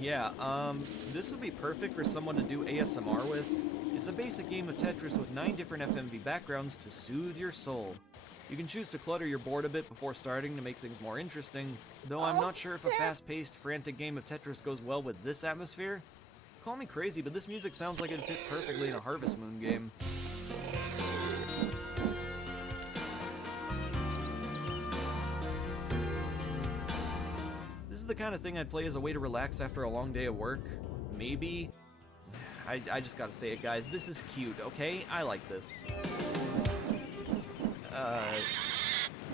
Yeah, this would be perfect for someone to do ASMR with. It's a basic game of Tetris with 9 different FMV backgrounds to soothe your soul. You can choose to clutter your board a bit before starting to make things more interesting, though I'm not sure if a fast-paced, frantic game of Tetris goes well with this atmosphere. Call me crazy, but this music sounds like it'd fit perfectly in a Harvest Moon game. This is the kind of thing I'd play as a way to relax after a long day of work. Maybe. I just gotta say it, guys. This is cute, okay? I like this.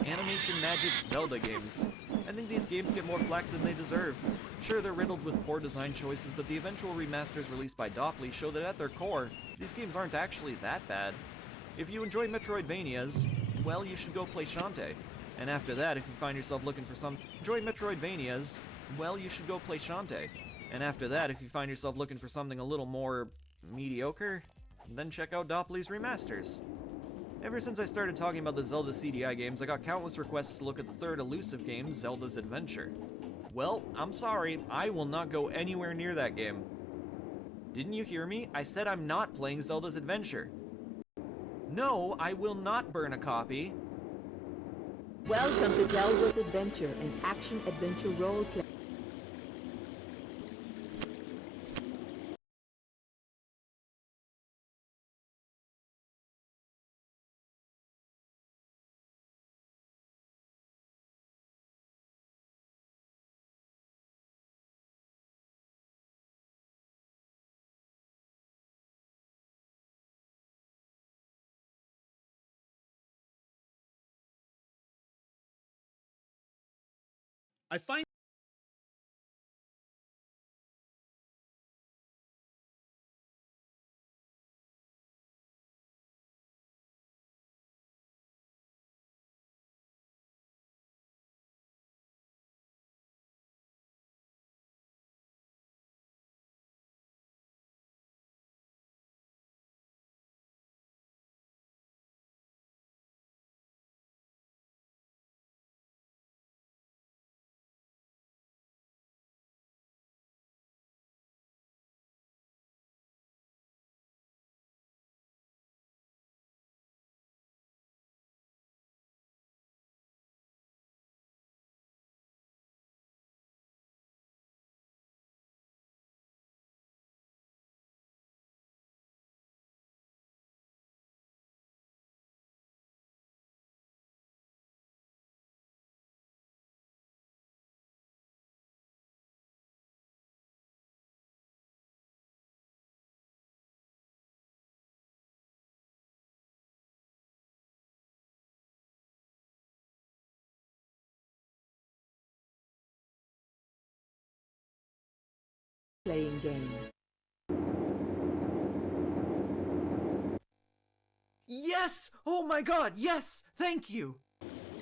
Animation Magic's Zelda games. I think these games get more flack than they deserve. Sure, they're riddled with poor design choices, but the eventual remasters released by Dopply show that at their core, these games aren't actually that bad. If you enjoy Metroidvanias, well, you should go play Shantae. And after that, if you find yourself looking for some enjoy Metroidvanias, well, you should go play Shantae. And after that, if you find yourself looking for something a little more mediocre, then check out Dopply's remasters. Ever since I started talking about the Zelda CDI games, I got countless requests to look at the third elusive game, Zelda's Adventure. Well, I'm sorry, I will not go anywhere near that game. Didn't you hear me? I said I'm not playing Zelda's Adventure. No, I will not burn a copy. Welcome to Zelda's Adventure, an action-adventure role-play. I find Playing game. Yes! Oh my god, yes! Thank you!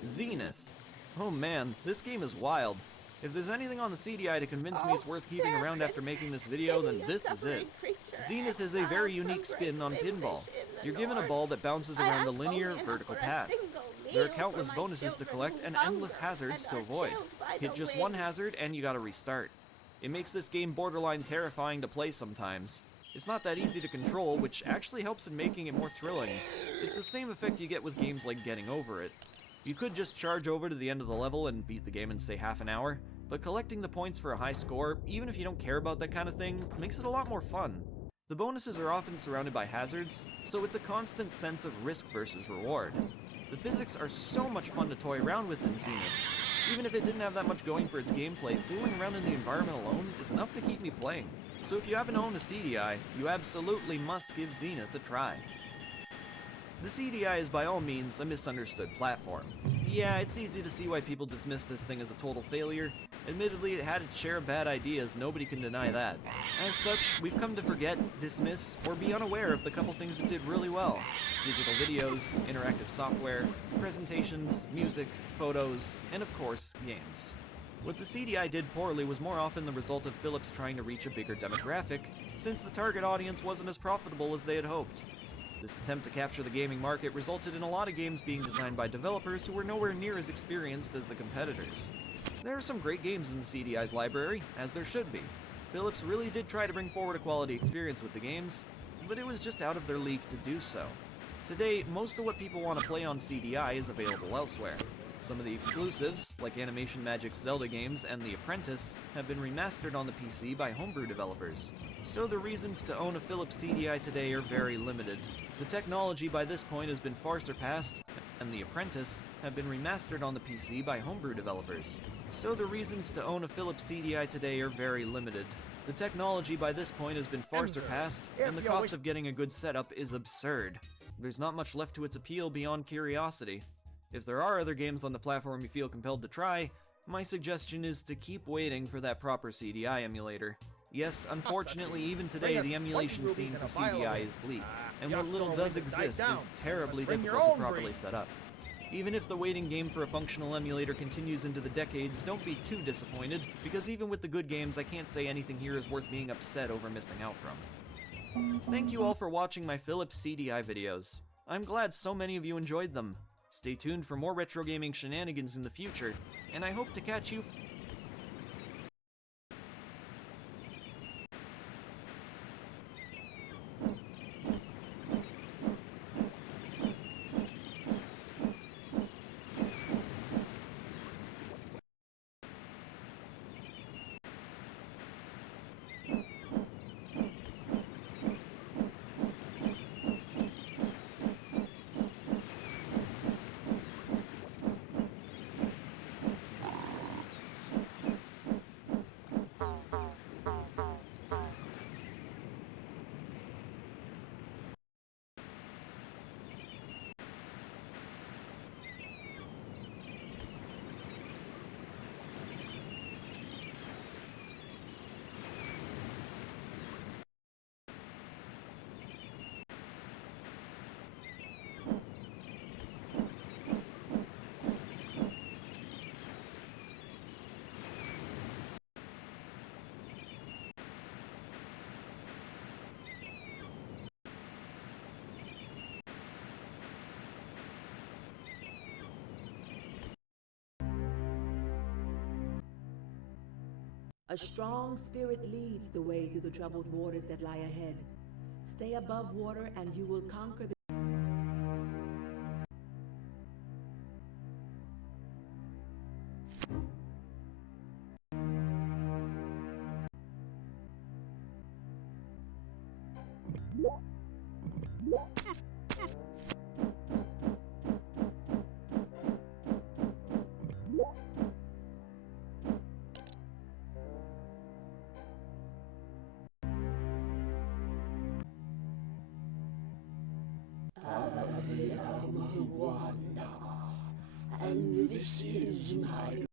Zenith. Oh man, this game is wild. If there's anything on the CDI to convince me it's worth keeping around after making this video, then this is it. Zenith is a very unique spin on pinball. You're given a ball that bounces around a linear, vertical path. There are countless bonuses to collect and endless hazards to avoid. Hit just one hazard and you gotta restart. It makes this game borderline terrifying to play sometimes. It's not that easy to control, which actually helps in making it more thrilling. It's the same effect you get with games like Getting Over It. You could just charge over to the end of the level and beat the game in, say, half an hour, but collecting the points for a high score, even if you don't care about that kind of thing, makes it a lot more fun. The bonuses are often surrounded by hazards, so it's a constant sense of risk versus reward. The physics are so much fun to toy around with in Zenith. Even if it didn't have that much going for its gameplay, fooling around in the environment alone is enough to keep me playing. So if you happen to own a CDI, you absolutely must give Zenith a try. The CDI is by all means a misunderstood platform. Yeah, it's easy to see why people dismiss this thing as a total failure. Admittedly, it had its share of bad ideas, nobody can deny that. As such, we've come to forget, dismiss, or be unaware of the couple things it did really well. Digital videos, interactive software, presentations, music, photos, and of course, games. What the CDI did poorly was more often the result of Philips trying to reach a bigger demographic, since the target audience wasn't as profitable as they had hoped. This attempt to capture the gaming market resulted in a lot of games being designed by developers who were nowhere near as experienced as the competitors. There are some great games in the CDI's library, as there should be. Philips really did try to bring forward a quality experience with the games, but it was just out of their league to do so. Today, most of what people want to play on CDI is available elsewhere. Some of the exclusives, like Animation Magic's Zelda games and The Apprentice, have been remastered on the PC by homebrew developers. So the reasons to own a Philips CDI today are very limited. The technology by this point has been far surpassed, and The Apprentice have been remastered on the PC by homebrew developers. So the reasons to own a Philips CDI today are very limited. The technology by this point has been far surpassed, and the cost of getting a good setup is absurd. There's not much left to its appeal beyond curiosity. If there are other games on the platform you feel compelled to try, my suggestion is to keep waiting for that proper CDI emulator. Yes, unfortunately, even today, the emulation scene for CDI is bleak, and what little does exist is terribly difficult to properly set up. Even if the waiting game for a functional emulator continues into the decades, don't be too disappointed, because even with the good games, I can't say anything here is worth being upset over missing out from. Thank you all for watching my Philips CDI videos. I'm glad so many of you enjoyed them. Stay tuned for more retro gaming shenanigans in the future, and I hope to catch you A strong spirit leads the way through the troubled waters that lie ahead. Stay above water and you will conquer the and this is my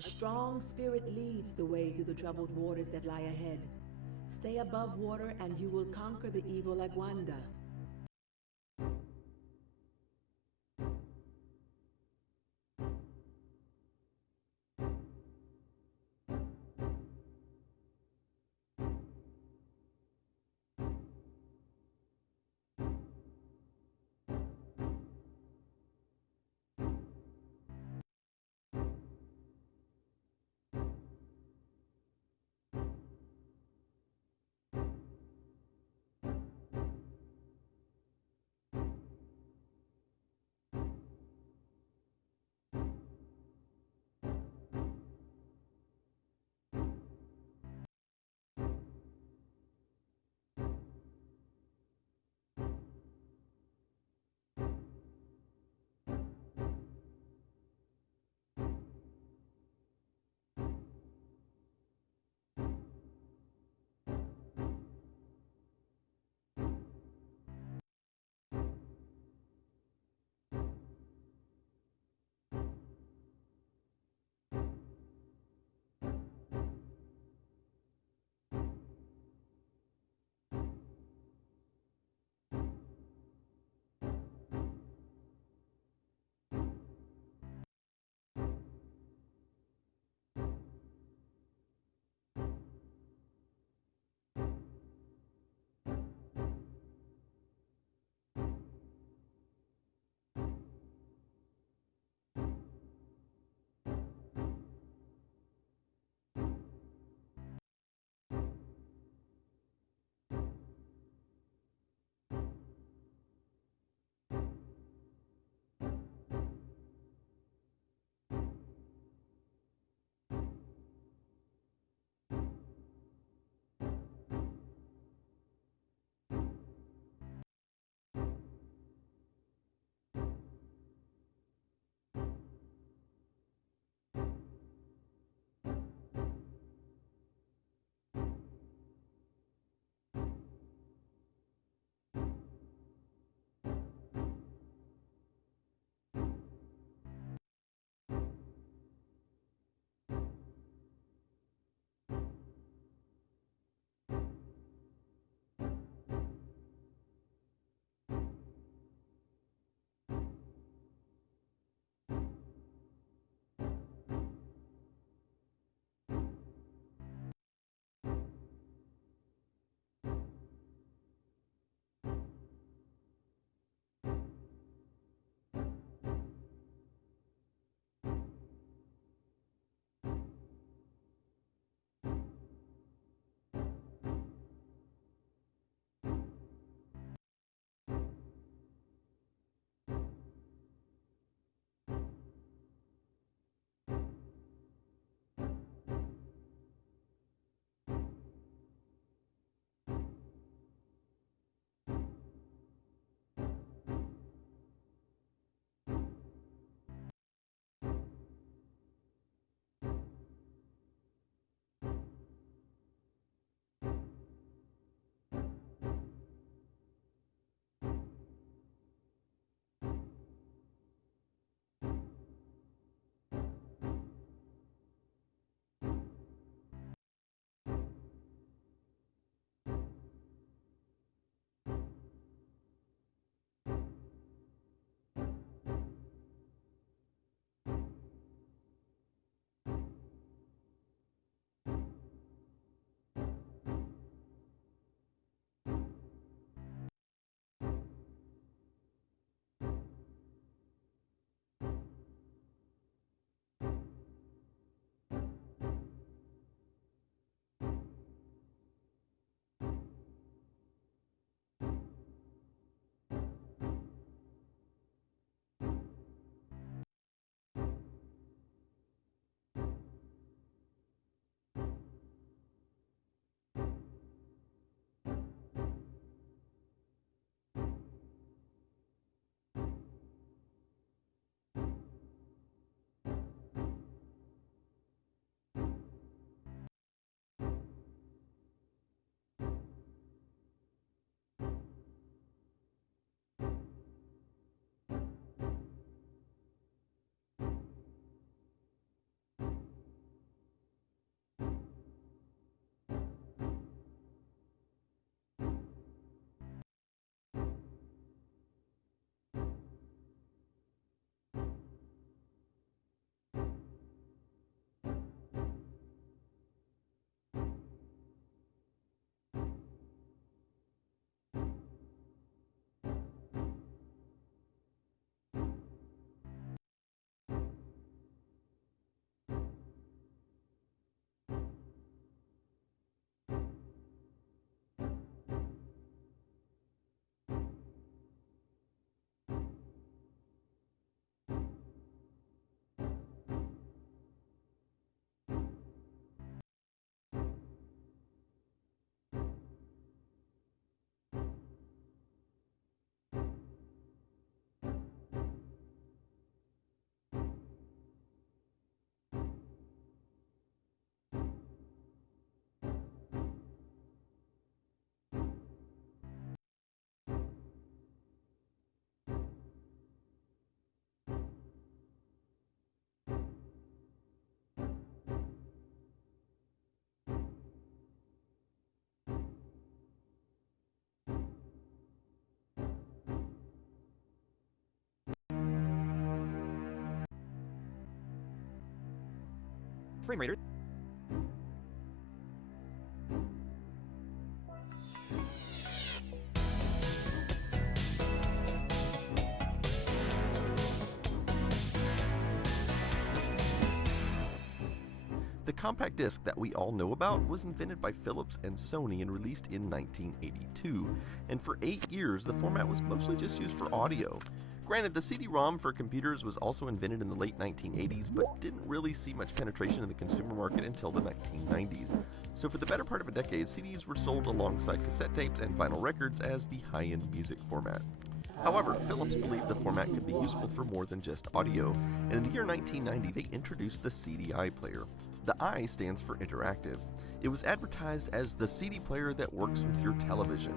A strong spirit leads the way through the troubled waters that lie ahead. Stay above water and you will conquer the evil Aguanda. Frame Raider. The compact disc that we all know about was invented by Philips and Sony and released in 1982, and for 8 years the format was mostly just used for audio. Granted, the CD-ROM for computers was also invented in the late 1980s, but didn't really see much penetration in the consumer market until the 1990s. So for the better part of a decade, CDs were sold alongside cassette tapes and vinyl records as the high-end music format. However, Philips believed the format could be useful for more than just audio, and in the year 1990 they introduced the CDI player. The I stands for interactive. It was advertised as the CD player that works with your television.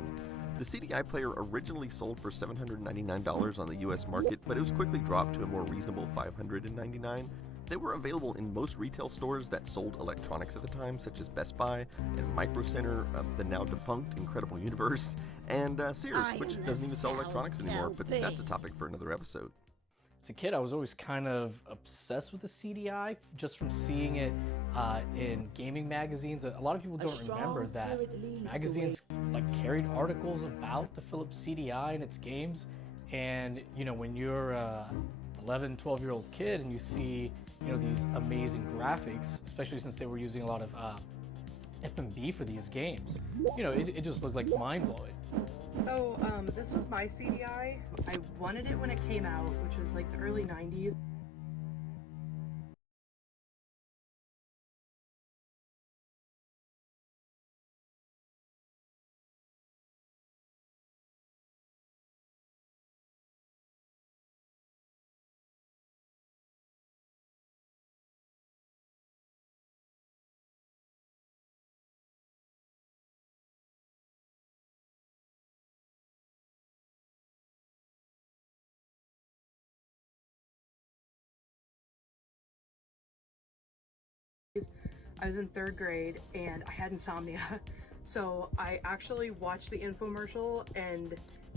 The CDI player originally sold for $799 on the US market, but it was quickly dropped to a more reasonable $599. They were available in most retail stores that sold electronics at the time, such as Best Buy and Micro Center, the now defunct Incredible Universe, and Sears, which doesn't even sell electronics anymore, but that's a topic for another episode. As a kid, I was always kind of obsessed with the CDI, just from seeing it in gaming magazines. A lot of people don't remember that magazines carried articles about the Philips CDI and its games. And when you're a 11, 12-year-old kid and you see these amazing graphics, especially since they were using a lot of FMV for these games, it just looked like mind-blowing. So this was my CDI. I wanted it when it came out, which was like the early 90s. I was in 3rd grade and I had insomnia, so I actually watched the infomercial and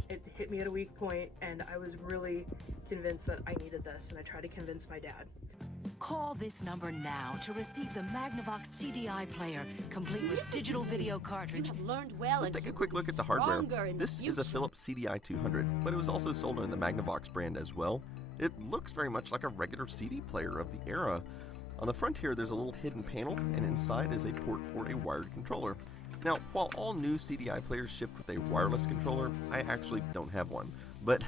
it hit me at a weak point, and I was really convinced that I needed this, and I tried to convince my dad. Call this number now to receive the Magnavox CDI player, complete with digital video cartridge. Let's take a quick look at the hardware. This is a Philips CDI 200, but it was also sold under the Magnavox brand as well. It looks very much like a regular CD player of the era. On the front here, there's a little hidden panel, and inside is a port for a wired controller. Now, while all new CDI players ship with a wireless controller, I actually don't have one. But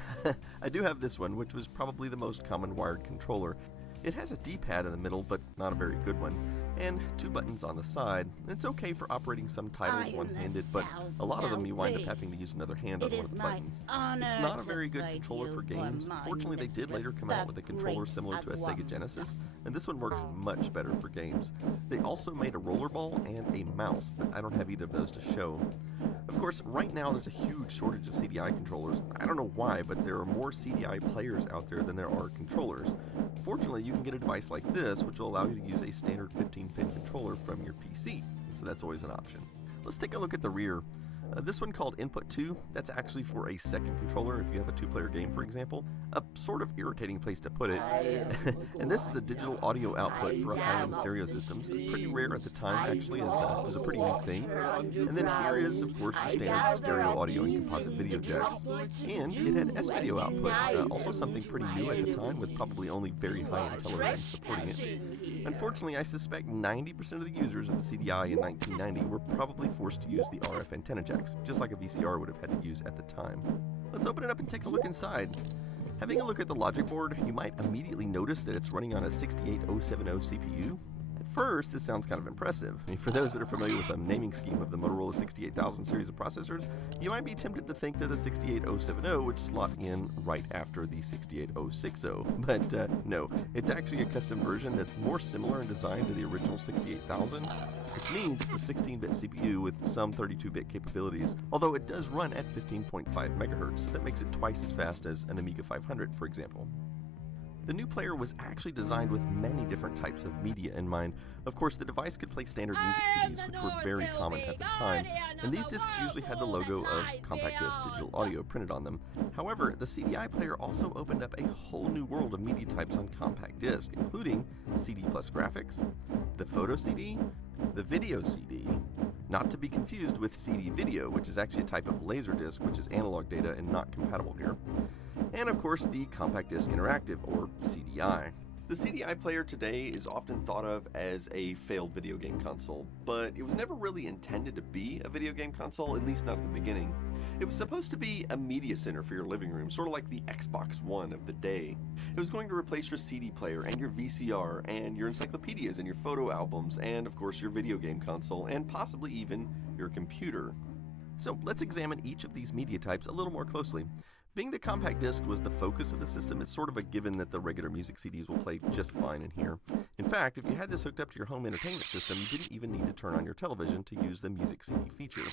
I do have this one, which was probably the most common wired controller. It has a D-pad in the middle, but not a very good one, and 2 buttons on the side. It's okay for operating some titles one-handed, but a lot of them you wind up having to use another hand on one of the buttons. It's not a very good controller for games. Fortunately, they did later come out with a controller similar to a Sega Genesis, and this one works much better for games. They also made a rollerball and a mouse, but I don't have either of those to show. Of course, right now there's a huge shortage of CDI controllers. I don't know why, but there are more CDI players out there than there are controllers. Fortunately, you can get a device like this, which will allow you to use a standard 15-pin controller from your PC, so that's always an option. Let's take a look at the rear. This one called Input 2, that's actually for a second controller if you have a 2-player game, for example. A sort of irritating place to put it. And this is a digital audio output for a high-end stereo system. So pretty rare at the time, actually, as it was a pretty new thing. And then here is, of course, your standard stereo audio and composite video jacks. And it had S-video output, also something pretty new at the time, with probably only very high-end televisions supporting it. Unfortunately, I suspect 90% of the users of the CDI in 1990 were probably forced to use the RF antenna jacks, just like a VCR would have had to use at the time. Let's open it up and take a look inside. Having a look at the logic board, you might immediately notice that it's running on a 68070 CPU. At first, this sounds kind of impressive. For those that are familiar with the naming scheme of the Motorola 68000 series of processors, you might be tempted to think that the 68070 would slot in right after the 68060, but no, it's actually a custom version that's more similar in design to the original 68000, which means it's a 16-bit CPU with some 32-bit capabilities, although it does run at 15.5 MHz, so that makes it twice as fast as an Amiga 500, for example. The new player was actually designed with many different types of media in mind. Of course, the device could play standard music CDs, which were very common at the time, and these discs usually had the logo of compact disc digital audio printed on them. However, the CDI player also opened up a whole new world of media types on compact disc, including CD plus graphics, the photo CD, the video CD, not to be confused with CD video, which is actually a type of laserdisc, which is analog data and not compatible here, and of course the compact disc interactive, or CDI. The CDI player today is often thought of as a failed video game console, but it was never really intended to be a video game console, at least not at the beginning. It was supposed to be a media center for your living room, sort of like the Xbox One of the day. It was going to replace your CD player and your VCR and your encyclopedias and your photo albums and of course your video game console and possibly even your computer. So let's examine each of these media types a little more closely. Being the compact disc was the focus of the system, it's sort of a given that the regular music CDs will play just fine in here. In fact, if you had this hooked up to your home entertainment system, you didn't even need to turn on your television to use the music CD feature.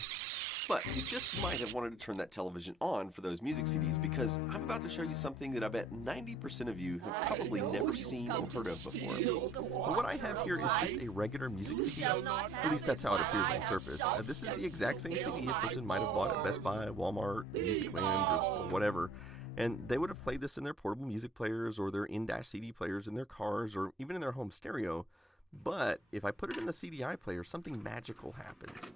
But you just might have wanted to turn that television on for those music CDs, because I'm about to show you something that I bet 90% of you have probably never seen or heard of before. But what I have here is just a regular music CD, at least that's how it appears on the surface. This is the exact same CD a person might have bought at Best Buy, Walmart, Musicland, or whatever. And they would have played this in their portable music players or their in-dash CD players in their cars or even in their home stereo. But if I put it in the CDI player, something magical happens.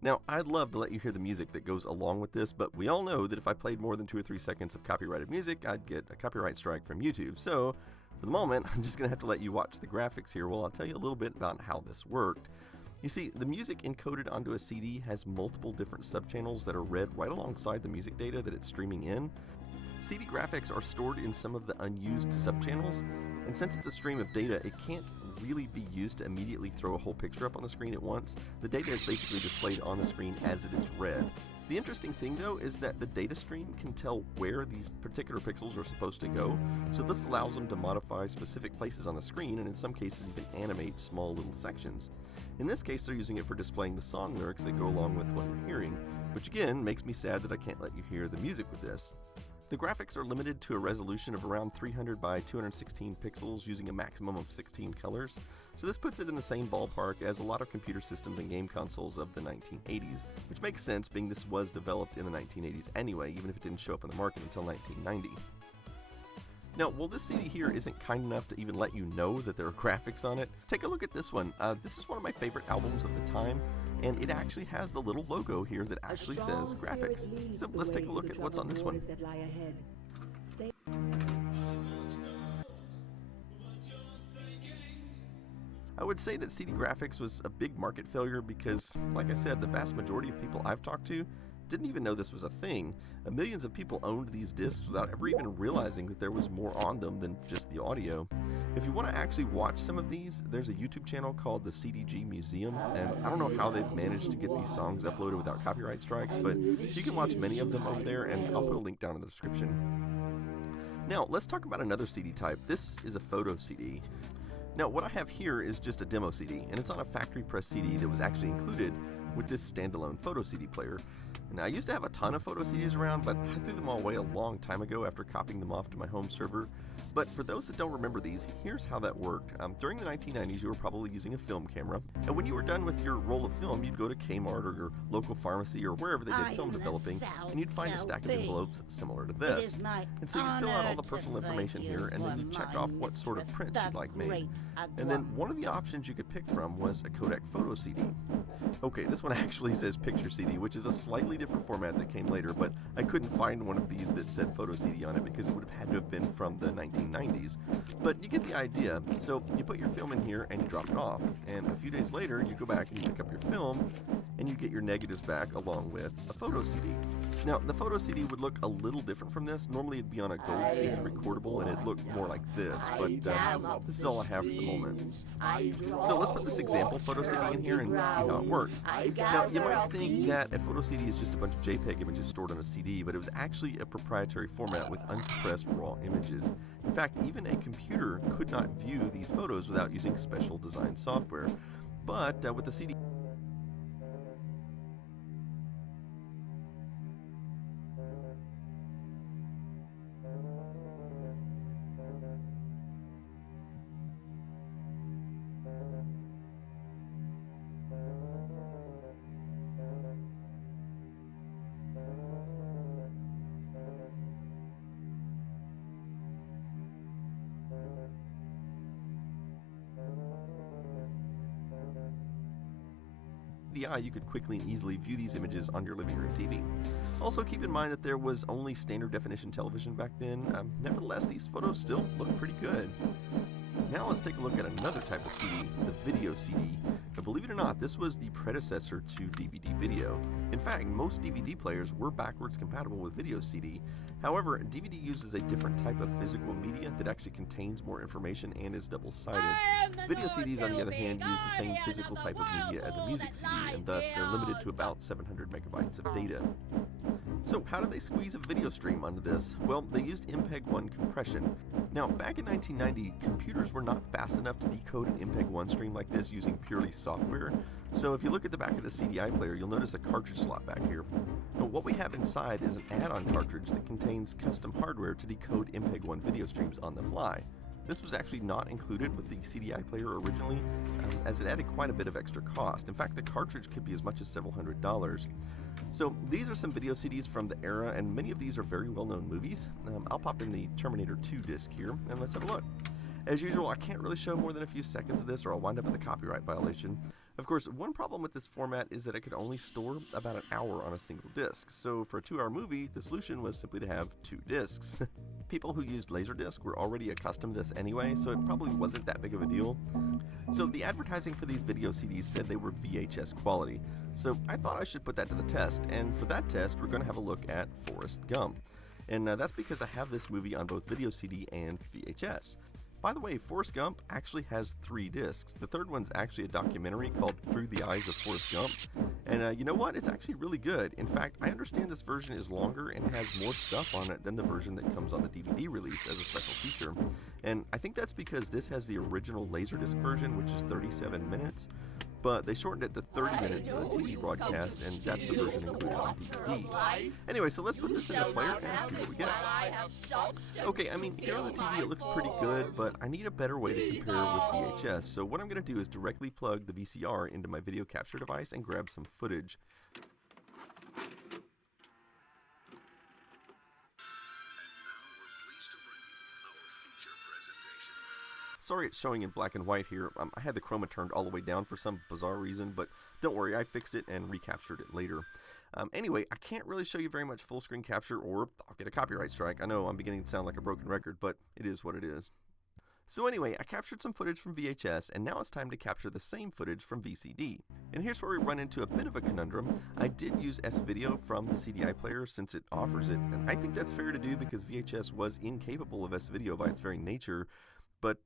Now, I'd love to let you hear the music that goes along with this, but we all know that if I played more than 2 or 3 seconds of copyrighted music, I'd get a copyright strike from YouTube. So, for the moment, I'm just going to have to let you watch the graphics here while I'll tell you a little bit about how this worked. You see, the music encoded onto a CD has multiple different subchannels that are read right alongside the music data that it's streaming in. CD graphics are stored in some of the unused subchannels, and since it's a stream of data, it can't really be used to immediately throw a whole picture up on the screen at once. The data is basically displayed on the screen as it is read. The interesting thing though is that the data stream can tell where these particular pixels are supposed to go, so this allows them to modify specific places on the screen and in some cases even animate small little sections. In this case they're using it for displaying the song lyrics that go along with what you're hearing, which again makes me sad that I can't let you hear the music with this. The graphics are limited to a resolution of around 300 by 216 pixels using a maximum of 16 colors, so this puts it in the same ballpark as a lot of computer systems and game consoles of the 1980s, which makes sense being this was developed in the 1980s anyway, even if it didn't show up in the market until 1990. Now, while this CD here isn't kind enough to even let you know that there are graphics on it, take a look at this one. This is one of my favorite albums of the time, and it actually has the little logo here that actually says graphics. So let's take a look at what's on this one. I would say that CD graphics was a big market failure because, like I said, the vast majority of people I've talked to didn't even know this was a thing. Millions of people owned these discs without ever even realizing that there was more on them than just the audio. If you want to actually watch some of these, there's a YouTube channel called the CDG Museum, and I don't know how they've managed to get these songs uploaded without copyright strikes, but you can watch many of them over there, and I'll put a link down in the description. Now, let's talk about another CD type. This is a photo CD. Now, what I have here is just a demo CD, and it's on a factory press CD that was actually included with this standalone photo CD player. Now, I used to have a ton of photo CDs around, but I threw them all away a long time ago after copying them off to my home server. But for those that don't remember these, here's how that worked. During the 1990s, you were probably using a film camera, and when you were done with your roll of film, you'd go to Kmart or your local pharmacy or wherever they did film developing, and you'd find a stack of envelopes similar to this. And so you fill out all the personal information here, and then you check off what sort of prints you'd like made. And then one of the options you could pick from was a Kodak photo CD. Okay, this one actually says picture CD, which is a slightly different format that came later, but I couldn't find one of these that said photo CD on it because it would have had to have been from the 1990s. But you get the idea. So you put your film in here and you drop it off, and a few days later you go back and you pick up your film and you get your negatives back along with a photo CD. Now, the photo CD would look a little different from this. Normally it'd be on a gold CD recordable and it'd look more like this, but this is all I have for the moment. So let's put this example photo CD in here and see how it works. Now, you might think that a photo CD is just a bunch of JPEG images stored on a CD, but it was actually a proprietary format with uncompressed raw images. In fact, even a computer could not view these photos without using special design software. But with the CD... CDI, you could quickly and easily view these images on your living room TV. Also, keep in mind that there was only standard definition television back then. Nevertheless, these photos still look pretty good. Now let's take a look at another type of CD, the video CD. Now, believe it or not, this was the predecessor to DVD video. In fact, most DVD players were backwards compatible with video CD. However, DVD uses a different type of physical media that actually contains more information and is double-sided. Video CDs, on the other hand, use the same physical type of media as a music CD, and thus they're limited to about 700 megabytes of data. So how did they squeeze a video stream onto this? Well, they used MPEG-1 compression. Now, back in 1990, computers were not fast enough to decode an MPEG-1 stream like this using purely software. So if you look at the back of the CDI player, you'll notice a cartridge slot back here. Now, what we have inside is an add-on cartridge that contains custom hardware to decode MPEG-1 video streams on the fly. This was actually not included with the CDI player originally, as it added quite a bit of extra cost. In fact, the cartridge could be as much as several $100s. So these are some video CDs from the era, and many of these are very well-known movies. I'll pop in the Terminator 2 disc here, and let's have a look. As usual, I can't really show more than a few seconds of this or I'll wind up with a copyright violation. Of course, one problem with this format is that it could only store about an hour on a single disc. So for a 2-hour movie, the solution was simply to have 2 discs. People who used Laserdisc were already accustomed to this anyway, so it probably wasn't that big of a deal. So the advertising for these video CDs said they were VHS quality. So I thought I should put that to the test, and for that test, we're going to have a look at Forrest Gump. And that's because I have this movie on both video CD and VHS. By the way, Forrest Gump actually has 3 discs. The third one's actually a documentary called Through the Eyes of Forrest Gump. And you know what? It's actually really good. In fact, I understand this version is longer and has more stuff on it than the version that comes on the DVD release as a special feature. And I think that's because this has the original Laserdisc version, which is 37 minutes. But they shortened it to 30 minutes for the TV broadcast, and that's the version included on DVD. Anyway, so let's put this in the player and see what we get. Okay, I mean, here on the TV it looks pretty good, but I need a better way to compare with VHS. So what I'm going to do is directly plug the VCR into my video capture device and grab some footage. Sorry it's showing in black and white here. I had the chroma turned all the way down for some bizarre reason, but don't worry, I fixed it and recaptured it later. Anyway, I can't really show you very much full screen capture or I'll get a copyright strike. I know I'm beginning to sound like a broken record, but it is what it is. So anyway, I captured some footage from VHS, and now it's time to capture the same footage from VCD. And here's where we run into a bit of a conundrum. I did use S-Video from the CDI player since it offers it, and I think that's fair to do because VHS was incapable of S-Video by its very nature, but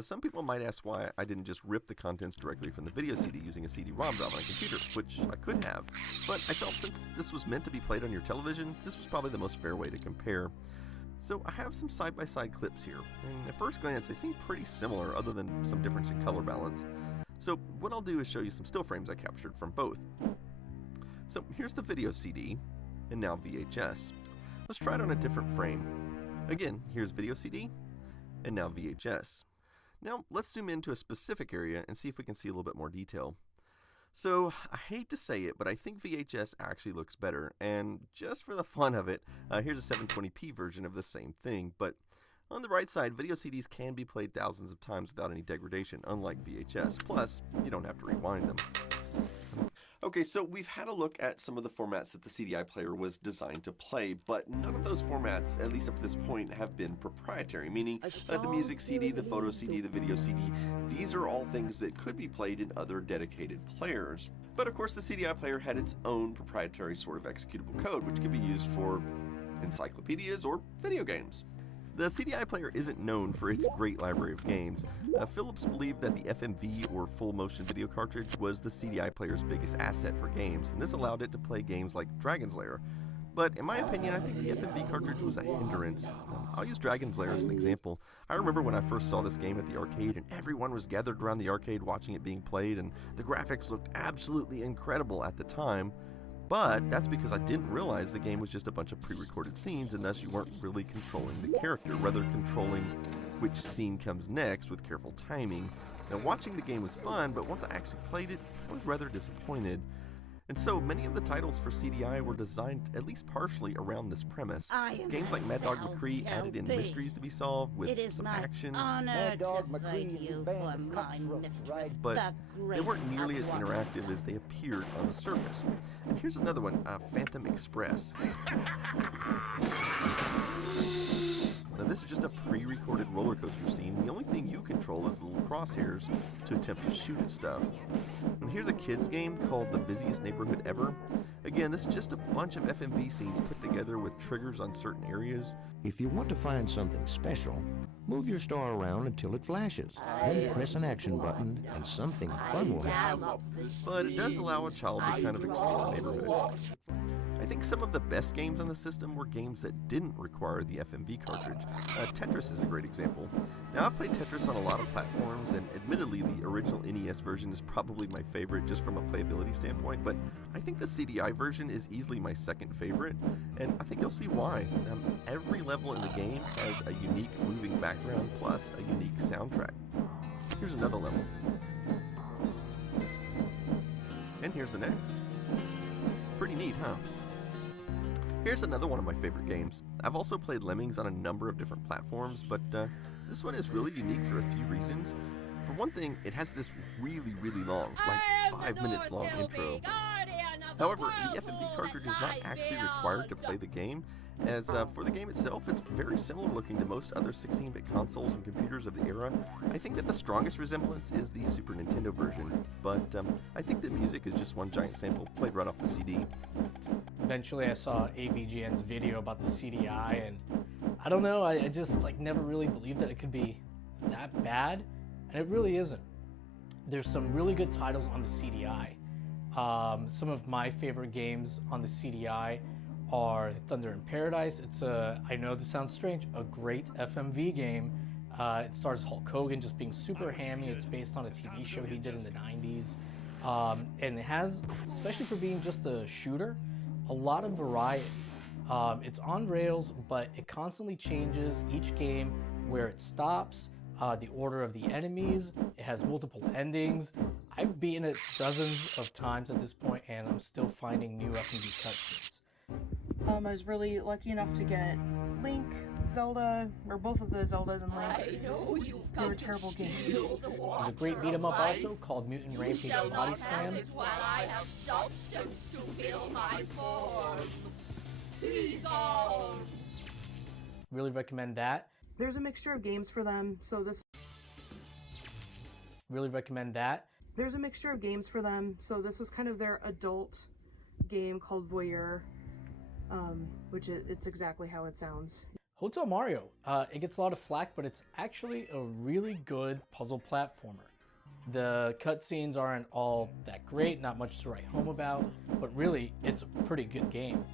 Some people might ask why I didn't just rip the contents directly from the video CD using a CD-ROM drive on a computer, which I could have, but I felt since this was meant to be played on your television, this was probably the most fair way to compare. So I have some side-by-side clips here, and at first glance they seem pretty similar other than some difference in color balance. So what I'll do is show you some still frames I captured from both. So here's the video CD, and now VHS. Let's try it on a different frame. Again, here's video CD, and now VHS. Now let's zoom into a specific area and see if we can see a little bit more detail. So I hate to say it, but I think VHS actually looks better, and just for the fun of it, here's a 720p version of the same thing, but on the right side, video CDs can be played thousands of times without any degradation, unlike VHS, plus you don't have to rewind them. Okay, so we've had a look at some of the formats that the CDI player was designed to play, but none of those formats, at least up to this point, have been proprietary, meaning the music CD, the photo CD, the video CD, these are all things that could be played in other dedicated players. But of course the CDI player had its own proprietary sort of executable code, which could be used for encyclopedias or video games. The CDI player isn't known for its great library of games. Philips believed that the FMV, or full motion video cartridge, was the CDI player's biggest asset for games, and this allowed it to play games like Dragon's Lair. But in my opinion, I think the FMV cartridge was a hindrance. I'll use Dragon's Lair as an example. I remember when I first saw this game at the arcade, and everyone was gathered around the arcade watching it being played, and the graphics looked absolutely incredible at the time. But that's because I didn't realize the game was just a bunch of pre-recorded scenes, and thus you weren't really controlling the character, rather controlling which scene comes next with careful timing. Now watching the game was fun, but once I actually played it, I was rather disappointed. And so many of the titles for CDI were designed at least partially around this premise. Games like Mad Dog McCree added in mysteries to be solved with some action, Mad Dog McCree but they weren't nearly as interactive as they appeared on the surface. And here's another one, Phantom Express. Now this is just a pre-recorded roller coaster scene. The only thing you control is the little crosshairs to attempt to shoot at stuff. And here's a kids game called The Busiest Neighborhood Ever. Again, this is just a bunch of FMV scenes put together with triggers on certain areas. If you want to find something special, move your star around until it flashes. Then press an action button and something fun will happen. But it does allow a child to kind of explore the neighborhood. I think some of the best games on the system were games that didn't require the FMV cartridge. Tetris is a great example. Now I've played Tetris on a lot of platforms, and admittedly the original NES version is probably my favorite just from a playability standpoint, but I think the CDI version is easily my second favorite, and I think you'll see why. Every level in the game has a unique moving background plus a unique soundtrack. Here's another level. And here's the next. Pretty neat, huh? Here's another one of my favorite games. I've also played Lemmings on a number of different platforms, but this one is really unique for a few reasons. For one thing, it has this really long, like 5 minutes long intro. However, the FMV cartridge is not actually required to play the game, as for the game itself, it's very similar looking to most other 16-bit consoles and computers of the era. I think that the strongest resemblance is the Super Nintendo version, but I think the music is just one giant sample played right off the CD. Eventually I saw AVGN's video about the CDI, and I don't know, I just never really believed that it could be that bad, and it really isn't. There's some really good titles on the CDI. Some of my favorite games on the CDI are Thunder in Paradise. It's I know this sounds strange, a great FMV game. It stars Hulk Hogan just being super hammy. It's based on a TV show he did in the 90s. And it has, especially for being just a shooter, a lot of variety. It's on rails, but it constantly changes each game where it stops, the order of the enemies. It has multiple endings. I've beaten it dozens of times at this point, and I'm still finding new FMV cutscenes. I was really lucky enough to get Link, Zelda, or both of the Zeldas and Link. They were terrible games. There's a great beat 'em up also called Mutant Rampage Body Slam. Really recommend that. There's a mixture of games for them, so this... Really recommend that. There's a mixture of games for them, so this was kind of their adult game called Voyeur, which it's exactly how it sounds. Hotel Mario. It gets a lot of flack, but it's actually a really good puzzle platformer. The cutscenes aren't all that great, not much to write home about, but really, it's a pretty good game.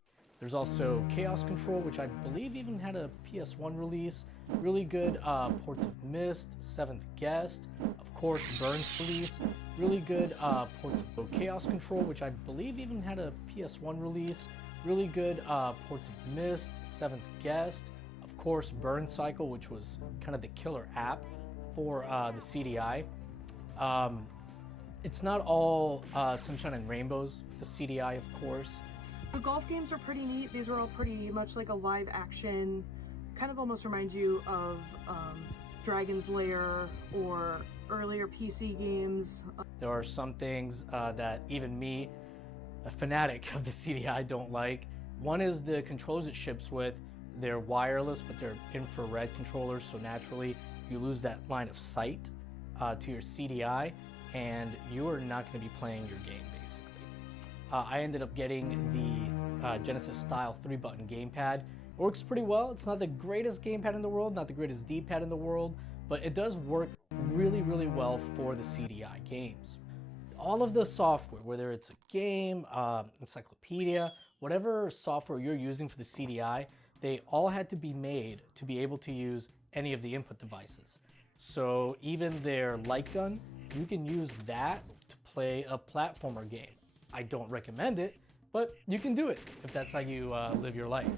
There's also Chaos Control, which I believe even had a PS1 release. Really good ports of Myst, Seventh Guest, of course Burn's release. Really good ports of Chaos Control, which I believe even had a PS1 release. Really good ports of Myst, Seventh Guest, of course Burn Cycle, which was kind of the killer app for the CDI. It's not all sunshine and rainbows with the CDI, of course. The golf games are pretty neat. These are all pretty much like a live action, kind of almost reminds you of Dragon's Lair or earlier PC games. There are some things that even me, a fanatic of the CDI, don't like. One is the controllers it ships with. They're wireless, but they're infrared controllers, so naturally you lose that line of sight to your CDI, and you are not going to be playing your game, basically. I ended up getting the Genesis style 3-button gamepad. It works pretty well. It's not the greatest gamepad in the world, not the greatest D-pad in the world, but it does work really, really well for the CDI games. All of the software, whether it's a game, encyclopedia, whatever software you're using for the CDI, they all had to be made to be able to use any of the input devices. So even their light gun, you can use that to play a platformer game. I don't recommend it, but you can do it if that's how you live your life.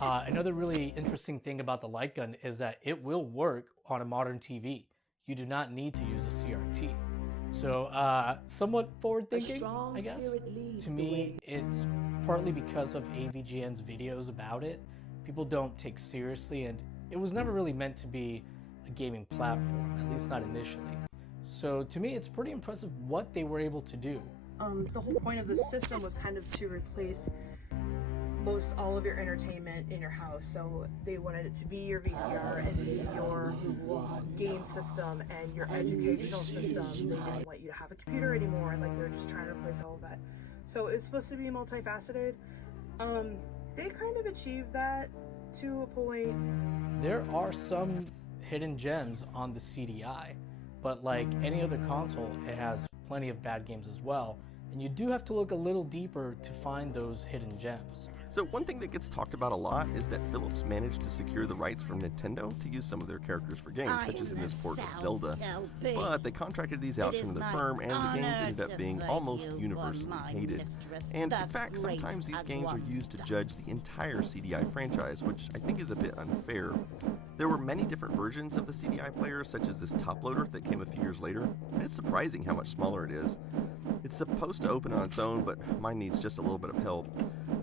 Another really interesting thing about the light gun is that it will work on a modern TV. You do not need to use a CRT. So somewhat forward-thinking, I guess. To me, it's partly because of AVGN's videos about it. People don't take seriously, and it was never really meant to be a gaming platform, at least not initially. So to me, it's pretty impressive what they were able to do. The whole point of the system was kind of to replace most all of your entertainment in your house. So they wanted it to be your VCR and be your game system and your educational system. They didn't want you to have a computer anymore. Like, they were just trying to replace all of that. So it was supposed to be multifaceted. They kind of achieved that to a point. There are some hidden gems on the CDI, but like any other console, it has plenty of bad games as well. And you do have to look a little deeper to find those hidden gems. So one thing that gets talked about a lot is that Philips managed to secure the rights from Nintendo to use some of their characters for games, such as in this port of Zelda. But they contracted these out to another firm, and the games ended up being almost universally hated. And in fact, sometimes these games are used to judge the entire CDI franchise, which I think is a bit unfair. There were many different versions of the CDI player, such as this top loader that came a few years later, and it's surprising how much smaller it is. It's supposed to open on its own, but mine needs just a little bit of help.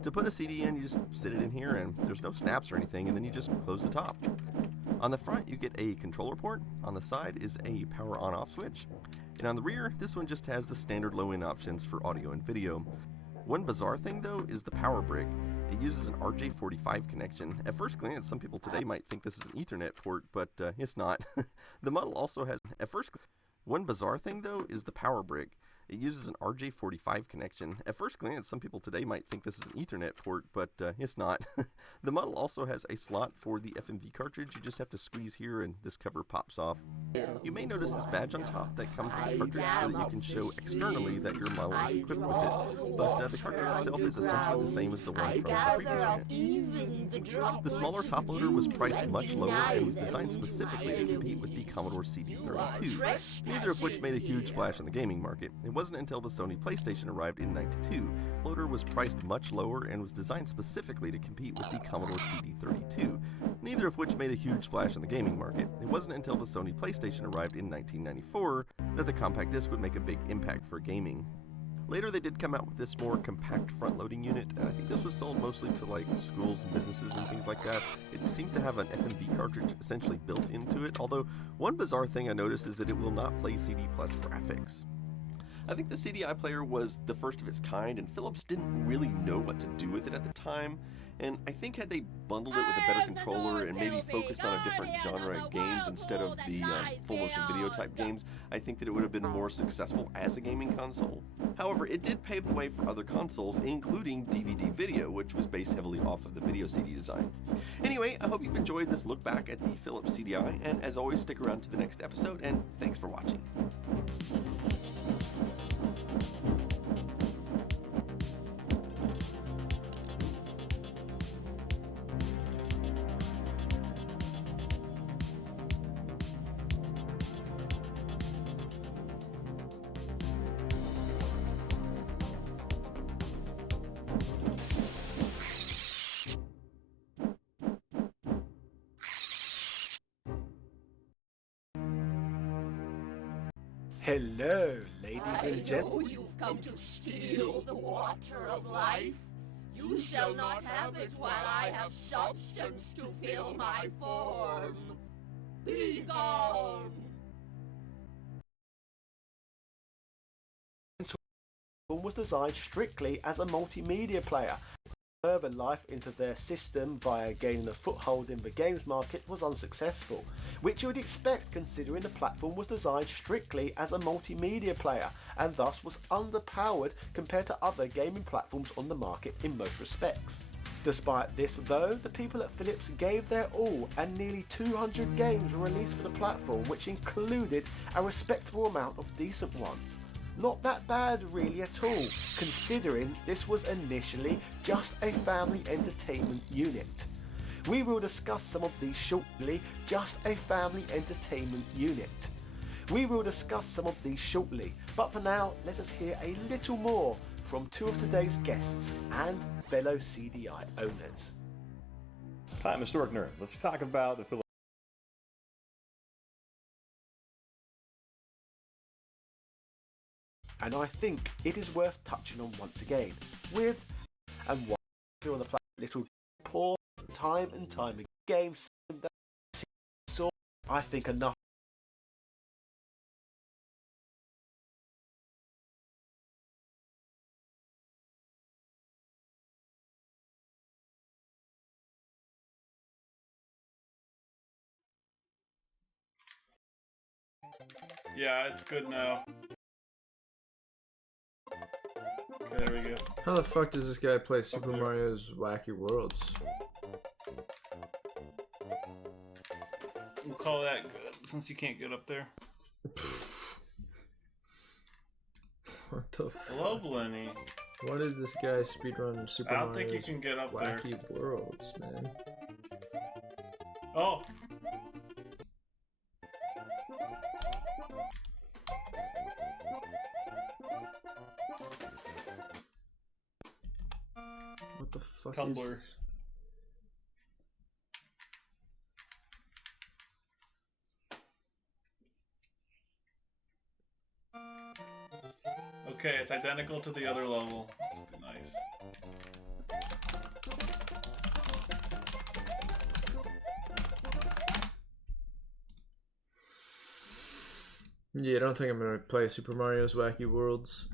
To put a CD in, you just sit it in here, and there's no snaps or anything, and then you just close the top. On the front, you get a controller port. On the side is a power on-off switch. And on the rear, this one just has the standard low-end options for audio and video. One bizarre thing, though, is the power brick. It uses an RJ45 connection. At first glance, some people today might think this is an Ethernet port, but it's not. The model also has... One bizarre thing, though, is the power brick. It uses an RJ45 connection. At first glance, some people today might think this is an Ethernet port, but it's not. The model also has a slot for the FMV cartridge. You just have to squeeze here and this cover pops off. You may notice this badge on top that comes with the cartridge so that you can show externally that your model is equipped with it. But the cartridge itself is essentially the same as the one from the previous unit. The smaller top loader was priced much lower and was designed specifically to compete with the Commodore CD32, neither of which made a huge splash in the gaming market. It wasn't until the Sony PlayStation arrived in '92. The loader was priced much lower and was designed specifically to compete with the Commodore CD32, neither of which made a huge splash in the gaming market. It wasn't until the Sony PlayStation arrived in 1994 that the compact disc would make a big impact for gaming. Later they did come out with this more compact front-loading unit, and I think this was sold mostly to like schools and businesses and things like that. It seemed to have an FMV cartridge essentially built into it, although one bizarre thing I noticed is that it will not play CD plus graphics. I think the CDI player was the first of its kind, and Philips didn't really know what to do with it at the time. And I think had they bundled it with a better controller and maybe focused on a different genre of games instead of the full motion video type games, I think that it would have been more successful as a gaming console. However, it did pave the way for other consoles, including DVD video, which was based heavily off of the video CD design. Anyway, I hope you've enjoyed this look back at the Philips CDI, and as always, stick around to the next episode, and thanks for watching. Hello, ladies and I gentlemen. know you've come to steal the water of life. You shall not have it while I have substance to fill my form. Be gone! Was designed strictly as a multimedia player. Further life into their system via gaining a foothold in the games market was unsuccessful, which you would expect considering the platform was designed strictly as a multimedia player and thus was underpowered compared to other gaming platforms on the market in most respects. Despite this though, the people at Philips gave their all and nearly 200 games were released for the platform, which included a respectable amount of decent ones. Not that bad really at all, considering this was initially just a family entertainment unit. We will discuss some of these shortly, just a family entertainment unit. We will discuss some of these shortly, but for now, let us hear a little more from two of today's guests and fellow CDI owners. Hi, I'm Historic Nerd. Let's talk about the Philips. And I think it is worth touching on once again, with and why on the planet little poor time and time again games that saw I think enough. Yeah, it's good now. Okay, there we go. How the fuck does this guy play Super Mario's Wacky Worlds? We'll call that good, since you can't get up there. What the fuck? Hello, Blenny. Why did this guy speedrun Super Mario's I don't think you can get up there. Wacky Worlds, man? Oh! What the fuck Tumblr. is this? Okay, it's identical to the other level. That's nice. Yeah, I don't think I'm gonna play Super Mario's Wacky Worlds.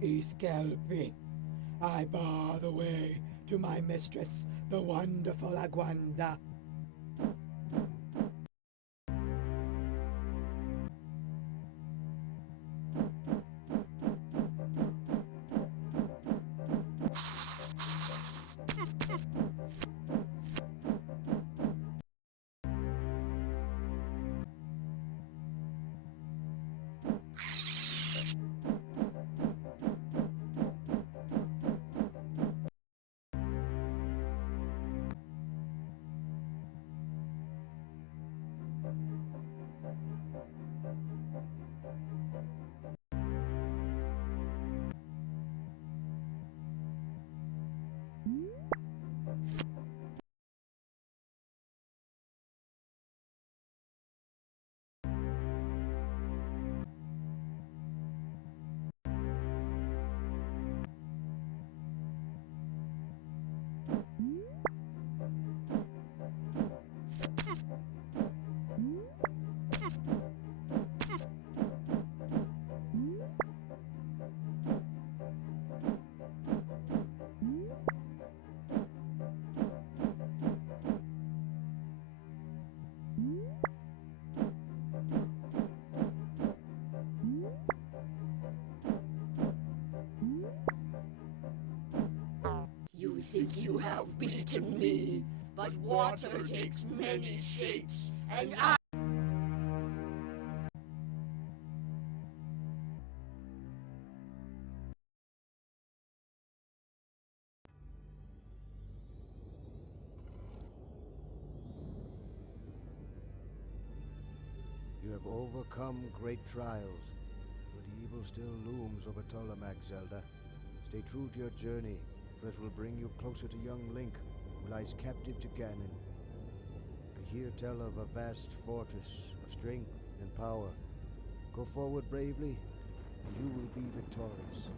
Iskelpi. I bar the way to my mistress, the wonderful Aguanda. You think you have beaten me, but water takes many shapes, and I... You have overcome great trials, but evil still looms over Tolamak, Zelda. Stay true to your journey, for it will bring you closer to young Link, who lies captive to Ganon. I hear tell of a vast fortress of strength and power. Go forward bravely, and you will be victorious.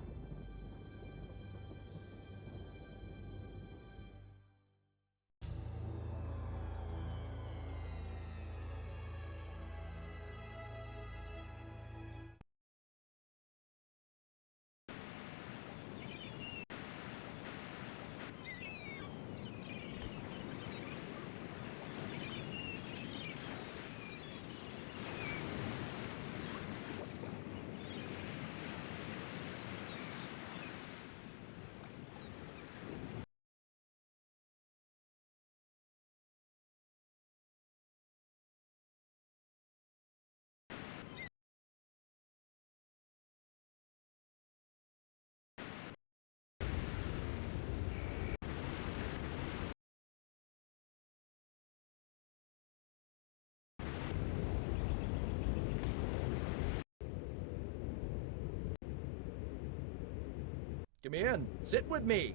Come in, sit with me.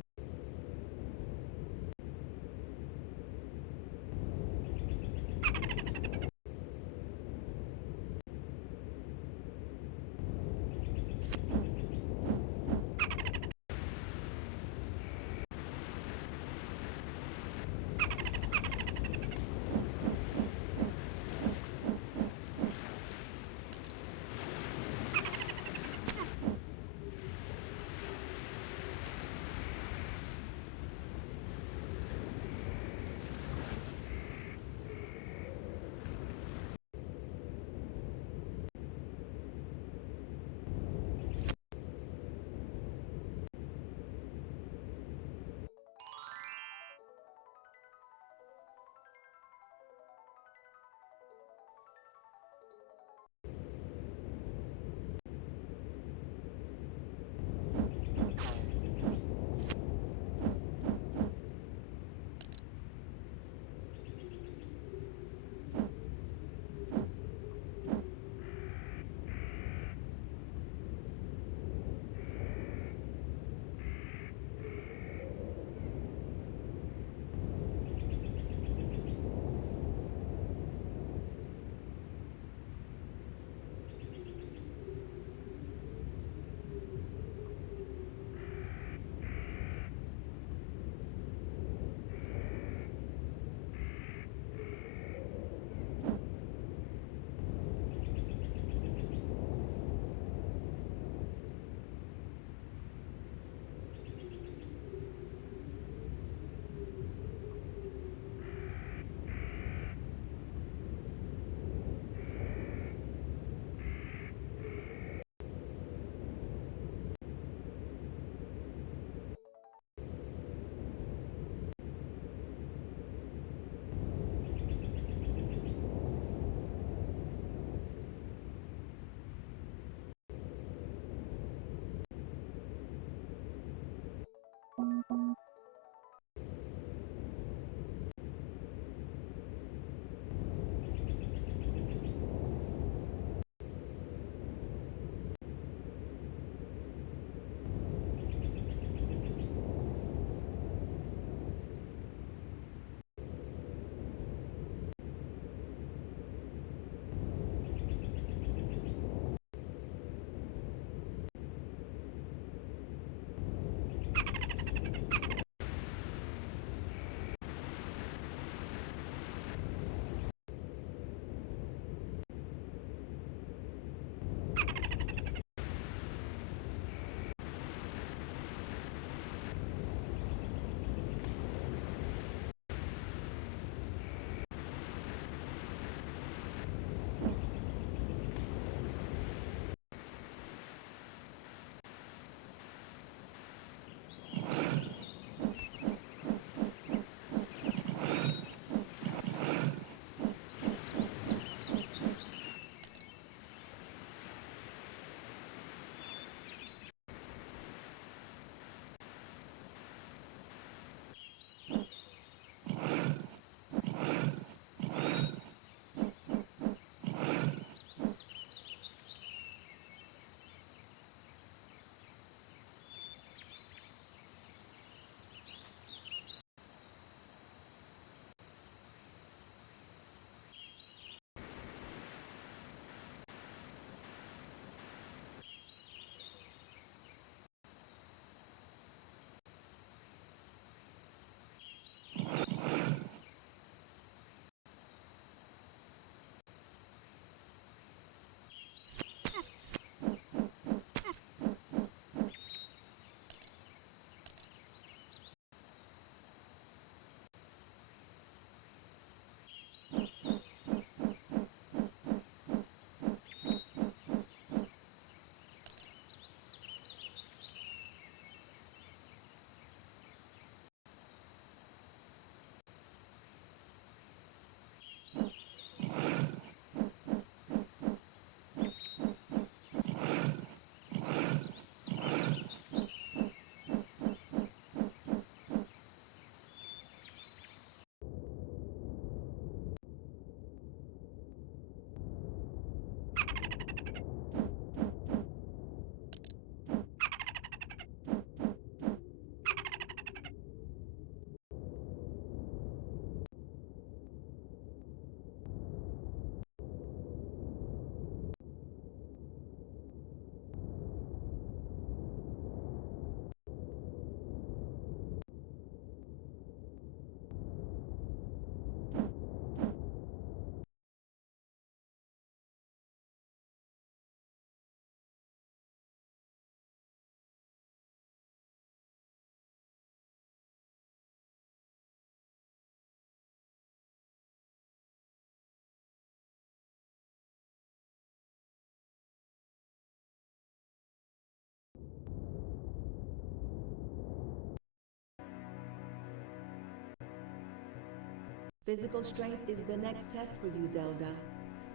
Physical strength is the next test for you, Zelda.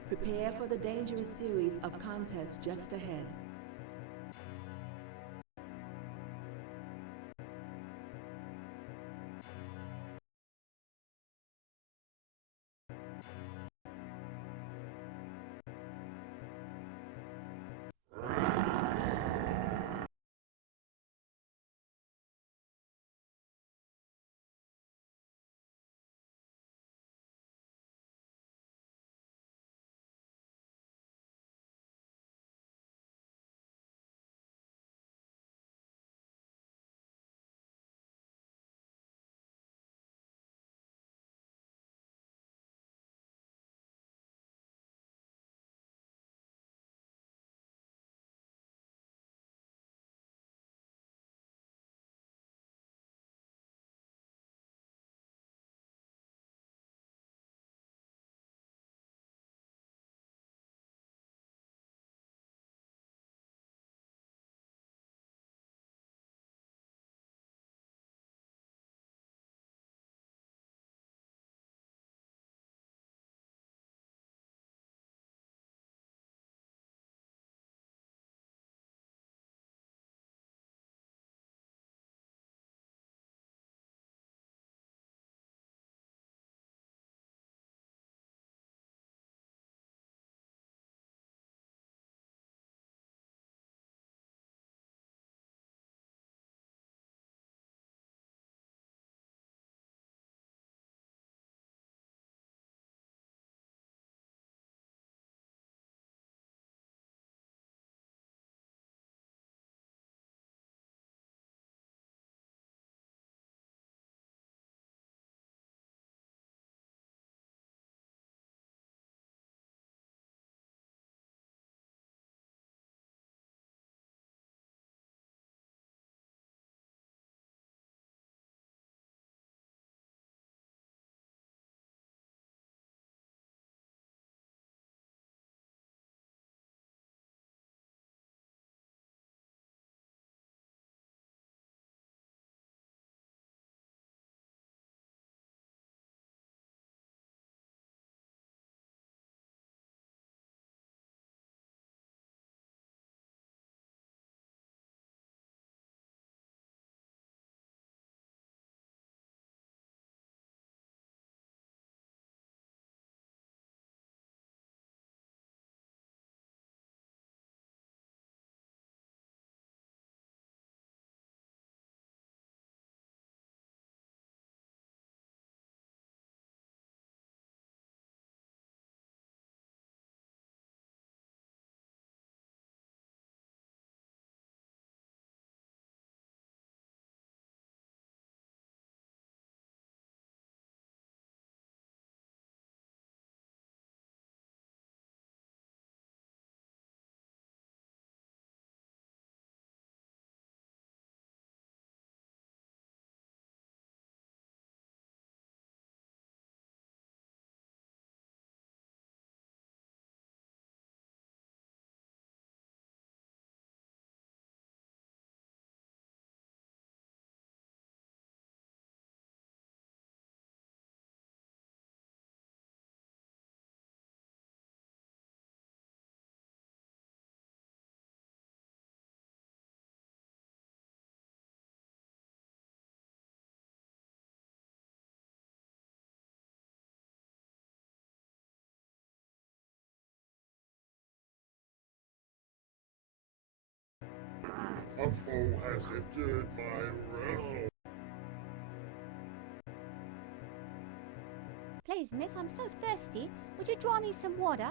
Prepare for the dangerous series of contests just ahead. A foe has entered my realm. Please, miss, I'm so thirsty. Would you draw me some water?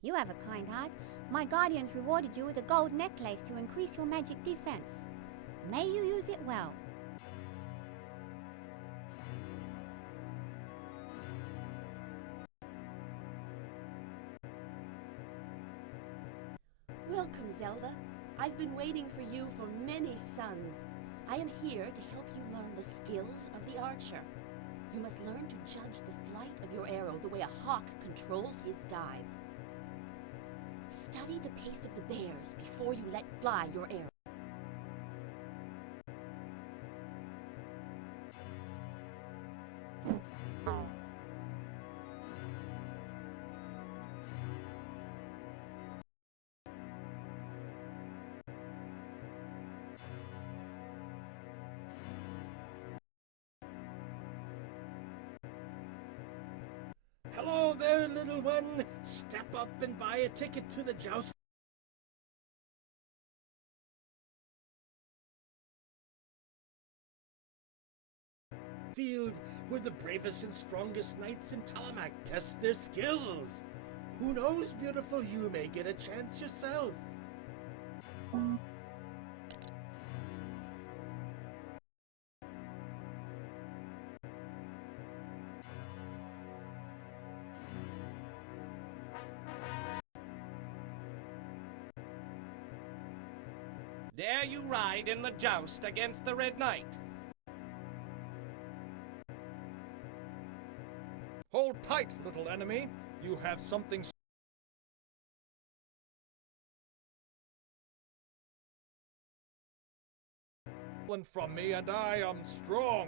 You have a kind heart. My guardians rewarded you with a gold necklace to increase your magic defense. May you use it well. Welcome, Zelda. I've been waiting for you for many suns. I am here to help you learn the skills of the archer. You must learn to judge the flight of your arrow the way a hawk controls his dive. Study the pace of the bears before you let fly your arrow. Hello there, little one. Step up and buy a ticket to the joust. Field where the bravest and strongest knights in Talamac test their skills. Who knows, beautiful, you may get a chance yourself. Dare you ride in the joust against the Red Knight? Hold tight, little enemy. You have something stolen from me, and I am strong.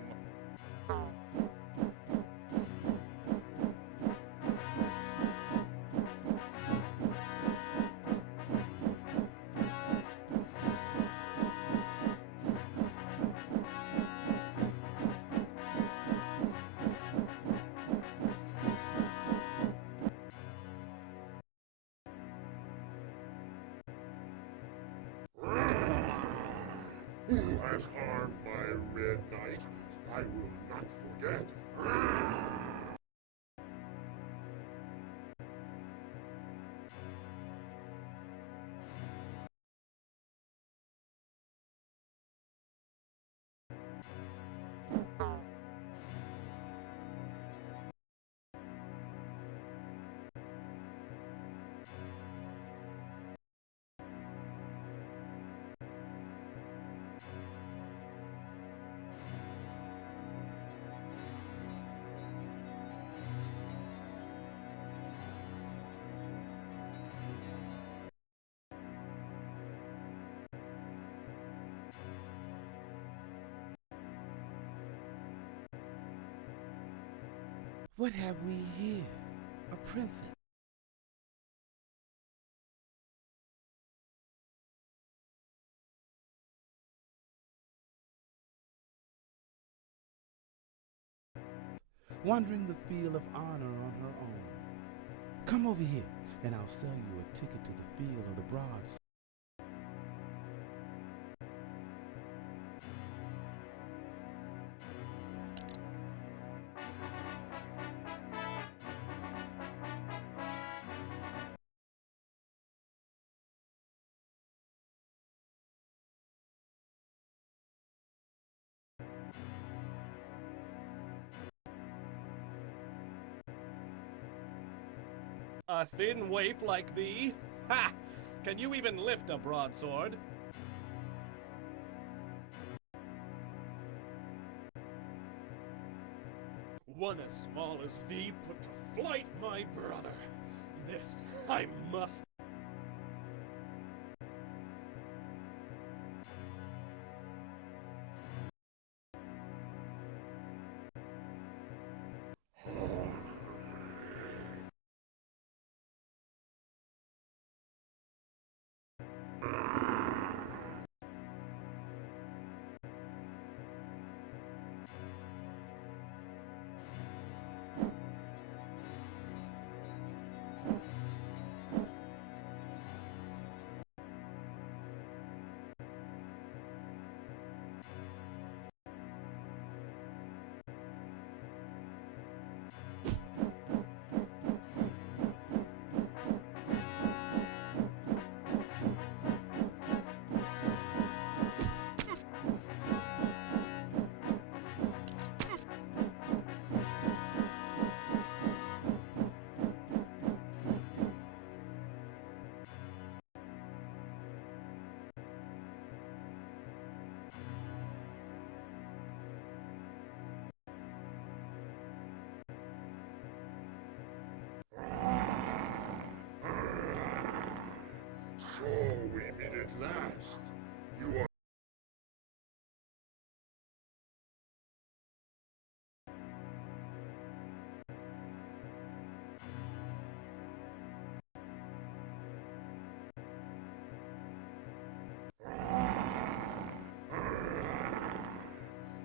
Who has harmed my Red Knight? I will not forget. What have we here? A princess. Wandering the field of honor on her own. Come over here, and I'll sell you a ticket to the field of the Broads. A thin waif like thee? Ha! Can you even lift a broadsword? One as small as thee put to flight my brother. This I must. So we meet at last. You are...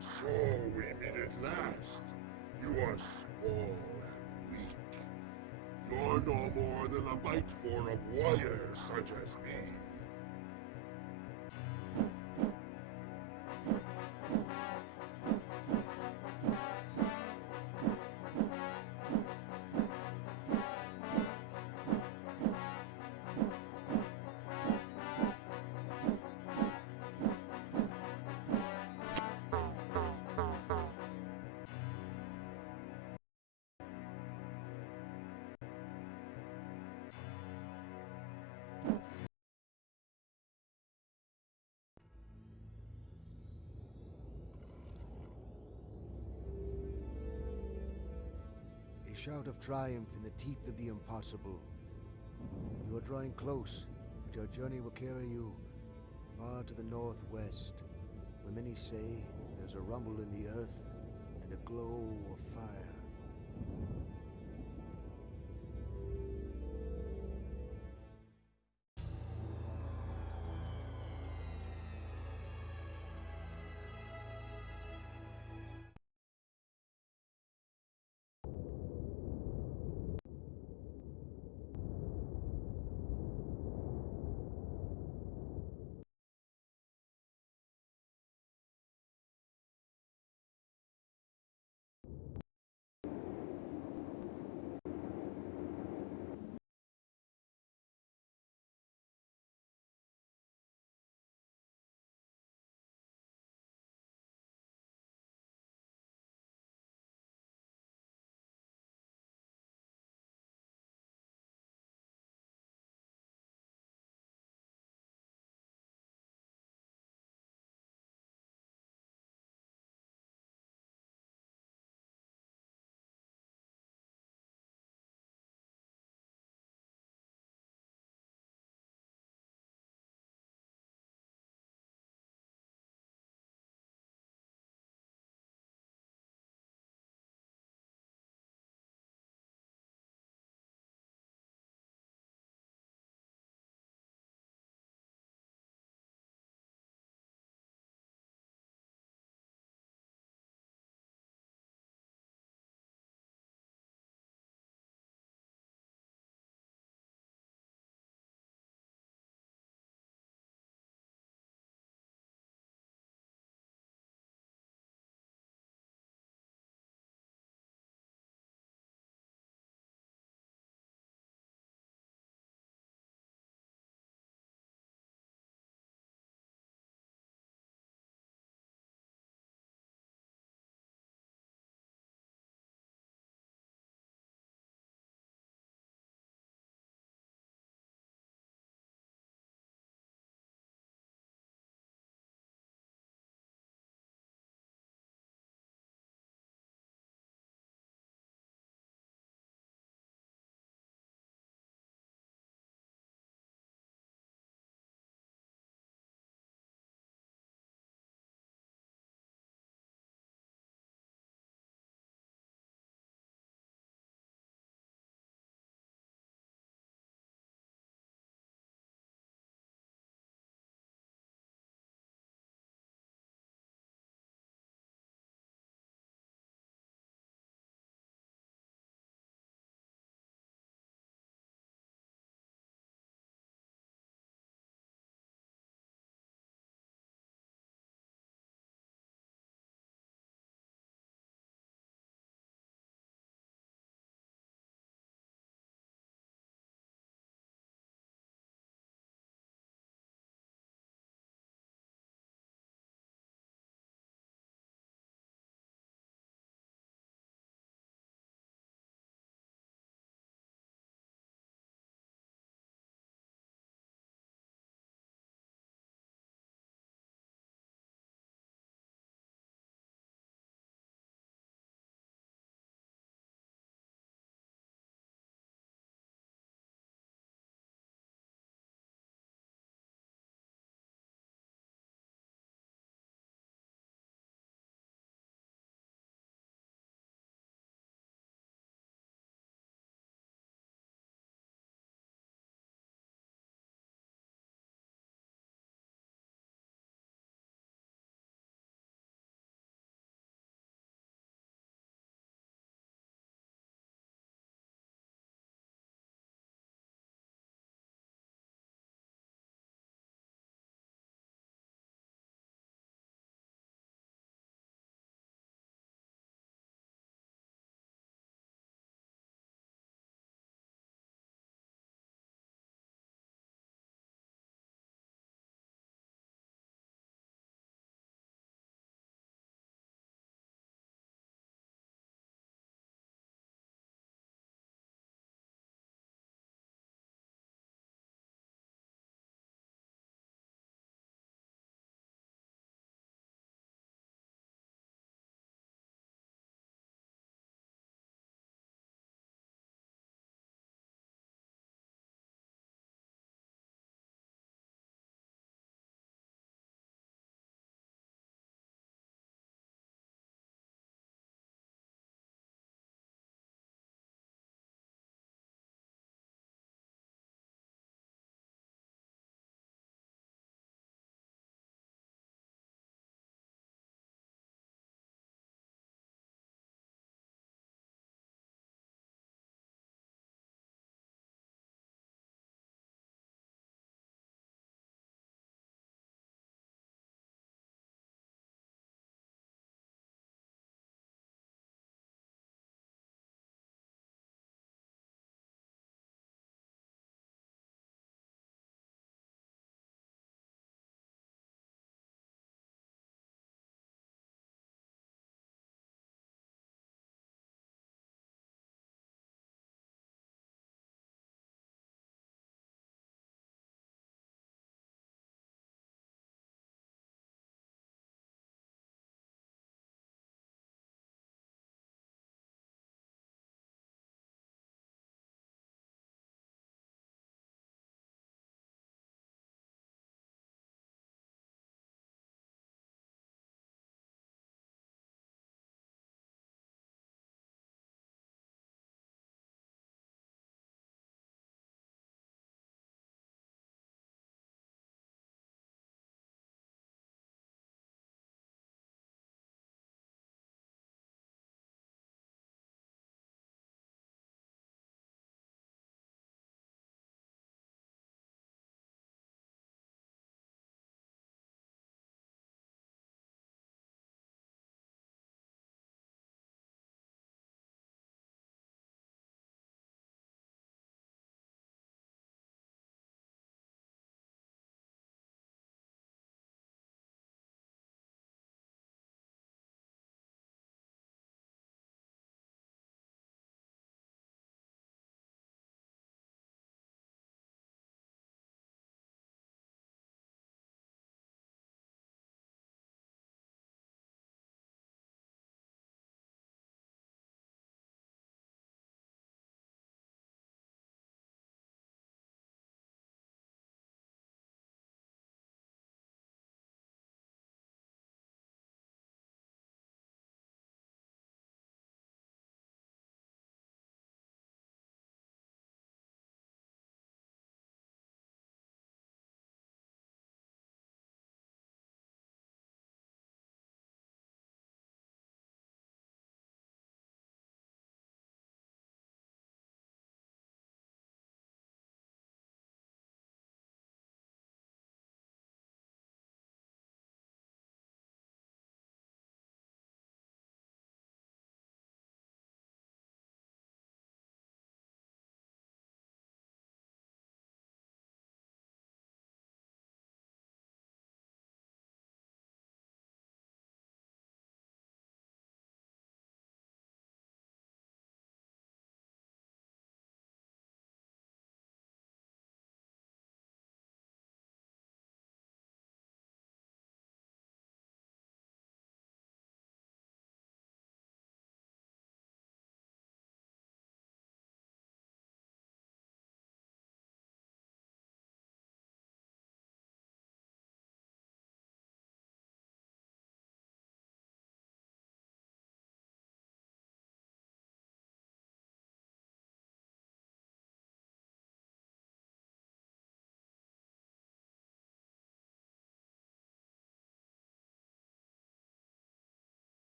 So we meet at last. You are small and weak. You're no more than a bite for a warrior such as me. A shout of triumph in the teeth of the impossible. You are drawing close, but your journey will carry you far to the northwest, where many say there's a rumble in the earth and a glow of fire.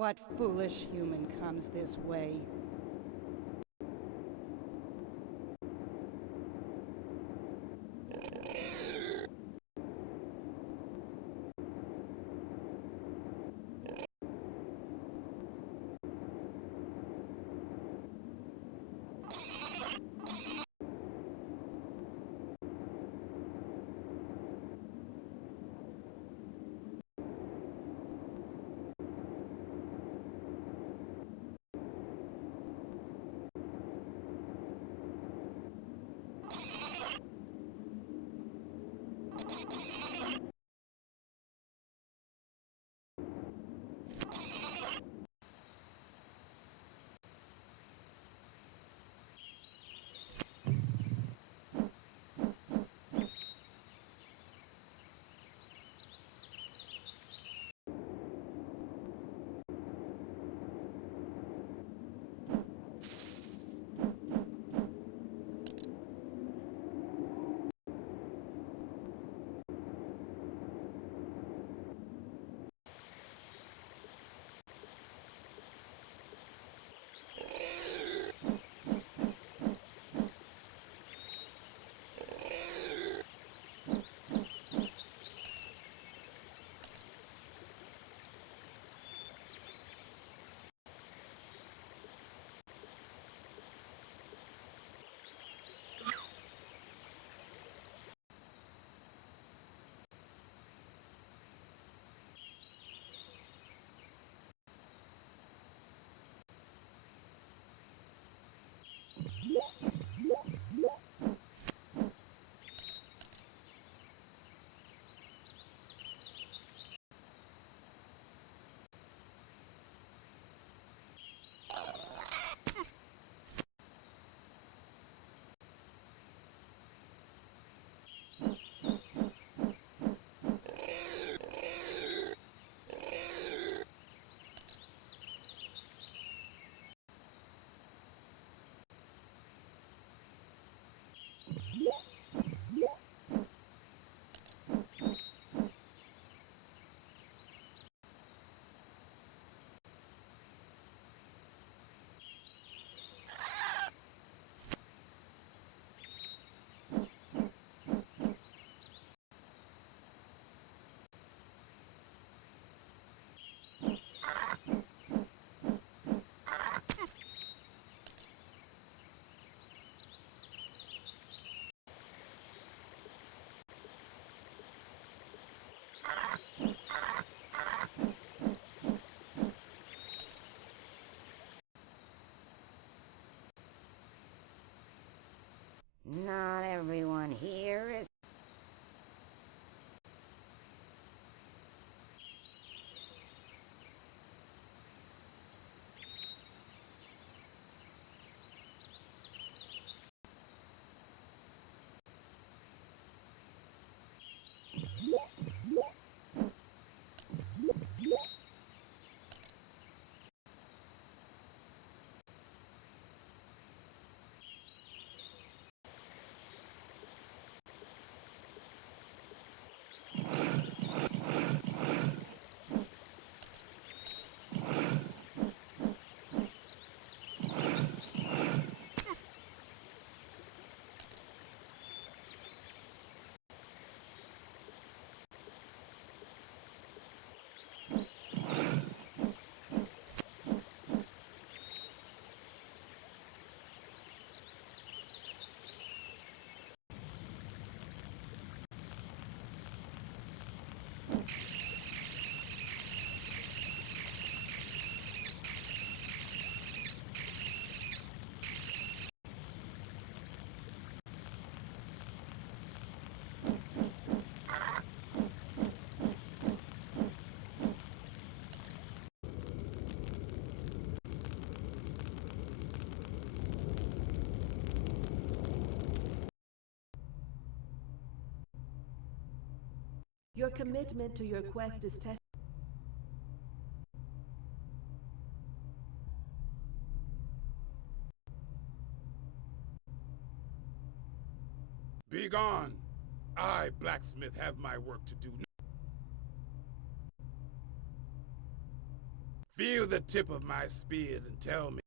What foolish human comes this way? Not everyone here is... Your commitment to your quest is tested. Be gone! I, blacksmith, have my work to do. Feel the tip of my spears and tell me.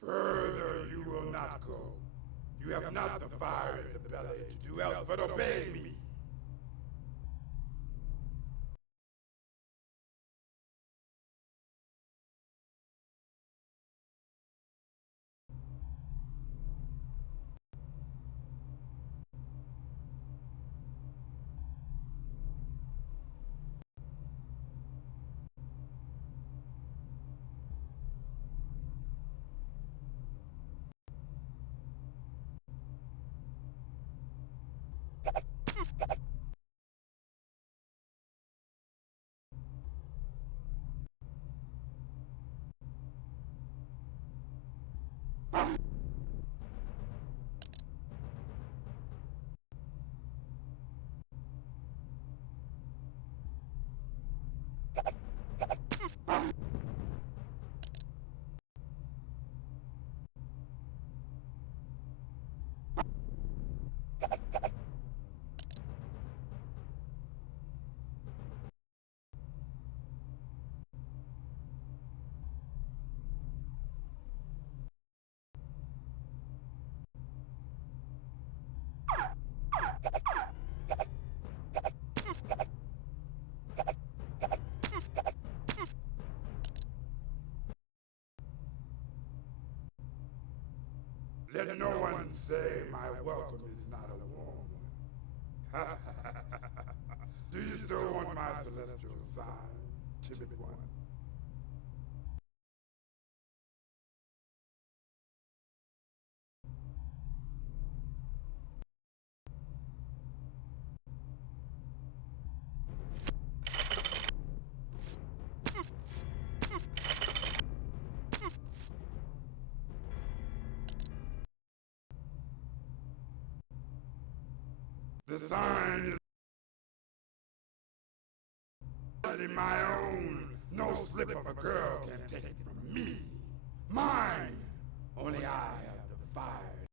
Further you will not go. You have not the fire in the belly to do else but obey me. Let no one say my welcome is not a warm one. Do you still want my celestial sign, timid one? The sign is my own. No slip of a girl can take it from me. Mine. Only I have the fire.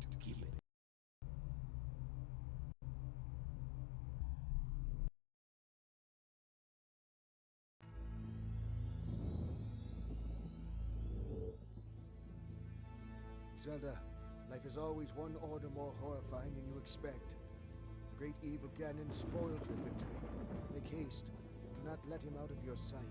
To keep it. Zelda, life is always one order more horrifying than you expect. The great evil Ganon spoiled your victory. Make haste. Do not let him out of your sight.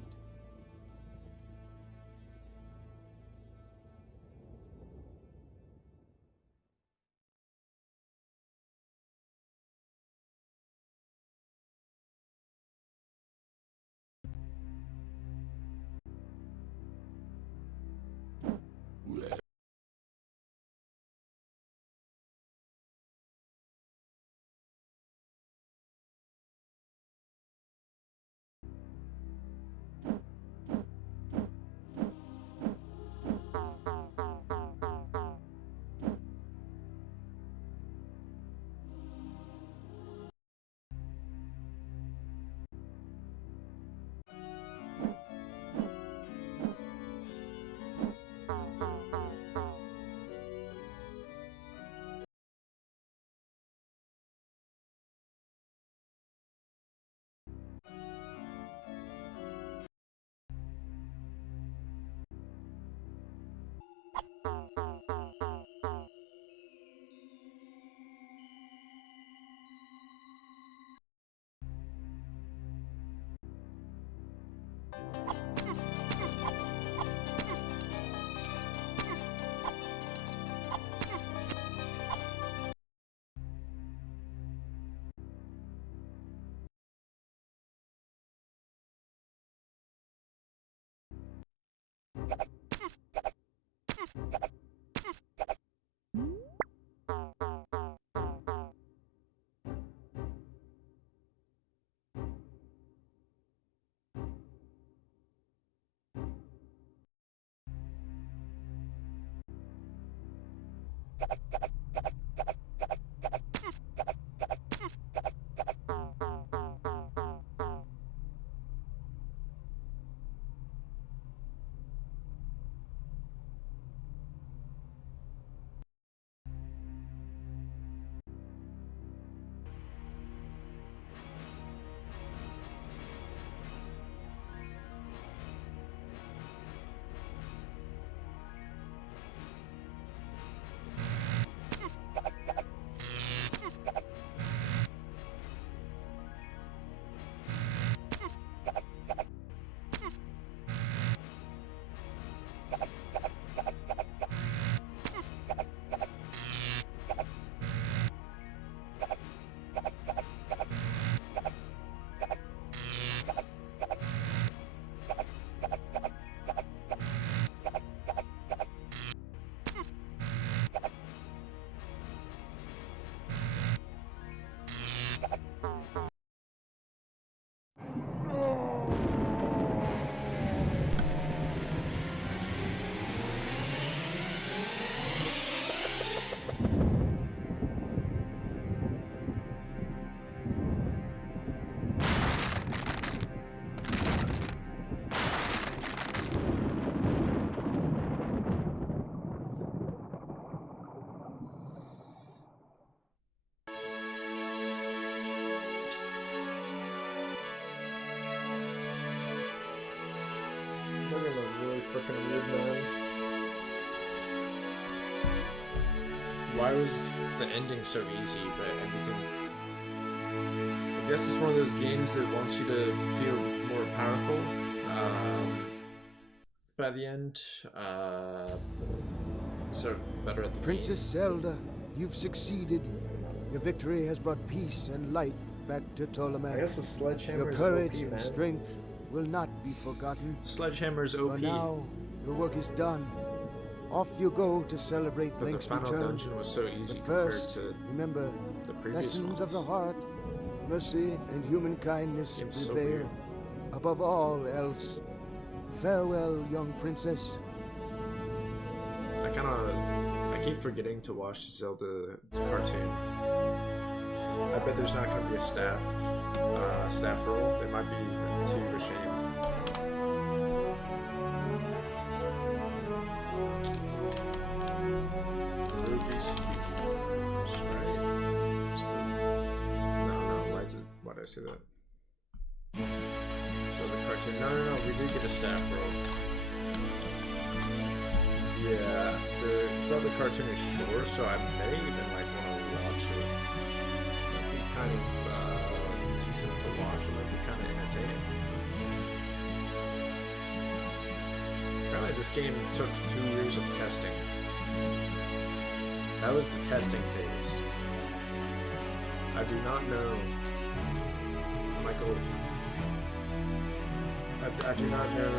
Talking about really freaking weird, man. Why was the ending so easy, but everything... I guess it's one of those games that wants you to feel more powerful. By the end, so better at the Princess Zelda, you've succeeded. Your victory has brought peace and light back to Ptolemy. I guess the sledgehammer Your is courage OP, and man. strength will not be forgotten. Sledgehammer's OP. For now, your work is done. Off you go to celebrate But the Link's final return. dungeon was so easy But compared first, to remember, the previous lessons of the ones. heart, mercy, and human kindness Game's so prevail. weird. Above all else, farewell, young princess. I keep forgetting to watch the Zelda cartoon. I bet there's not going to be a staff role. They might be too ashamed. Ruby Steve's right. No, why did I say that? So the cartoon. No, we did get a staff role. Yeah, the Zelda cartoon is short, so I may even like want to watch it. It'd be kind of decent to watch. It might be kind of entertaining. Apparently, this game took 2 years of testing. That was the testing phase. I do not know, Michael. I do not know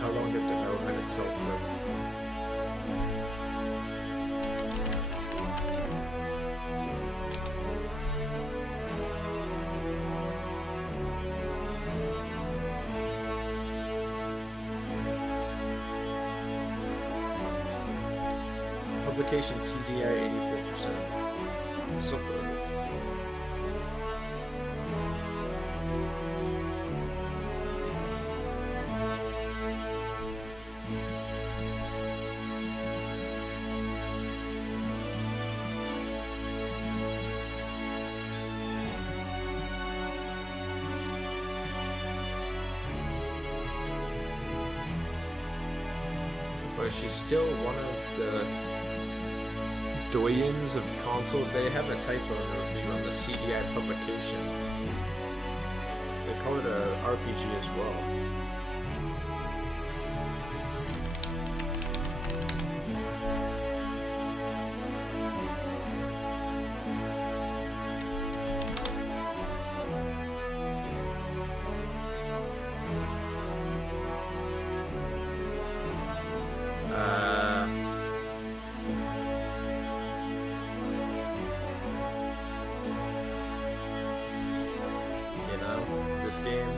how long the development itself took. Publication CDI 84%. So good. But she's still one of the doyens of console. They have a typo in the review on the CDI publication. They call it a RPG as well. This game